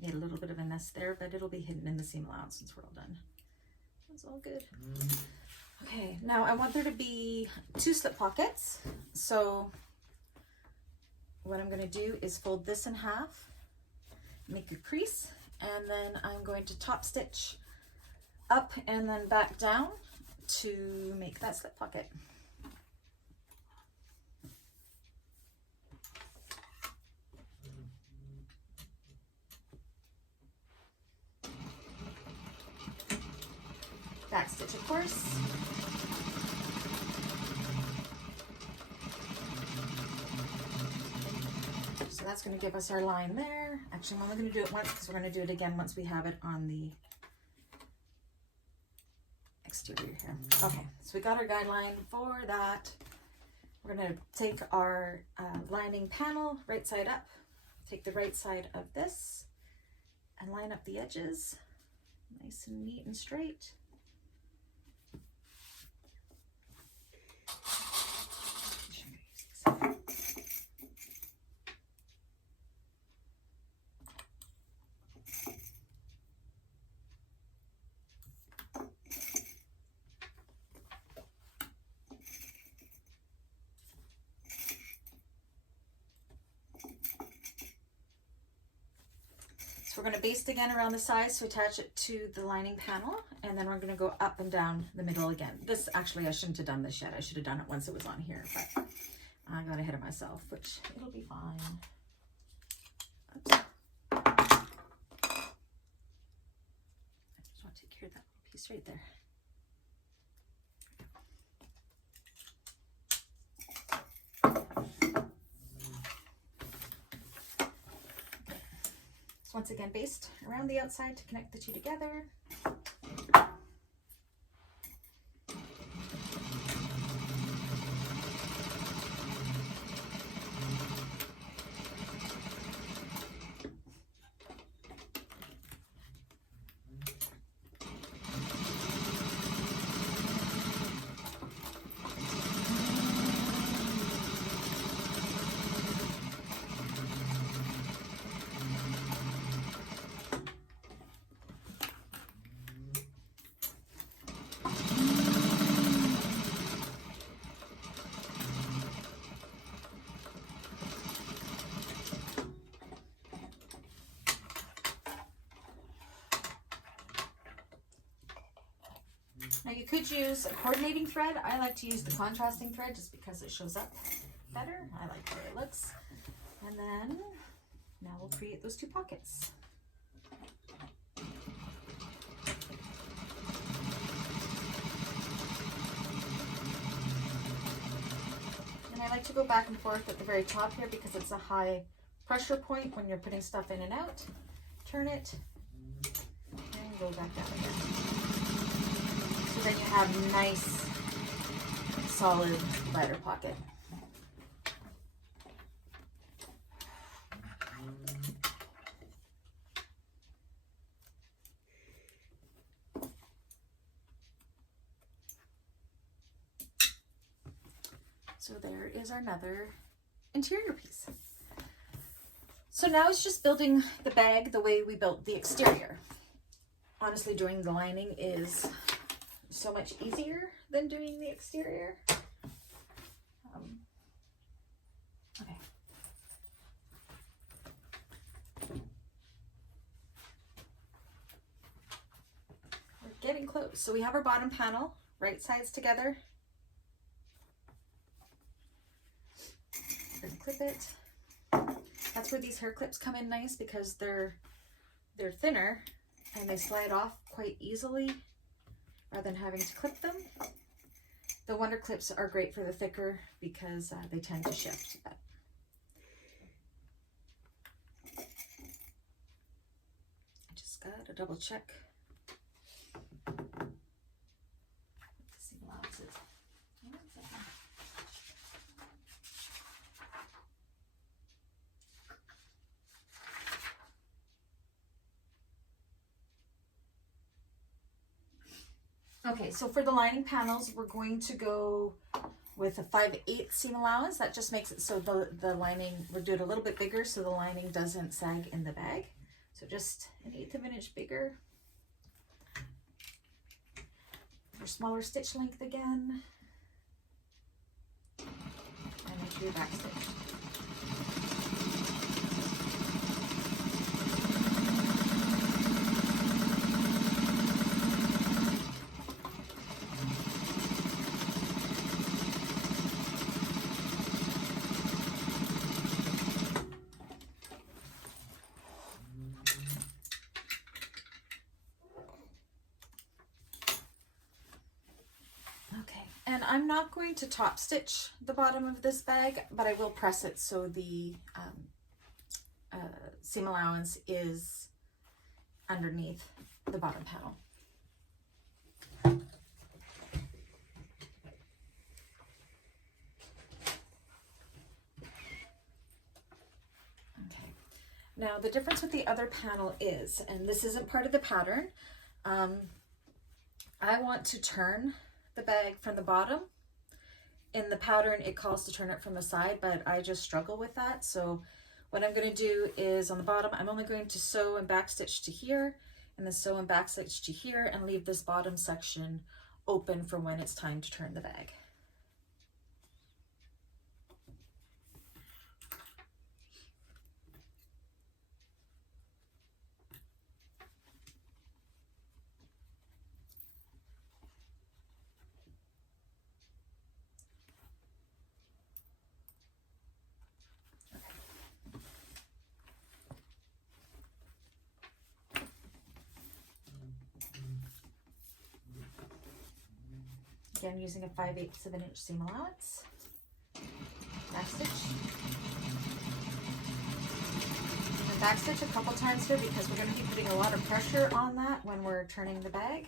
Made a little bit of a nest there, but it'll be hidden in the seam allowance once we're all done. That's all good. Okay, now I want there to be 2 slip pockets. So what I'm going to do is fold this in half, make a crease, and then I'm going to top stitch up and then back down to make that slip pocket. Back stitch, of course. So that's going to give us our line there. Actually, I'm only going to do it once because we're going to do it again once we have it on the exterior here. Okay, so we got our guideline for that. We're going to take our lining panel right side up, take the right side of this and line up the edges nice and neat and straight. So we're going to baste again around the sides to attach it to the lining panel, and then we're going to go up and down the middle again. This, actually, I shouldn't have done this yet. I should have done it once it was on here, but I got ahead of myself, which it'll be fine. Oops. I just want to take care of that little piece right there. Once again, baste around the outside to connect the two together. Now you could use a coordinating thread. I like to use the contrasting thread just because it shows up better. I like the way it looks. And then now we'll create those two pockets. And I like to go back and forth at the very top here because it's a high pressure point when you're putting stuff in and out. Turn it and go back down again. So then you have a nice, solid ladder pocket. So there is another interior piece. So now it's just building the bag the way we built the exterior. Honestly, doing the lining is so much easier than doing the exterior. Okay. We're getting close. So we have our bottom panel, right sides together. We're gonna clip it. That's where these hair clips come in nice because they're thinner and they slide off quite easily rather than having to clip them. The Wonder clips are great for the thicker because they tend to shift. But I just gotta double check. See what else is. Okay, so for the lining panels, we're going to go with a 5/8 seam allowance. That just makes it so the lining, we'll do it a little bit bigger so the lining doesn't sag in the bag. So just 1/8 of an inch bigger. For smaller stitch length again. And make sure your back stitch. And I'm not going to top stitch the bottom of this bag, but I will press it so the seam allowance is underneath the bottom panel. Okay. Now the difference with the other panel is, and this isn't part of the pattern, I want to turn the bag from the bottom. In the pattern it calls to turn it from the side, but I just struggle with that. So what I'm going to do is on the bottom I'm only going to sew and backstitch to here and then sew and backstitch to here and leave this bottom section open for when it's time to turn the bag. again using a 5/8 of an inch seam allowance. Backstitch. And backstitch a couple times here because we're going to be putting a lot of pressure on that when we're turning the bag.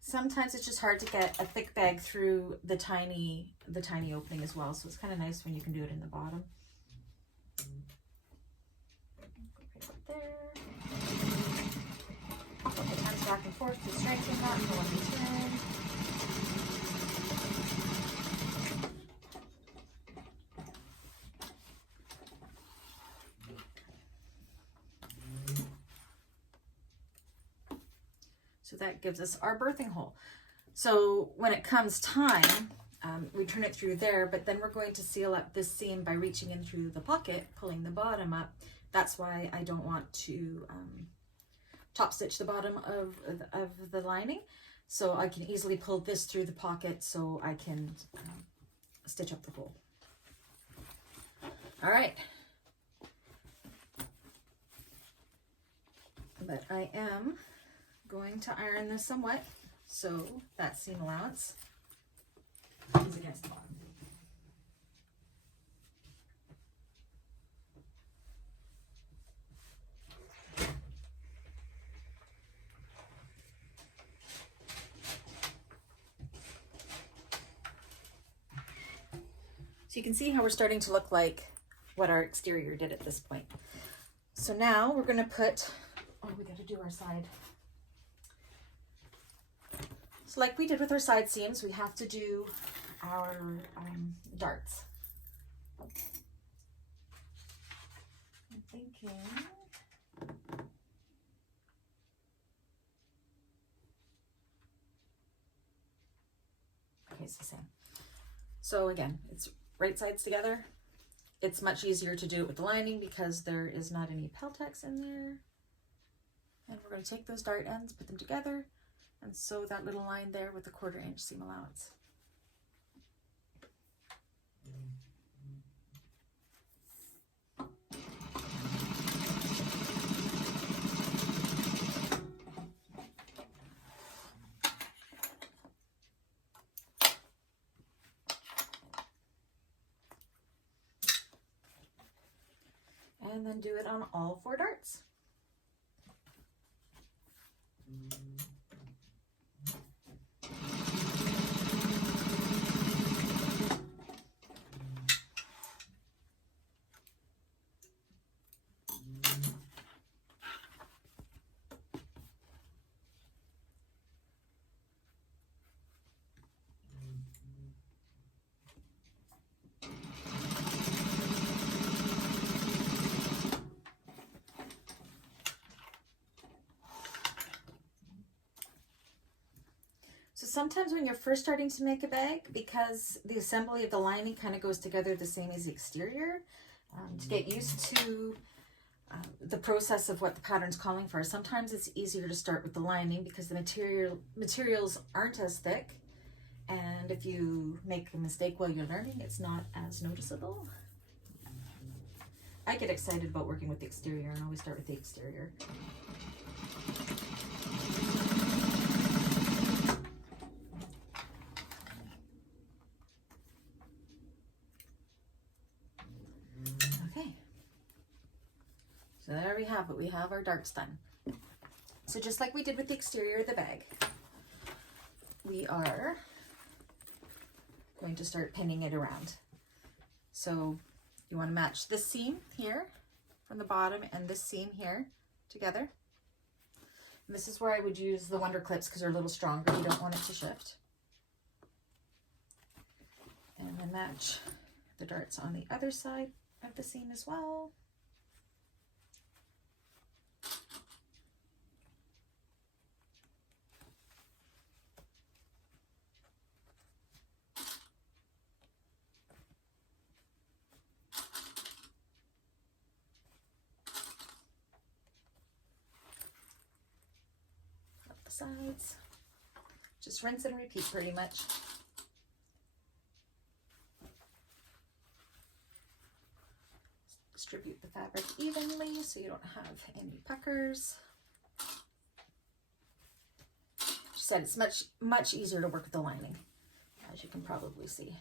Sometimes it's just hard to get a thick bag through the tiny opening as well, so it's kind of nice when you can do it in the bottom. Right up there. A couple times back and forth to strengthen that for when we turn. So that gives us our birthing hole. So when it comes time, we turn it through there, but then we're going to seal up this seam by reaching in through the pocket, pulling the bottom up. That's why I don't want to top stitch the bottom of the lining. So I can easily pull this through the pocket so I can stitch up the hole. All right. But I am going to iron this somewhat so that seam allowance is against the bottom. So you can see how we're starting to look like what our exterior did at this point. So now we're going to put, oh, we got to do our side. So like we did with our side seams, we have to do our darts. I'm thinking, okay, it's the same. So again, it's right sides together. It's much easier to do it with the lining because there is not any Peltex in there. And we're going to take those dart ends, put them together, and sew that little line there with a 1/4 inch seam allowance. And then do it on all 4 darts. So sometimes when you're first starting to make a bag, because the assembly of the lining kind of goes together the same as the exterior, to get used to the process of what the pattern's calling for, sometimes it's easier to start with the lining because the materials aren't as thick, and if you make a mistake while you're learning, it's not as noticeable. I get excited about working with the exterior and always start with the exterior. So there we have it. We have our darts done. So just like we did with the exterior of the bag, we are going to start pinning it around. So you want to match this seam here from the bottom and this seam here together. And this is where I would use the Wonder Clips because they're a little stronger. You don't want it to shift. And then match the darts on the other side of the seam as well. Sides. Just rinse and repeat pretty much. Distribute the fabric evenly so you don't have any puckers. said, it's much easier to work with the lining, as you can probably see.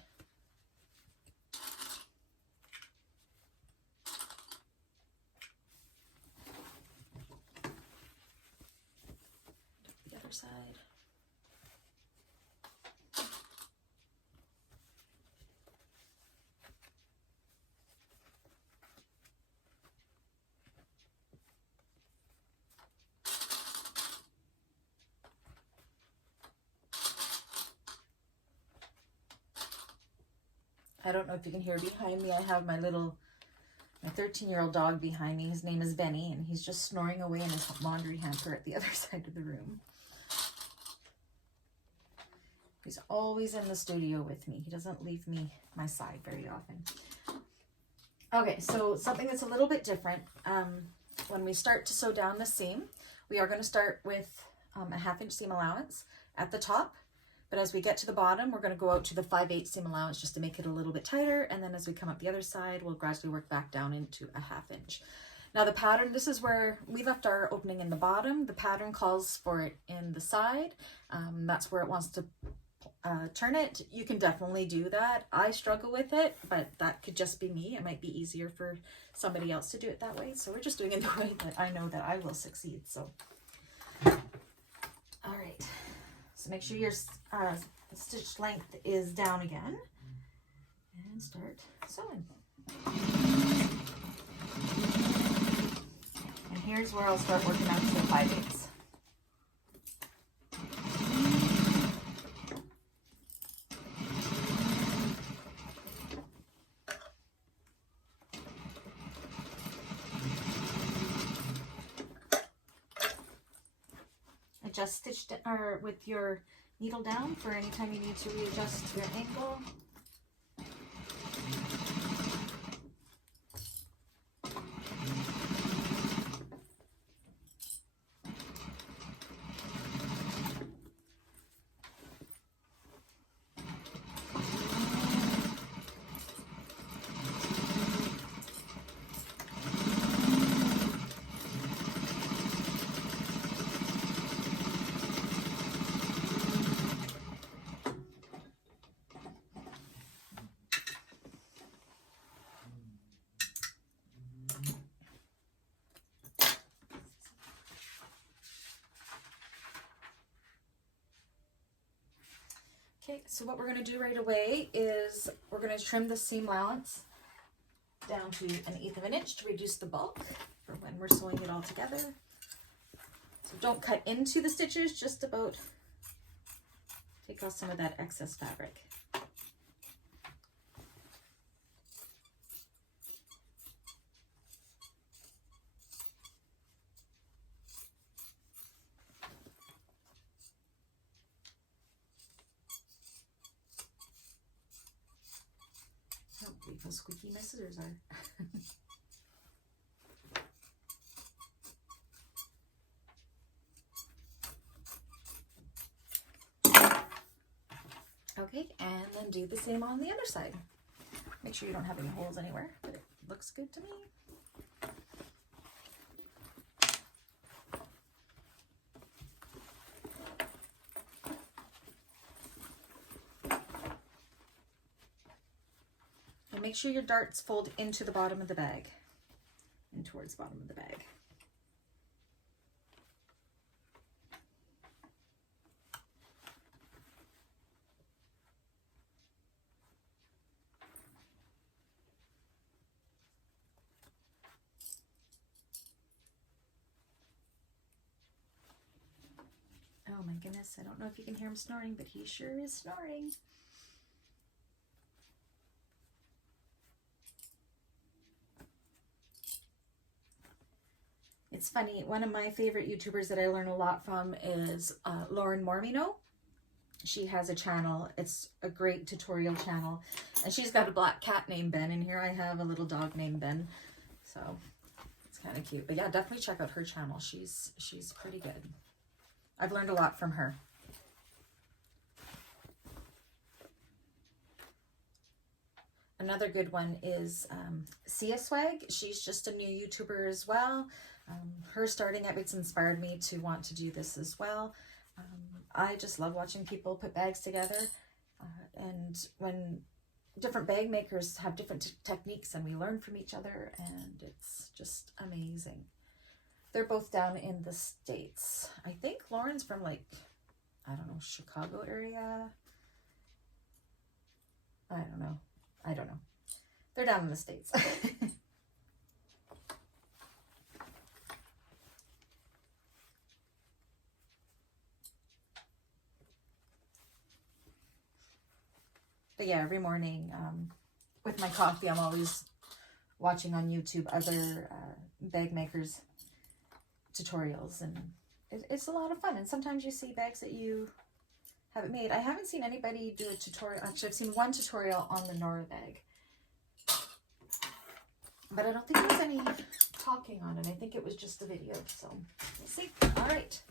The other side. I don't know if you can hear behind me. I have my 13-year-old dog behind me. His name is Benny, and he's just snoring away in his laundry hamper at the other side of the room. He's always in the studio with me. He doesn't leave my side very often. Okay, so something that's a little bit different. When we start to sew down the seam, we are going to start with a 1/2 inch seam allowance at the top. But as we get to the bottom, we're going to go out to the 5/8 seam allowance just to make it a little bit tighter. And then as we come up the other side, we'll gradually work back down into a 1/2 inch. Now the pattern, this is where we left our opening in the bottom. The pattern calls for it in the side. That's where it wants to turn it. You can definitely do that. I struggle with it, but that could just be me. It might be easier for somebody else to do it that way. So we're just doing it the way that I know that I will succeed. So, all right. So make sure your stitch length is down again and start sewing. And here's where I'll start working out to the 5/8. Just stitch or with your needle down for any time you need to readjust your angle. Okay, so what we're going to do right away is we're going to trim the seam allowance down to 1/8 of an inch to reduce the bulk for when we're sewing it all together. So don't cut into the stitches, just about take off some of that excess fabric. How squeaky my scissors are. Okay, and then do the same on the other side. Make sure you don't have any holes anywhere, but it looks good to me. Make sure your darts fold into the bottom of the bag and towards the bottom of the bag. Oh my goodness, I don't know if you can hear him snoring, but he sure is snoring. It's funny, one of my favorite YouTubers that I learn a lot from is Lauren Mormino. She has a channel. It's a great tutorial channel. And she's got a black cat named Ben. And here I have a little dog named Ben. So it's kind of cute. But yeah, definitely check out her channel. She's pretty good. I've learned a lot from her. Another good one is Sia Swag. She's just a new YouTuber as well. Her starting it's inspired me to want to do this as well. I just love watching people put bags together. And when different bag makers have different techniques, and we learn from each other, and it's just amazing. They're both down in the States. I think Lauren's from like, I don't know, Chicago area. I don't know. They're down in the States. But yeah, every morning with my coffee, I'm always watching on YouTube other bag makers tutorials, and it's a lot of fun. And sometimes you see bags that you haven't made. I haven't seen anybody do a tutorial. Actually, I've seen one tutorial on the Nora bag, but I don't think there was any talking on it. I think it was just a video, so we'll see. All right,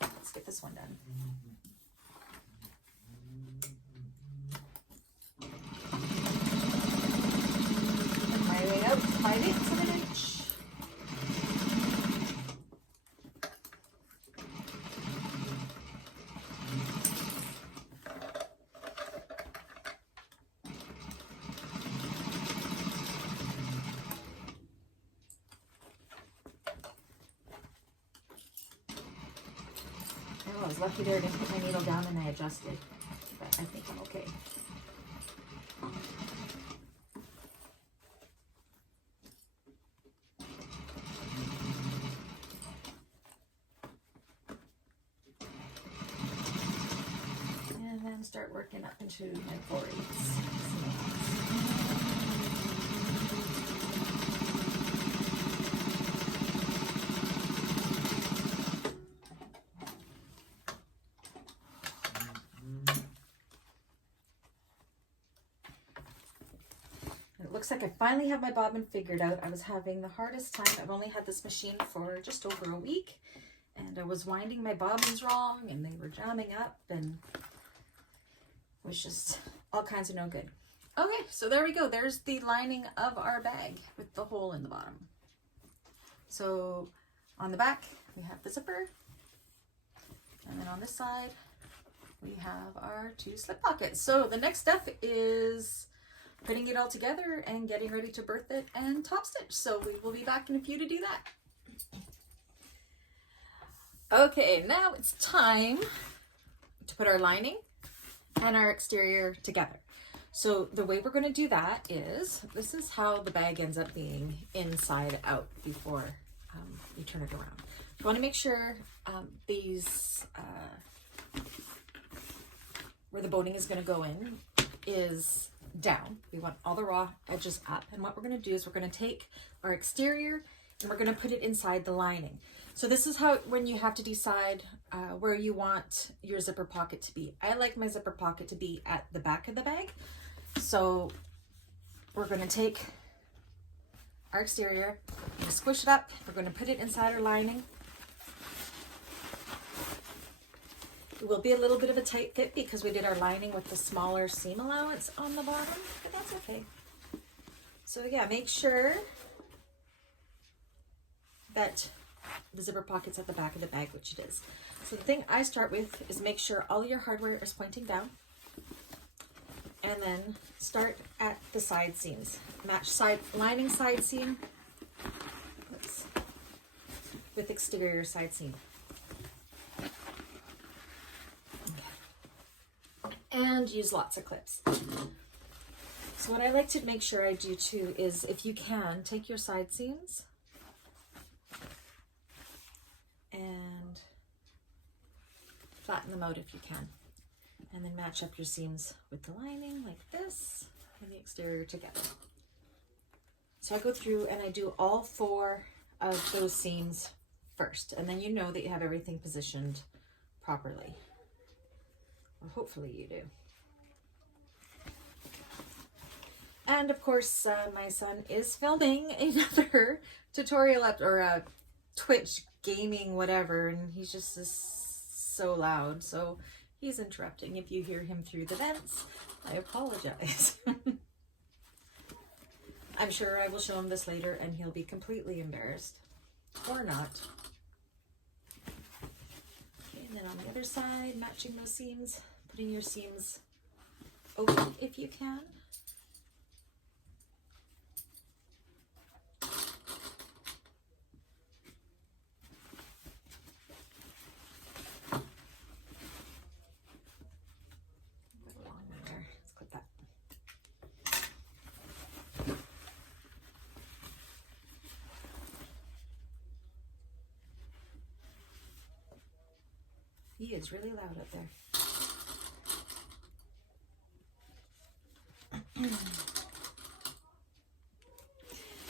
let's get this one done. My way out, 5/8 of an inch. I was lucky there, I didn't put my needle down and I adjusted, but I think I'm okay. And then start working up into my 4/8. Looks like I finally have my bobbin figured out. I was having the hardest time. I've only had this machine for just over a week, and I was winding my bobbins wrong, and they were jamming up, and it was just all kinds of no good. Okay, so there we go. There's the lining of our bag with the hole in the bottom. So on the back, we have the zipper, and then on this side, we have our 2 slip pockets. So the next step is putting it all together and getting ready to birth it and top stitch. So we will be back in a few to do that. Okay, now it's time to put our lining and our exterior together. So the way we're going to do that is, this is how the bag ends up being inside out before you turn it around. You want to make sure these, where the boning is going to go in, is down. We want all the raw edges up, and what we're going to do is we're going to take our exterior and we're going to put it inside the lining. So this is how, when you have to decide where you want your zipper pocket to be. I like my zipper pocket to be at the back of the bag. So we're going to take our exterior, we're going to squish it up, we're going to put it inside our lining. It will be a little bit of a tight fit because we did our lining with the smaller seam allowance on the bottom, but that's okay. So yeah, make sure that the zipper pocket's at the back of the bag, which it is. So the thing I start with is make sure all your hardware is pointing down, and then start at the side seams. Match side lining side seam with exterior side seam. And use lots of clips. So what I like to make sure I do too is, if you can, take your side seams and flatten them out if you can, and then match up your seams with the lining like this and the exterior together. So I go through and I do all 4 of those seams first, and then you know that you have everything positioned properly. Well, hopefully you do. And of course, my son is filming another tutorial or a Twitch gaming whatever, and he's just so loud, so he's interrupting. If you hear him through the vents, I apologize. I'm sure I will show him this later and he'll be completely embarrassed, or not. Okay, and then on the other side, matching those seams, putting your seams open if you can. Let's clip that. He is really loud up there.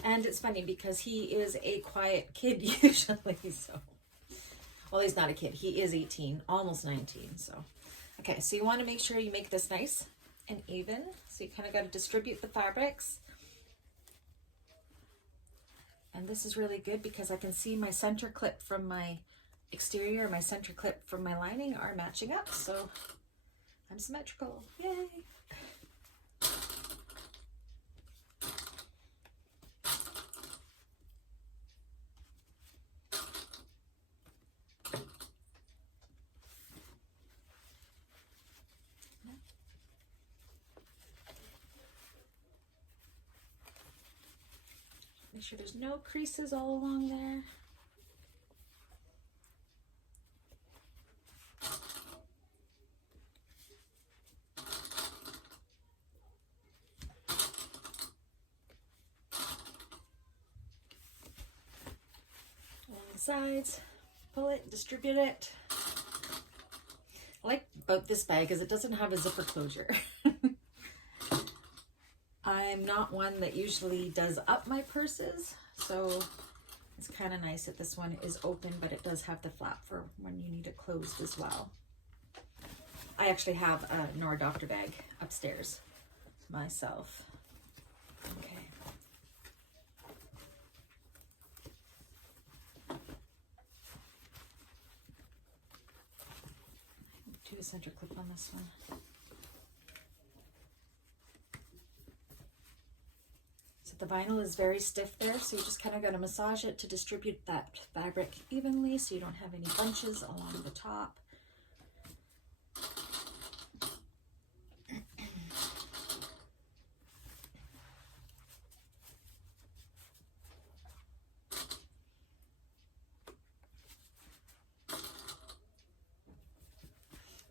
And it's funny because he is a quiet kid usually, so. Well, he's not a kid. He is 18, almost 19, so. Okay, so you want to make sure you make this nice and even. So you kind of got to distribute the fabrics. And this is really good because I can see my center clip from my exterior, my center clip from my lining are matching up, so I'm symmetrical. Yay! Make sure there's no creases all along there. Along the sides, pull it, distribute it. I like about this bag is it doesn't have a zipper closure. I'm not one that usually does up my purses, so it's kind of nice that this one is open, but it does have the flap for when you need it closed as well. I actually have a Nora Doctor bag upstairs myself. Okay. Do a center clip on this one. The vinyl is very stiff there, so you just kind of got to massage it to distribute that fabric evenly so you don't have any bunches along the top.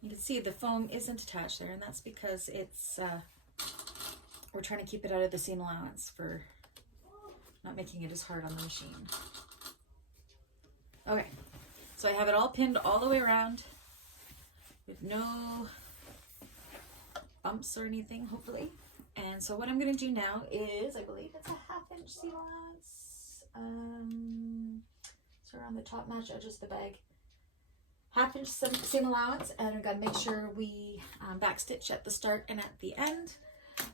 You can see the foam isn't attached there, and that's because it's we're trying to keep it out of the seam allowance for not making it as hard on the machine. Okay, so I have it all pinned all the way around with no bumps or anything, hopefully. And so what I'm going to do now is, I believe it's a 1/2 inch seam allowance. So around the top match edges of the bag. 1/2 inch seam allowance, and I've got to make sure we backstitch at the start and at the end.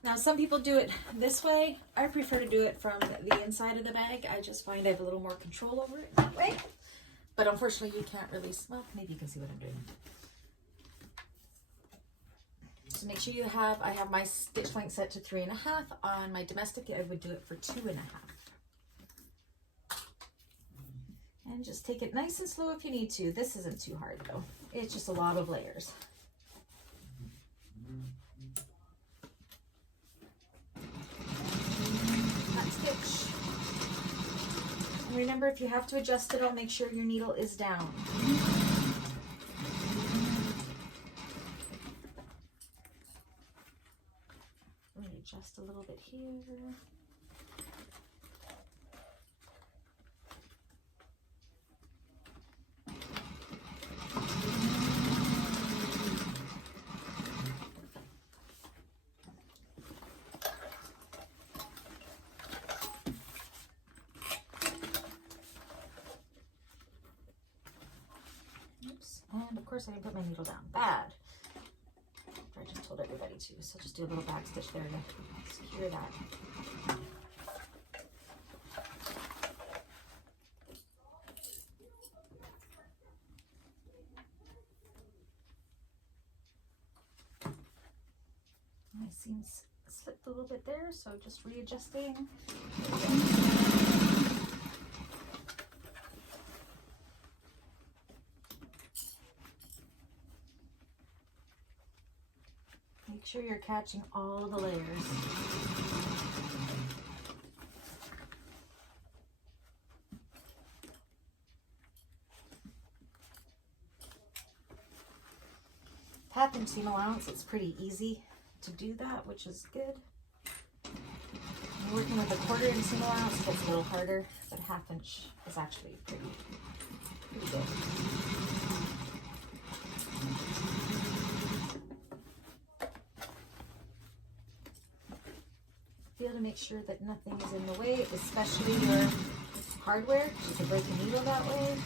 Now, some people do it this way. I prefer to do it from the inside of the bag. I just find I have a little more control over it that way. But unfortunately, you can't really, well, maybe you can see what I'm doing. So make sure you have, I have my stitch length set to 3.5. On my domestic, I would do it for 2.5. And just take it nice and slow if you need to. This isn't too hard though. It's just a lot of layers. Stitch. And remember, if you have to adjust it, I'll make sure your needle is down. Let me adjust a little bit here. And of course I didn't put my needle down. Bad. I just told everybody to, so just do a little back stitch there to secure that. My seams slipped a little bit there, so just readjusting. sure you're catching all the layers. Half inch seam allowance, it's pretty easy to do that, which is good. When you're working with a 1/4 inch seam allowance, it gets a little harder, but 1/2 inch is actually pretty good. Feel to make sure that nothing is in the way, especially your hardware. You can break a needle that way.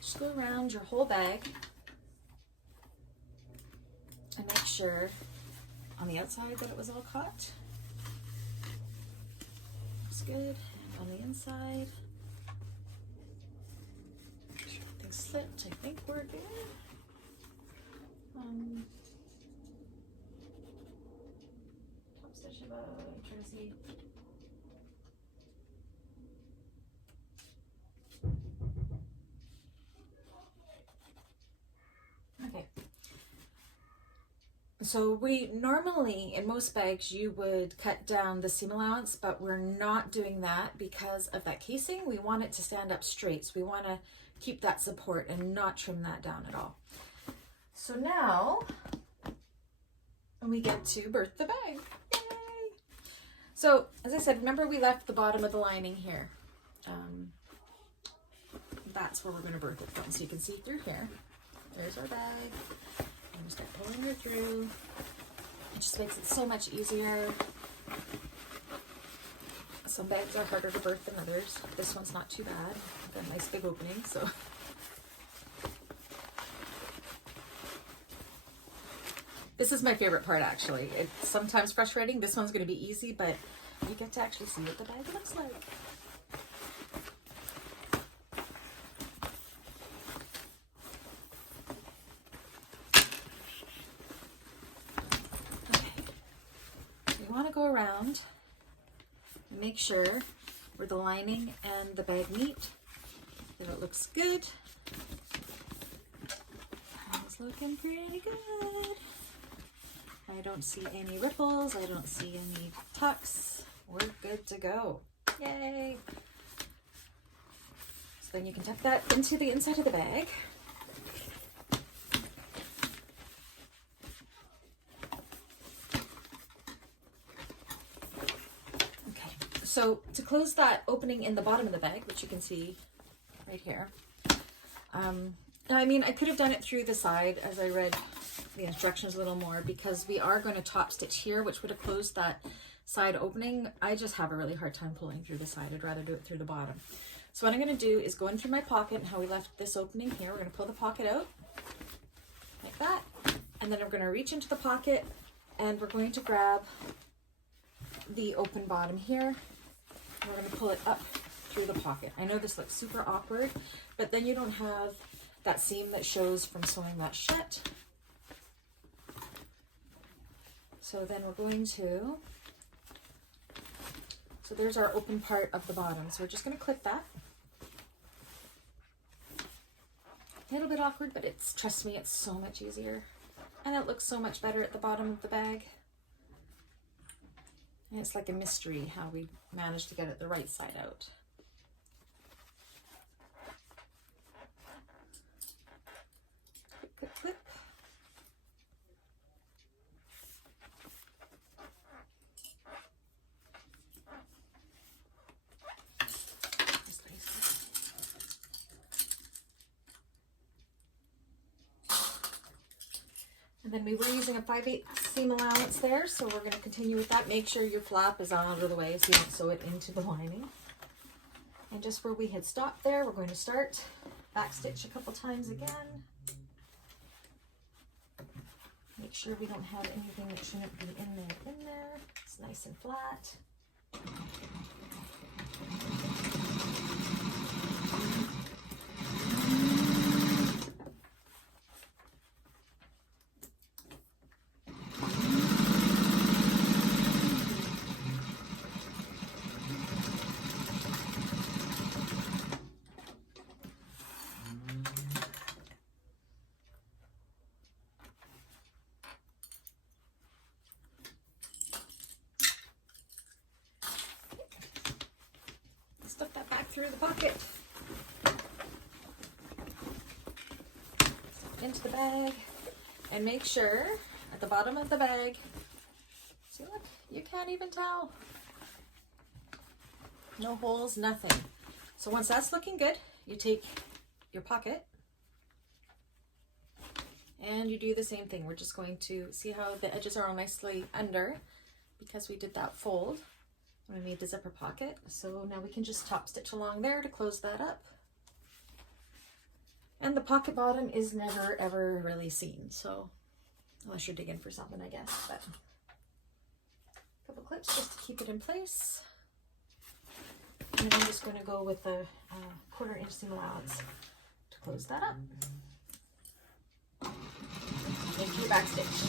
Just go around your whole bag and make sure on the outside that it was all caught. Looks good. And on the inside, make sure everything's slipped. I think we're good. Top stitch about, trying to see. Okay. So we normally, in most bags, you would cut down the seam allowance, but we're not doing that because of that casing. We want it to stand up straight. So we want to keep that support and not trim that down at all. So now we get to birth the bag. Yay! So as I said, remember we left the bottom of the lining here. That's where we're going to birth it from. So you can see through here. There's our bag. And we start pulling her through. It just makes it so much easier. Some bags are harder to birth than others. This one's not too bad. Got a nice big opening, so. This is my favorite part, actually. It's sometimes frustrating. This one's going to be easy, but you get to actually see what the bag looks like. Go around and make sure where the lining and the bag meet that it looks good. It's looking pretty good. I don't see any ripples. I don't see any tucks. We're good to go. Yay! So then you can tuck that into the inside of the bag. So to close that opening in the bottom of the bag, which you can see right here, I mean, I could have done it through the side as I read the instructions a little more, because we are going to top stitch here, which would have closed that side opening. I just have a really hard time pulling through the side. I'd rather do it through the bottom. So what I'm going to do is go in through my pocket, and how we left this opening here, we're going to pull the pocket out like that, and then we're going to reach into the pocket, and we're going to grab the open bottom here. We're going to pull it up through the pocket. I know this looks super awkward, but then you don't have that seam that shows from sewing that shut. So then we're going to, so there's our open part of the bottom. So we're just going to clip that. A little bit awkward, but it's, trust me, it's so much easier. And it looks so much better at the bottom of the bag. And it's like a mystery how we managed to get it the right side out. Clip, clip, clip. And then we were using a 5/8 seam allowance there, so we're going to continue with that. Make sure your flap is out of the way so you don't sew it into the lining. And just where we had stopped there, we're going to start back stitch a couple times again. Make sure we don't have anything that shouldn't be in there. It's nice and flat. Stuff that back through the pocket. Into the bag. And make sure at the bottom of the bag, see, look, you can't even tell. No holes, nothing. So once that's looking good, you take your pocket and you do the same thing. We're just going to see how the edges are all nicely under because we did that fold when we made the zipper pocket. So now we can just top stitch along there to close that up. And the pocket bottom is never ever really seen, so unless you're digging for something, I guess. But a couple clips just to keep it in place. And I'm just going to go with a 1/4 inch seam allowance to close that up. Into your back stitch.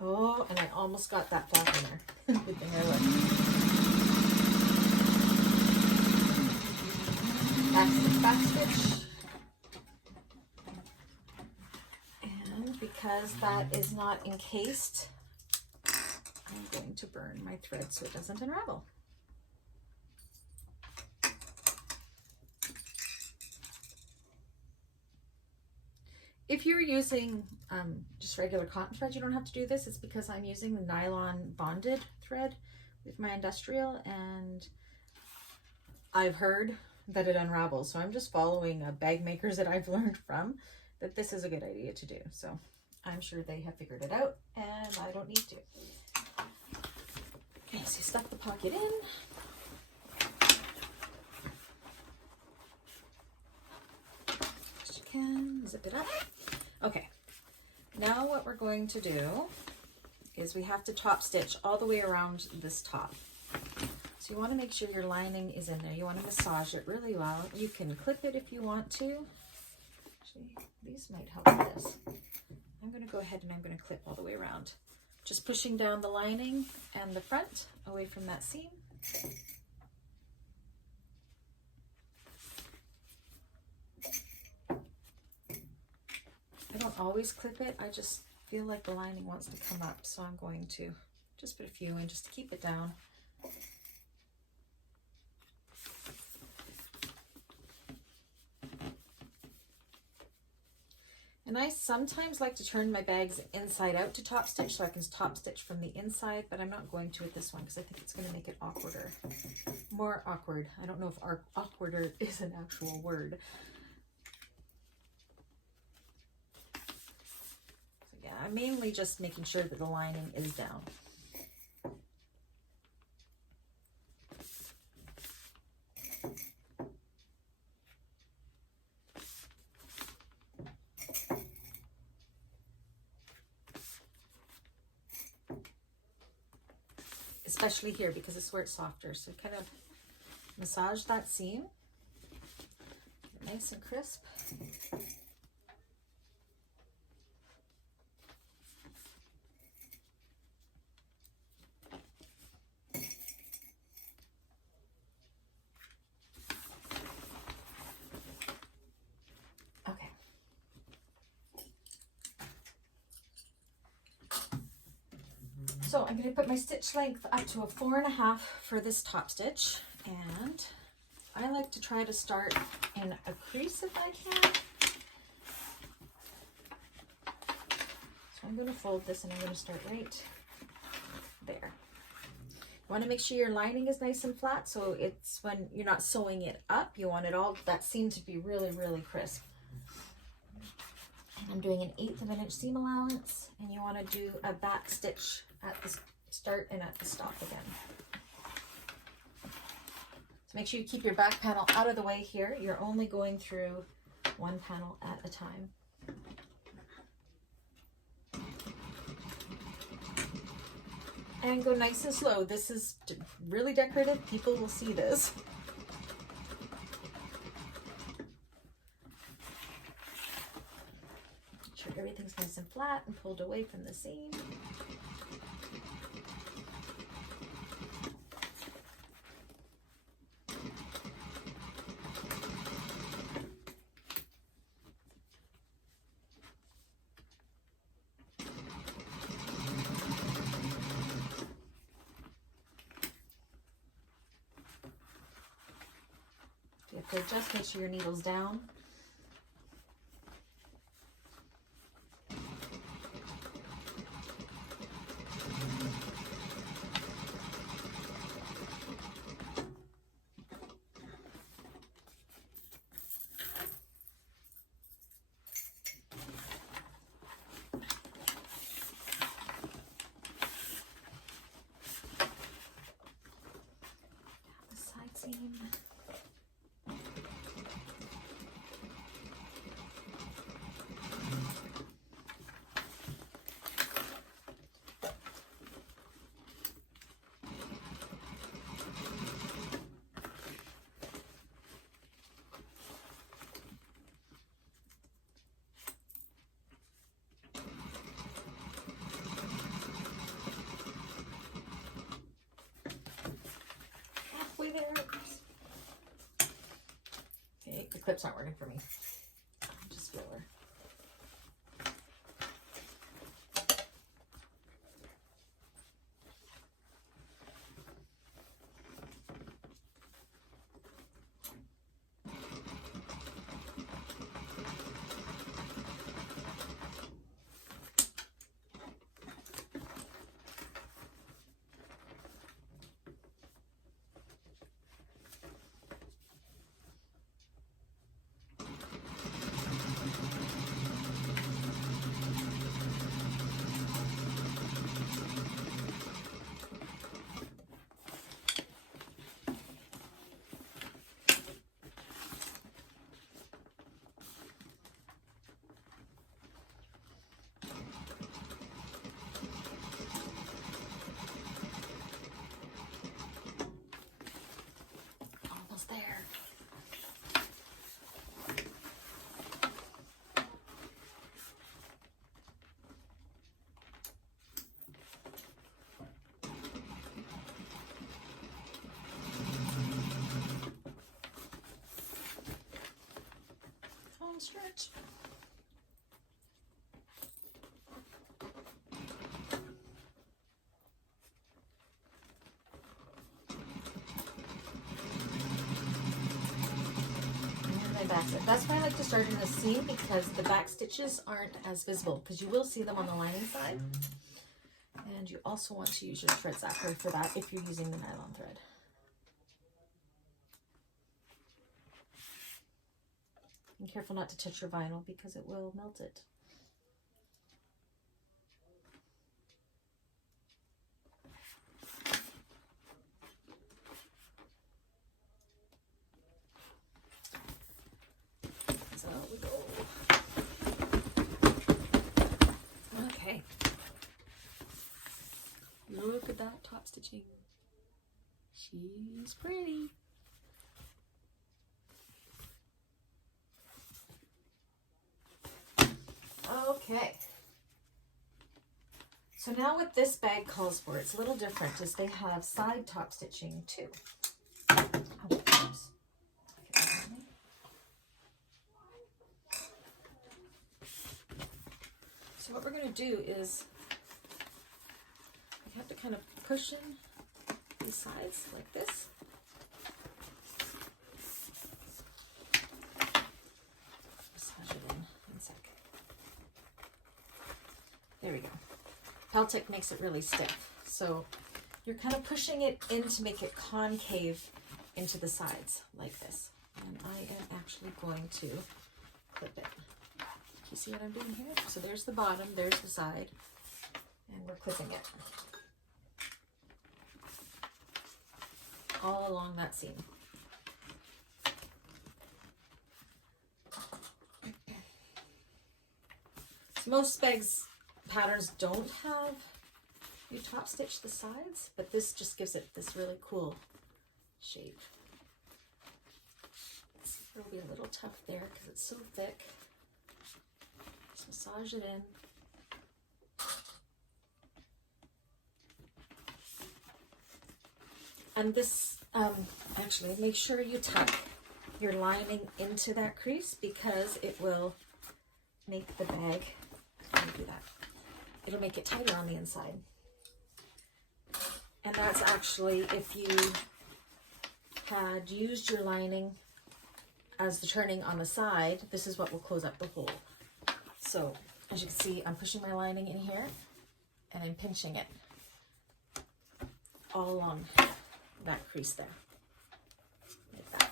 Oh, and I almost got that flap in there. Good thing I looked. Back stitch. And because that is not encased, I'm going to burn my thread so it doesn't unravel. If you're using just regular cotton thread, you don't have to do this. It's because I'm using the nylon bonded thread with my industrial, and I've heard that it unravels. So I'm just following bag makers that I've learned from that this is a good idea to do. So I'm sure they have figured it out and I don't need to. Okay, so you stuff the pocket in. As you can, zip it up. Okay, now what we're going to do is we have to top stitch all the way around this top. So you want to make sure your lining is in there. You want to massage it really well. You can clip it if you want to. Actually, these might help with this. I'm going to go ahead and I'm going to clip all the way around. Just pushing down the lining and the front away from that seam. I don't always clip it. I just feel like the lining wants to come up. So I'm going to just put a few in just to keep it down. And I sometimes like to turn my bags inside out to top stitch so I can top stitch from the inside, but I'm not going to with this one because I think it's going to make it awkwarder. More awkward. I don't know if awkwarder is an actual word. So yeah, I'm mainly just making sure that the lining is down. Especially here because it's where it's softer. So kind of massage that seam. Nice and crisp. Okay. So I'm going to put my stitch length up to a 4.5 for this top stitch, and I like to try to start in a crease if I can. So I'm going to fold this and I'm going to start right there. You want to make sure your lining is nice and flat, so it's when you're not sewing it up, you want it all, that seam to be really, really crisp. And I'm doing an 1/8 of an inch seam allowance, and you want to do a back stitch at the start and at the stop again. So make sure you keep your back panel out of the way here. You're only going through one panel at a time. And go nice and slow. This is really decorative. People will see this. Make sure everything's nice and flat and pulled away from the seam. You have to just make sure your needle's down. The side seam. Halfway there. Okay, the clips aren't working for me. Just feel her. Almost there. Home stretch. That's why I like to start in the seam, because the back stitches aren't as visible, because you will see them on the lining side. And you also want to use your thread zapper for that if you're using the nylon thread. Be careful not to touch your vinyl because it will melt it. So we go. Okay. Look at that top stitching. She's pretty. Okay. So now what this bag calls for, it's a little different, is they have side top stitching too. Oh, oops. So what we're going to do is, we have to kind of push in these sides like this. Massage it in 1 sec. There we go. Peltex makes it really stiff. So you're kind of pushing it in to make it concave into the sides like this. And I am actually going to clip it you see what I'm doing here? So there's the bottom, there's the side, and we're clipping it all along that seam. So most bags patterns don't have you top stitch the sides, but this just gives it this really cool shape. It'll be a little tough there because it's so thick. Just massage it in. And this, actually, make sure you tuck your lining into that crease because it will make the bag, let me do that, it'll make it tighter on the inside. And that's actually, if you had used your lining as the turning on the side, this is what will close up the hole. So as you can see, I'm pushing my lining in here and I'm pinching it all along that crease there, like that.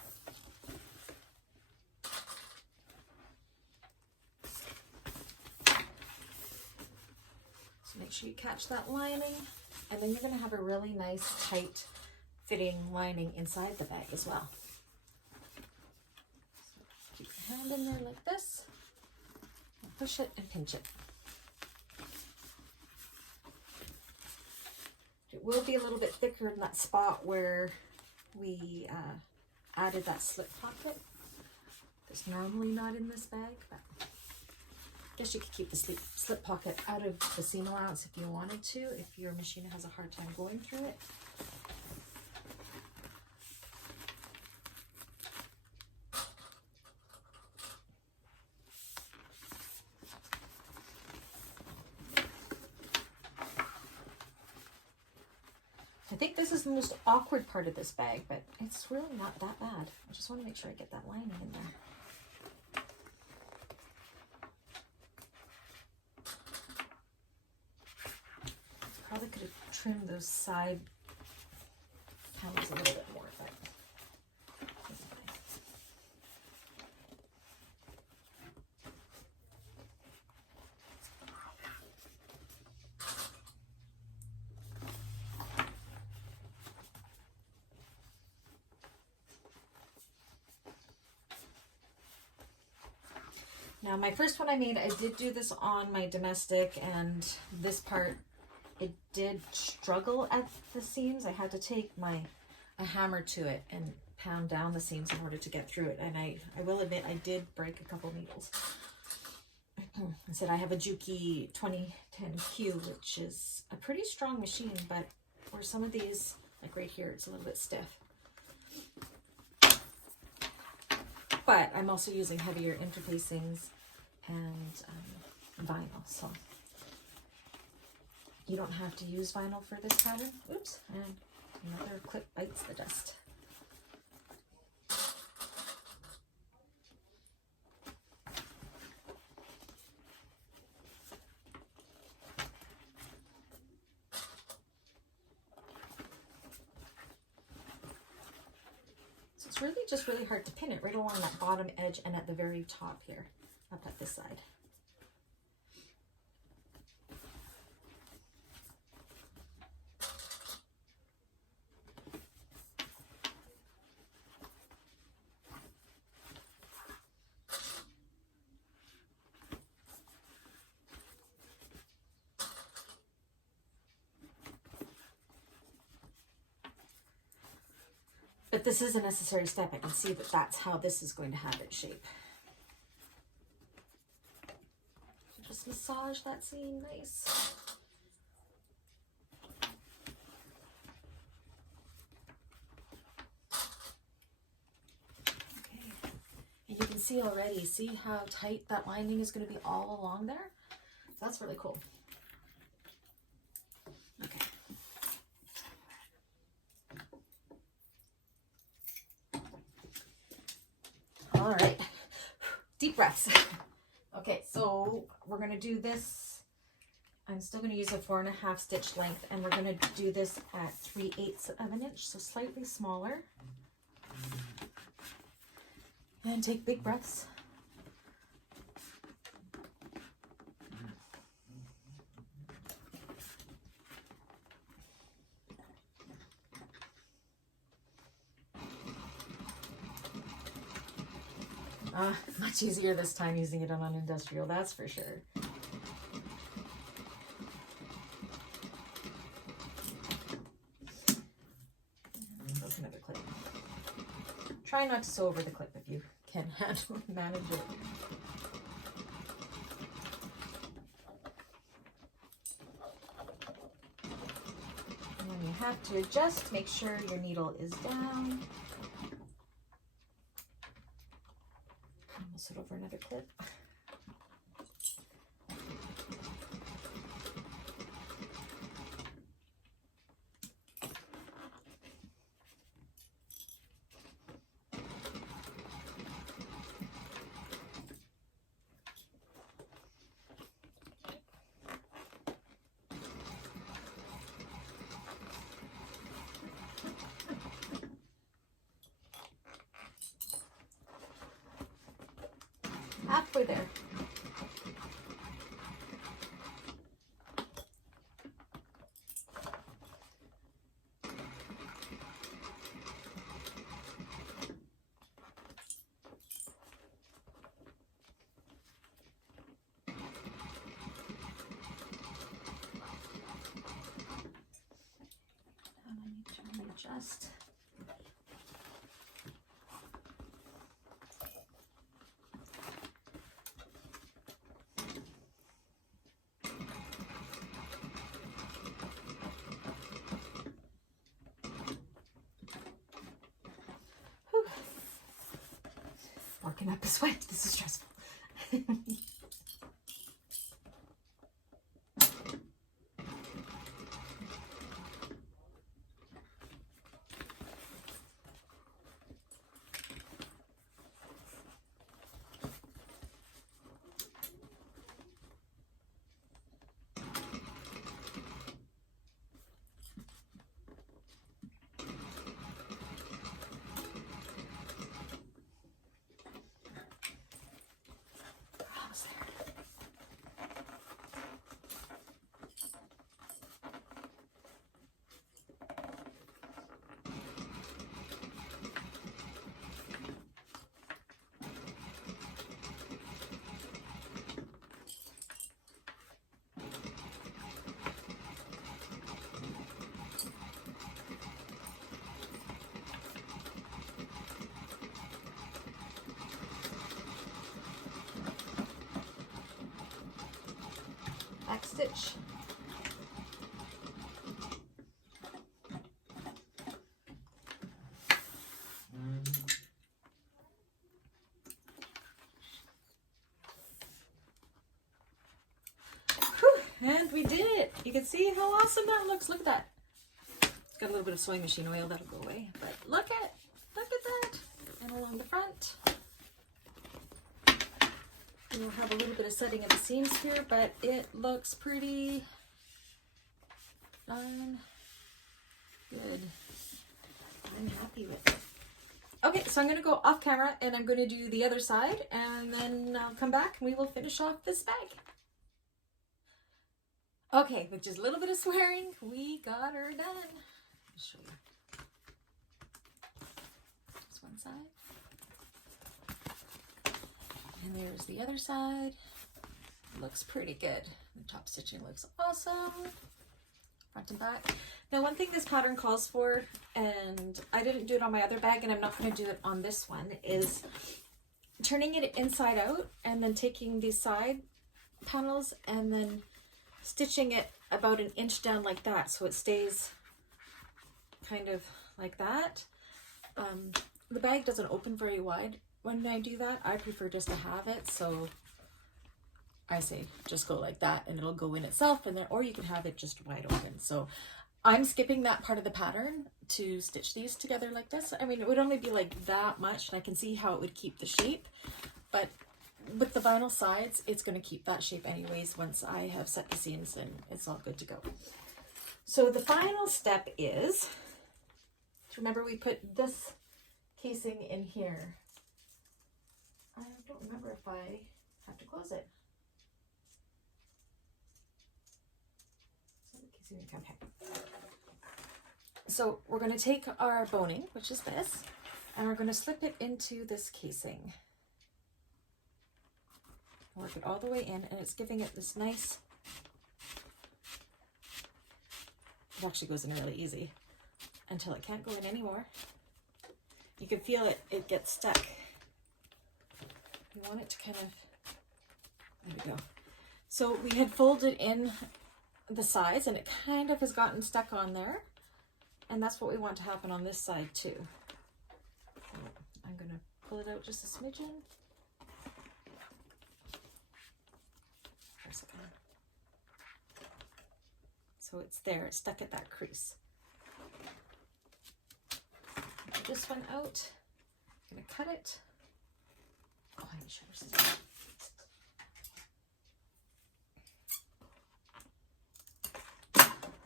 So make sure you catch that lining, and then you're going to have a really nice tight fitting lining inside the bag as well. So keep your hand in there like this, and push it and pinch it. It will be a little bit thicker in that spot where we added that slip pocket. It's normally not in this bag, but I guess you could keep the slip pocket out of the seam allowance if you wanted to, if your machine has a hard time going through it. I think this is the most awkward part of this bag, but it's really not that bad. I just want to make sure I get that lining in there. Probably could have trimmed those side panels a little bit more, but that's fine. Now my first one I made, I did do this on my domestic, and this part, it did struggle at the seams. I had to take a hammer to it and pound down the seams in order to get through it. And I will admit I did break a couple needles. I said I have a Juki 2010Q, which is a pretty strong machine, but for some of these, like right here, it's a little bit stiff. But I'm also using heavier interfacings and vinyl, so you don't have to use vinyl for this pattern. Oops, and another clip bites the dust. So it's really just really hard to pin it right along that bottom edge and at the very top here, up at this side. But this is a necessary step. I can see that that's how this is going to have its shape. So just massage that seam nice. Okay. And you can see already, see how tight that lining is going to be all along there? That's really cool. Okay. All right, deep breaths. Okay, so we're gonna do this. I'm still gonna use a 4.5 stitch length, and we're gonna do this at 3/8 of an inch, so slightly smaller. And take big breaths. Much easier this time using it on industrial, that's for sure. Broke another clip. Try not to sew over the clip if you can manage it. And then you have to adjust, make sure your needle is down. Almost it over another clip. Halfway there. And I need to readjust. Working up a sweat. This is stressful. Back stitch. Whew, and we did it. You can see how awesome that looks. Look at that. It's got a little bit of sewing machine oil, that'll go away. But look at that. And along the front. We'll have a little bit of setting at the seams here, but it looks pretty darn good. I'm happy with it. Okay, so I'm going to go off camera and I'm going to do the other side and then I'll come back and we will finish off this bag. Okay, with just a little bit of swearing, we got her done. I'll show you. Just one side. And there's the other side. Looks pretty good. The top stitching looks awesome. Front and back. Now, one thing this pattern calls for, and I didn't do it on my other bag, and I'm not going to do it on this one, is turning it inside out and then taking these side panels and then stitching it about an inch down like that, so it stays kind of like that. The bag doesn't open very wide when I do that. I prefer just to have it, so I say just go like that and it'll go in itself, and then, or you can have it just wide open. So I'm skipping that part of the pattern to stitch these together like this. I mean, it would only be like that much, and I can see how it would keep the shape, but with the vinyl sides, it's going to keep that shape anyways once I have set the seams and it's all good to go. So the final step is, remember we put this casing in here. I don't remember if I have to close it. Okay. So we're going to take our boning, which is this, and we're going to slip it into this casing. Work it all the way in, and it's giving it this nice, it actually goes in really easy until it can't go in anymore. You can feel it gets stuck. You want it to kind of, there we go. So we had folded in the sides and it kind of has gotten stuck on there. And that's what we want to happen on this side too. So I'm gonna pull it out just a smidgen. So it's there, it's stuck at that crease. Get this one out. I'm gonna cut it. Oh, I need sharper scissors.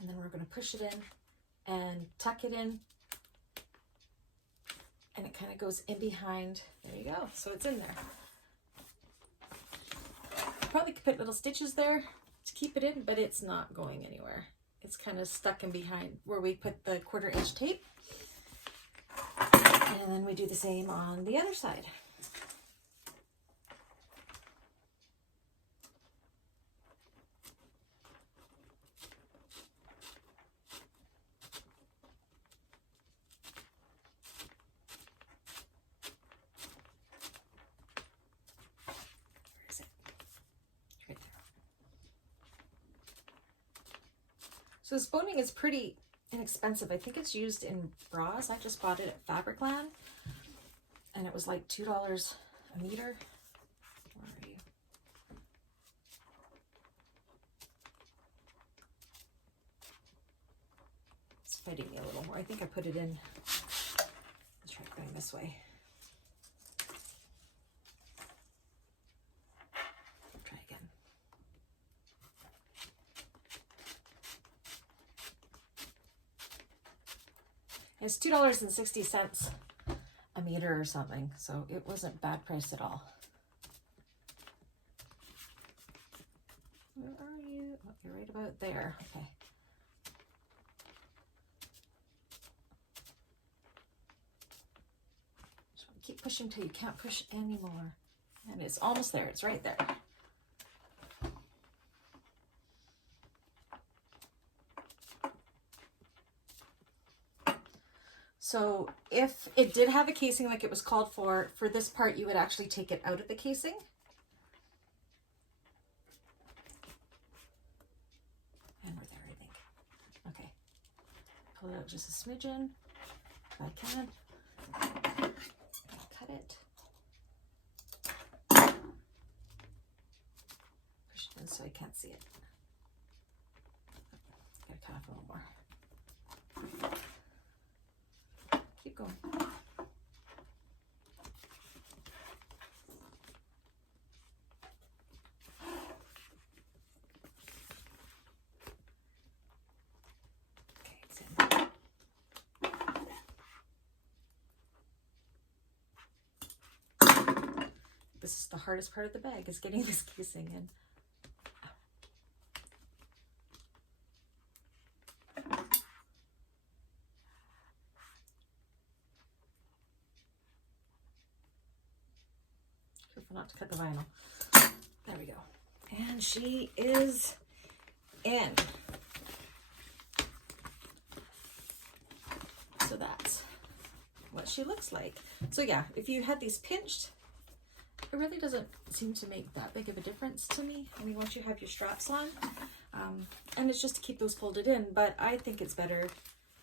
And then we're gonna push it in and tuck it in. And it kind of goes in behind. There you go. So it's in there. Probably could put little stitches there to keep it in, but it's not going anywhere. It's kind of stuck in behind where we put the 1/4 inch tape. And then we do the same on the other side. Where is it? It's right there. So this boning is pretty inexpensive. I think it's used in bras. I just bought it at Fabricland and it was like $2 a meter. Where are you? It's fighting me a little more. I think I put it in. Let's try going this way. Try again. It's $2.60 a meter or something, so it wasn't bad price at all. Where are you? Oh, you're right about there. Okay. Just want to keep pushing till you can't push anymore. And it's almost there. It's right there. So if it did have a casing like it was called for this part, you would actually take it out of the casing. And we're there, I think. Okay. Pull it out just a smidgen, if I can. Cut it. Push it in so I can't see it. Gotta cut off a little more. Keep going. Okay, it's in. This is the hardest part of the bag, is getting this casing in. Not to cut the vinyl. There we go. And she is in. So that's what she looks like. So yeah, if you had these pinched, it really doesn't seem to make that big of a difference to me. I mean, once you have your straps on, and it's just to keep those folded in, but I think it's better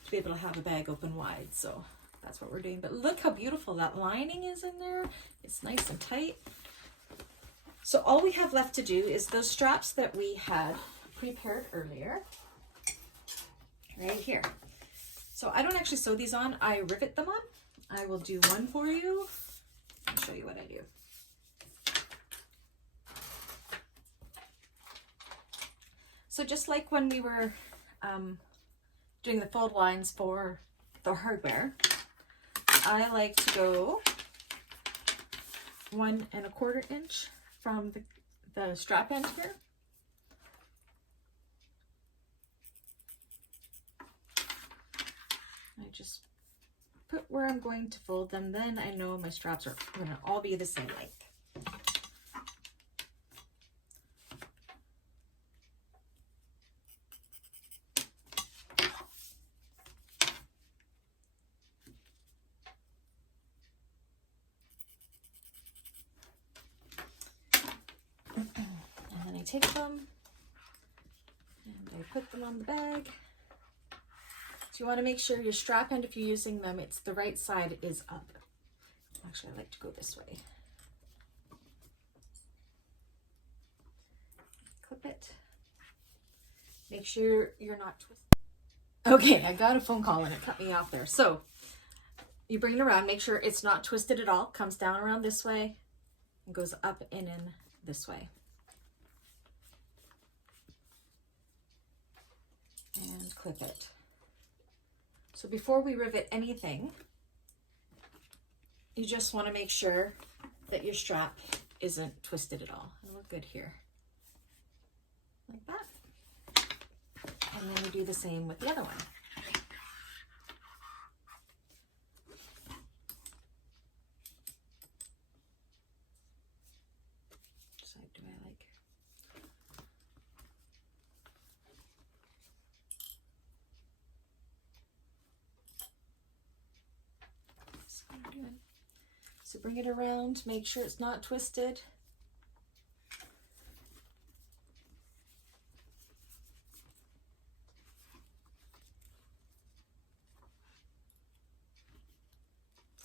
to be able to have a bag open wide. So that's what we're doing. But look how beautiful that lining is in there. It's nice and tight. So all we have left to do is those straps that we had prepared earlier, right here. So I don't actually sew these on, I rivet them on. I will do one for you. I'll show you what I do. So just like when we were doing the fold lines for the hardware, I like to go 1 1/4 inch from the strap end here. I just put where I'm going to fold them, then I know my straps are going to all be the same length. I take them and I put them on the bag. So you want to make sure your strap end, if you're using them, it's the right side is up. Actually, I like to go this way. Clip it. Make sure you're not twisting. Okay, I got a phone call and it cut me off there. So you bring it around, make sure it's not twisted at all. Comes down around this way and goes up and in this way. And clip it. So before we rivet anything, you just want to make sure that your strap isn't twisted at all. And we're good here. Like that. And then you do the same with the other one. What side do I like? That's what I'm doing. So bring it around, make sure it's not twisted.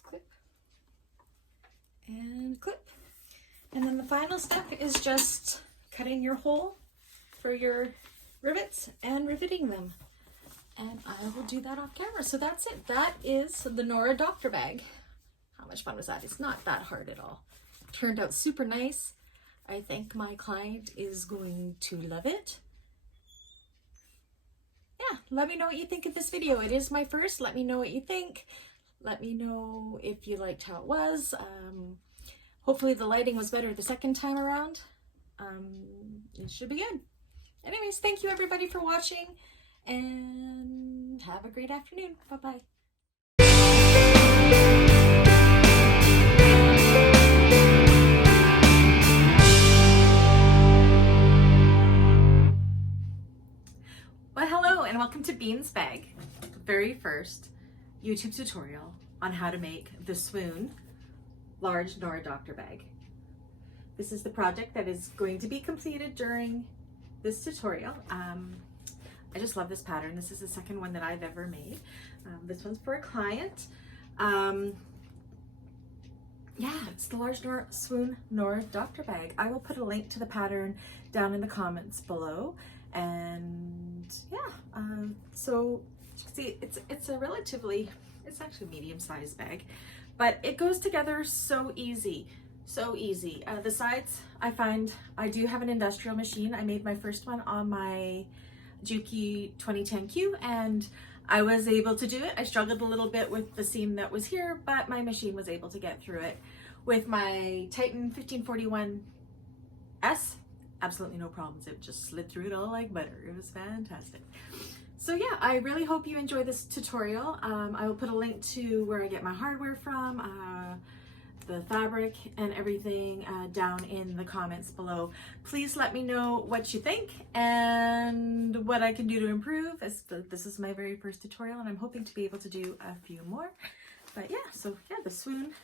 Clip and clip. And then the final step is just cutting your hole for your rivets and riveting them. And I will do that off camera. So that's it. That is the Nora Doctor Bag. How much fun was that? It's not that hard at all. Turned out super nice. I think my client is going to love it. Yeah, let me know what you think of this video. It is my first. Let me know what you think. Let me know if you liked how it was. Hopefully the lighting was better the second time around. It should be good. Anyways, thank you everybody for watching and have a great afternoon. Bye-bye. Well, hello and welcome to Bean's Bag, the very first YouTube tutorial on how to make the Swoon large Nora Doctor Bag. This is the project that is going to be completed during this tutorial. I just love this pattern. This is the second one that I've ever made. This one's for a client. Yeah, it's the large Swoon Nora Doctor Bag. I will put a link to the pattern down in the comments below. And yeah, so see, it's a relatively, it's actually a medium-sized bag, but it goes together so easy, so easy. The sides, I find, I do have an industrial machine. I made my first one on my Juki 2010Q and I was able to do it. I struggled a little bit with the seam that was here, but my machine was able to get through it. With my Titan 1541S, absolutely no problems. It just slid through it all like butter. It was fantastic. So yeah, I really hope you enjoy this tutorial. I will put a link to where I get my hardware from, the fabric and everything down in the comments below. Please let me know what you think and what I can do to improve. This is my very first tutorial and I'm hoping to be able to do a few more. But yeah, so yeah, the Swoon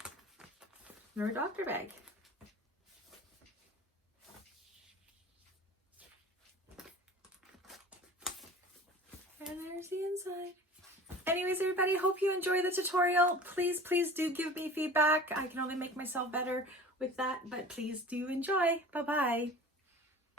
Nora Doctor Bag. And there's the inside. Anyways, everybody, hope you enjoy the tutorial. Please do give me feedback. I can only make myself better with that, but please do enjoy. Bye-bye.